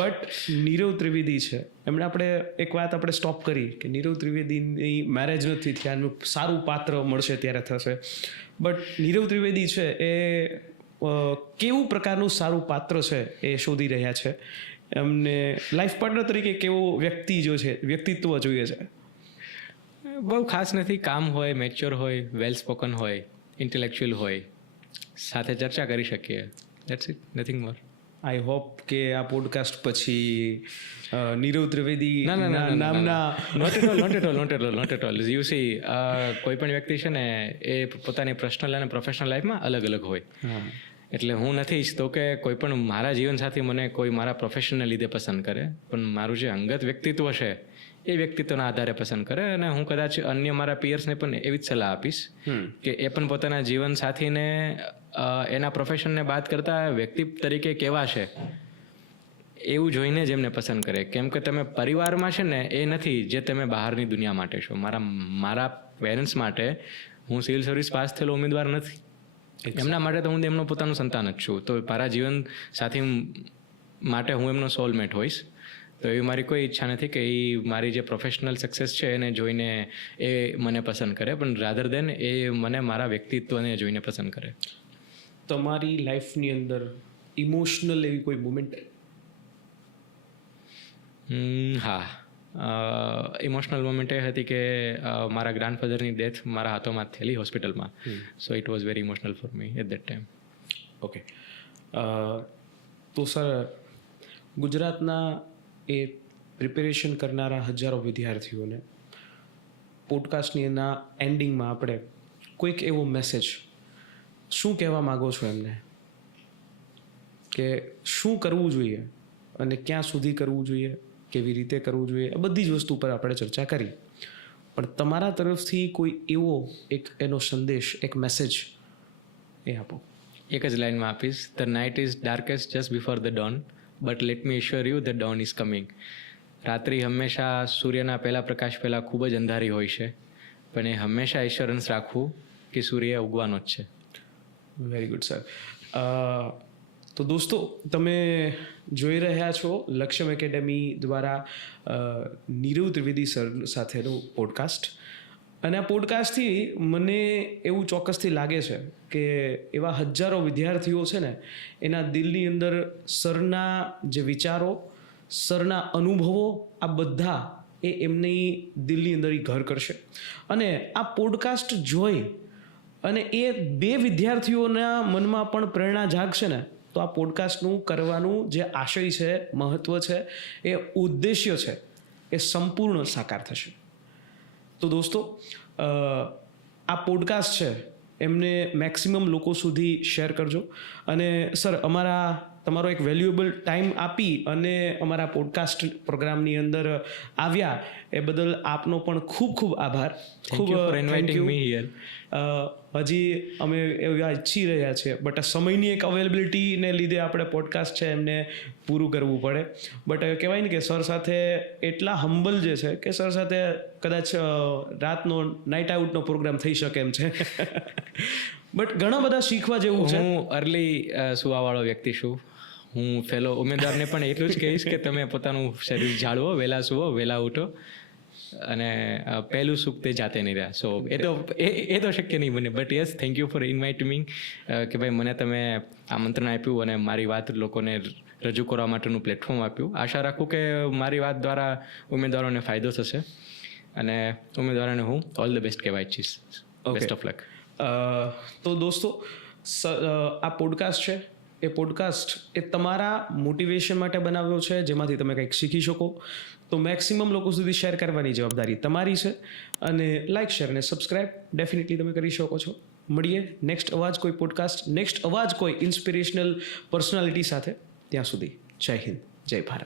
but Nirav Trivedi છે, એમણે આપણે એક વાત આપણે સ્ટોપ કરી કે નીરવ ત્રિવેદીની મેરેજ નથી થયા, એનું સારું પાત્ર મળશે ત્યારે થશે. બટ નીરવ ત્રિવેદી છે એ કેવું પ્રકારનું સારું પાત્ર છે એ શોધી રહ્યા છે. એમને લાઈફ પાર્ટનર તરીકે કેવો વ્યક્તિત્વ જોઈએ છે? બહુ ખાસ નથી. કામ હોય, મેચ્યોર હોય, વેલ સ્પોકન હોય, ઇન્ટેલેક્ચ્યુઅલ હોય, સાથે ચર્ચા કરી શકીએ. That's it, nothing more. I hope કે આ પોડકાસ્ટ પછી નીરવ ત્રિવેદી નામના not at all. You see, કોઈ પણ વ્યક્તિ છે ને એ પોતાની પર્સનલ અને પ્રોફેશનલ લાઈફમાં અલગ અલગ હોય. એટલે હું નથી ઈચ્છતો કે કોઈ પણ મારા જીવનસાથી મને કોઈ મારા પ્રોફેશનને લીધે પસંદ કરે, પણ મારું જે અંગત વ્યક્તિત્વ છે એ વ્યક્તિત્વના આધારે પસંદ કરે. અને હું કદાચ અન્ય મારા પિયર્સને પણ એવી જ સલાહ આપીશ કે એ પણ પોતાના જીવનસાથીને એના પ્રોફેશનને બાદ કરતા વ્યક્તિ તરીકે કેવા છે એવું જોઈને જ એમને પસંદ કરે. કેમ કે તમે પરિવારમાં છે ને એ નથી જે તમે બહારની દુનિયા માટે છો. મારા પેરેન્ટ્સ માટે હું સિવિલ સર્વિસ પાસ થયેલો ઉમેદવાર નથી. એમના માટે તો હું એમનો પોતાનું સંતાન જ છું. તો મારા જીવન સાથી માટે હું એમનો સોલમેટ હોઈશ. તો એવી મારી કોઈ ઈચ્છા નથી કે એ મારી જે પ્રોફેશનલ સક્સેસ છે એને જોઈને એ મને પસંદ કરે, પણ રાધર દેન એ મને મારા વ્યક્તિત્વને જોઈને પસંદ કરે. તમારી લાઈફની અંદર ઇમોશનલ એવી કોઈ મુમેન્ટ? હા, ઇમોશનલ મોમેન્ટ એ હતી કે મારા ગ્રાન્ડફાધરની ડેથ મારા હાથોમાં થયેલી હોસ્પિટલમાં. So it was very emotional for me at that time. Okay. તો સર, ગુજરાતના એ પ્રિપેરેશન કરનારા હજારો વિદ્યાર્થીઓને પોડકાસ્ટની એના એન્ડિંગમાં આપણે કોઈક એવો મેસેજ શું કહેવા માગો છો એમને, કે શું કરવું જોઈએ અને ક્યાં સુધી કરવું જોઈએ, કેવી રીતે કરવું જોઈએ? આ બધી જ વસ્તુ પર આપણે ચર્ચા કરી, પણ તમારા તરફથી કોઈ એવો એક એનો સંદેશ, એક મેસેજ એ આપો. એક જ લાઇનમાં આપીશ. The night is darkest just before the dawn, but let me assure you the dawn is coming. રાત્રિ હંમેશા સૂર્યના પહેલા પ્રકાશ પહેલાં ખૂબ જ અંધારી હોય છે, પણ એ હંમેશા એશ્યોરન્સ રાખવું કે સૂર્ય ઉગવાનો જ છે. Very good sir. તો દોસ્તો, તમે જોઈ રહ્યા છો લક્ષ્યમ એકેડેમી દ્વારા નીરવ ત્રિવેદી સર સાથેનું પોડકાસ્ટ. અને આ પોડકાસ્ટથી મને એવું ચોક્કસથી લાગે છે કે એવા હજારો વિદ્યાર્થીઓ છે ને, એના દિલની અંદર સરના જે વિચારો, સરના અનુભવો, આ બધા એ એમની દિલની અંદર ઘર કરશે. અને આ પોડકાસ્ટ જોઈ અને એ બે વિદ્યાર્થીઓના મનમાં પણ પ્રેરણા જાગશે ને, તો આ પોડકાસ્ટનું કરવાનું જે આશય છે, મહત્ત્વ છે, એ ઉદ્દેશ્ય છે, એ સંપૂર્ણ સાકાર થશે. તો દોસ્તો, આ પોડકાસ્ટ છે એમને મેક્સિમમ લોકો સુધી શેર કરજો. અને સર, તમારો એક વેલ્યુએબલ ટાઈમ આપી અને અમારા પોડકાસ્ટ પ્રોગ્રામની અંદર આવ્યા એ બદલ આપનો પણ ખૂબ ખૂબ આભાર. ખૂબ ઇન્વાઇટિંગ મી હિયર. હજી અમે એવા ઈચ્છી રહ્યા છીએ, બટ આ સમયની એક અવેલેબિલિટીને લીધે આપણે પોડકાસ્ટ છે એમને પૂરું કરવું પડે. બટ કહેવાય ને કે સર સાથે એટલા હમ્બલ જે છે કે સર સાથે કદાચ રાતનો નાઇટ આઉટનો પ્રોગ્રામ થઈ શકે એમ છે. બટ ઘણા બધા શીખવા જેવું છે. હું અર્લી સુવાવાળો વ્યક્તિ છું. હું ફેલો ઉમેદવારને પણ એટલું જ કહીશ કે તમે પોતાનું શરીર જાળવો, વહેલા સુવો, વહેલા ઉઠો, અને પહેલું સુખ તે જાતે નહીં રહ્યા. સો એ તો શક્ય નહીં બને. But yes, thank you for invite me, કે ભાઈ મને તમે આમંત્રણ આપ્યું અને મારી વાત લોકોને રજૂ કરવા માટેનું પ્લેટફોર્મ આપ્યું. આશા રાખું કે મારી વાત દ્વારા ઉમેદવારોને ફાયદો થશે, અને ઉમેદવારોને હું ઓલ ધ બેસ્ટ કહેવા ઈચ્છીશ. Best of luck. તો દોસ્તો, આ પોડકાસ્ટ છે એ પોડકાસ્ટ એ તમારા મોટિવેશન માટે બનાવ્યો છે, જેમાંથી તમે કંઈક શીખી શકો. તો મેક્સિમમ લોકો સુધી શેર કરવાની જવાબદારી તમારી છે. અને લાઇક, શેર અને સબસ્ક્રાઇબ ડેફિનેટલી તમે કરી શકો છો. મળીએ નેક્સ્ટ અવાજ કોઈ પોડકાસ્ટ, નેક્સ્ટ અવાજ કોઈ ઇન્સ્પિરેશનલ પર્સનાલિટી સાથે. ત્યાં સુધી જય હિન્દ, જય ભારત.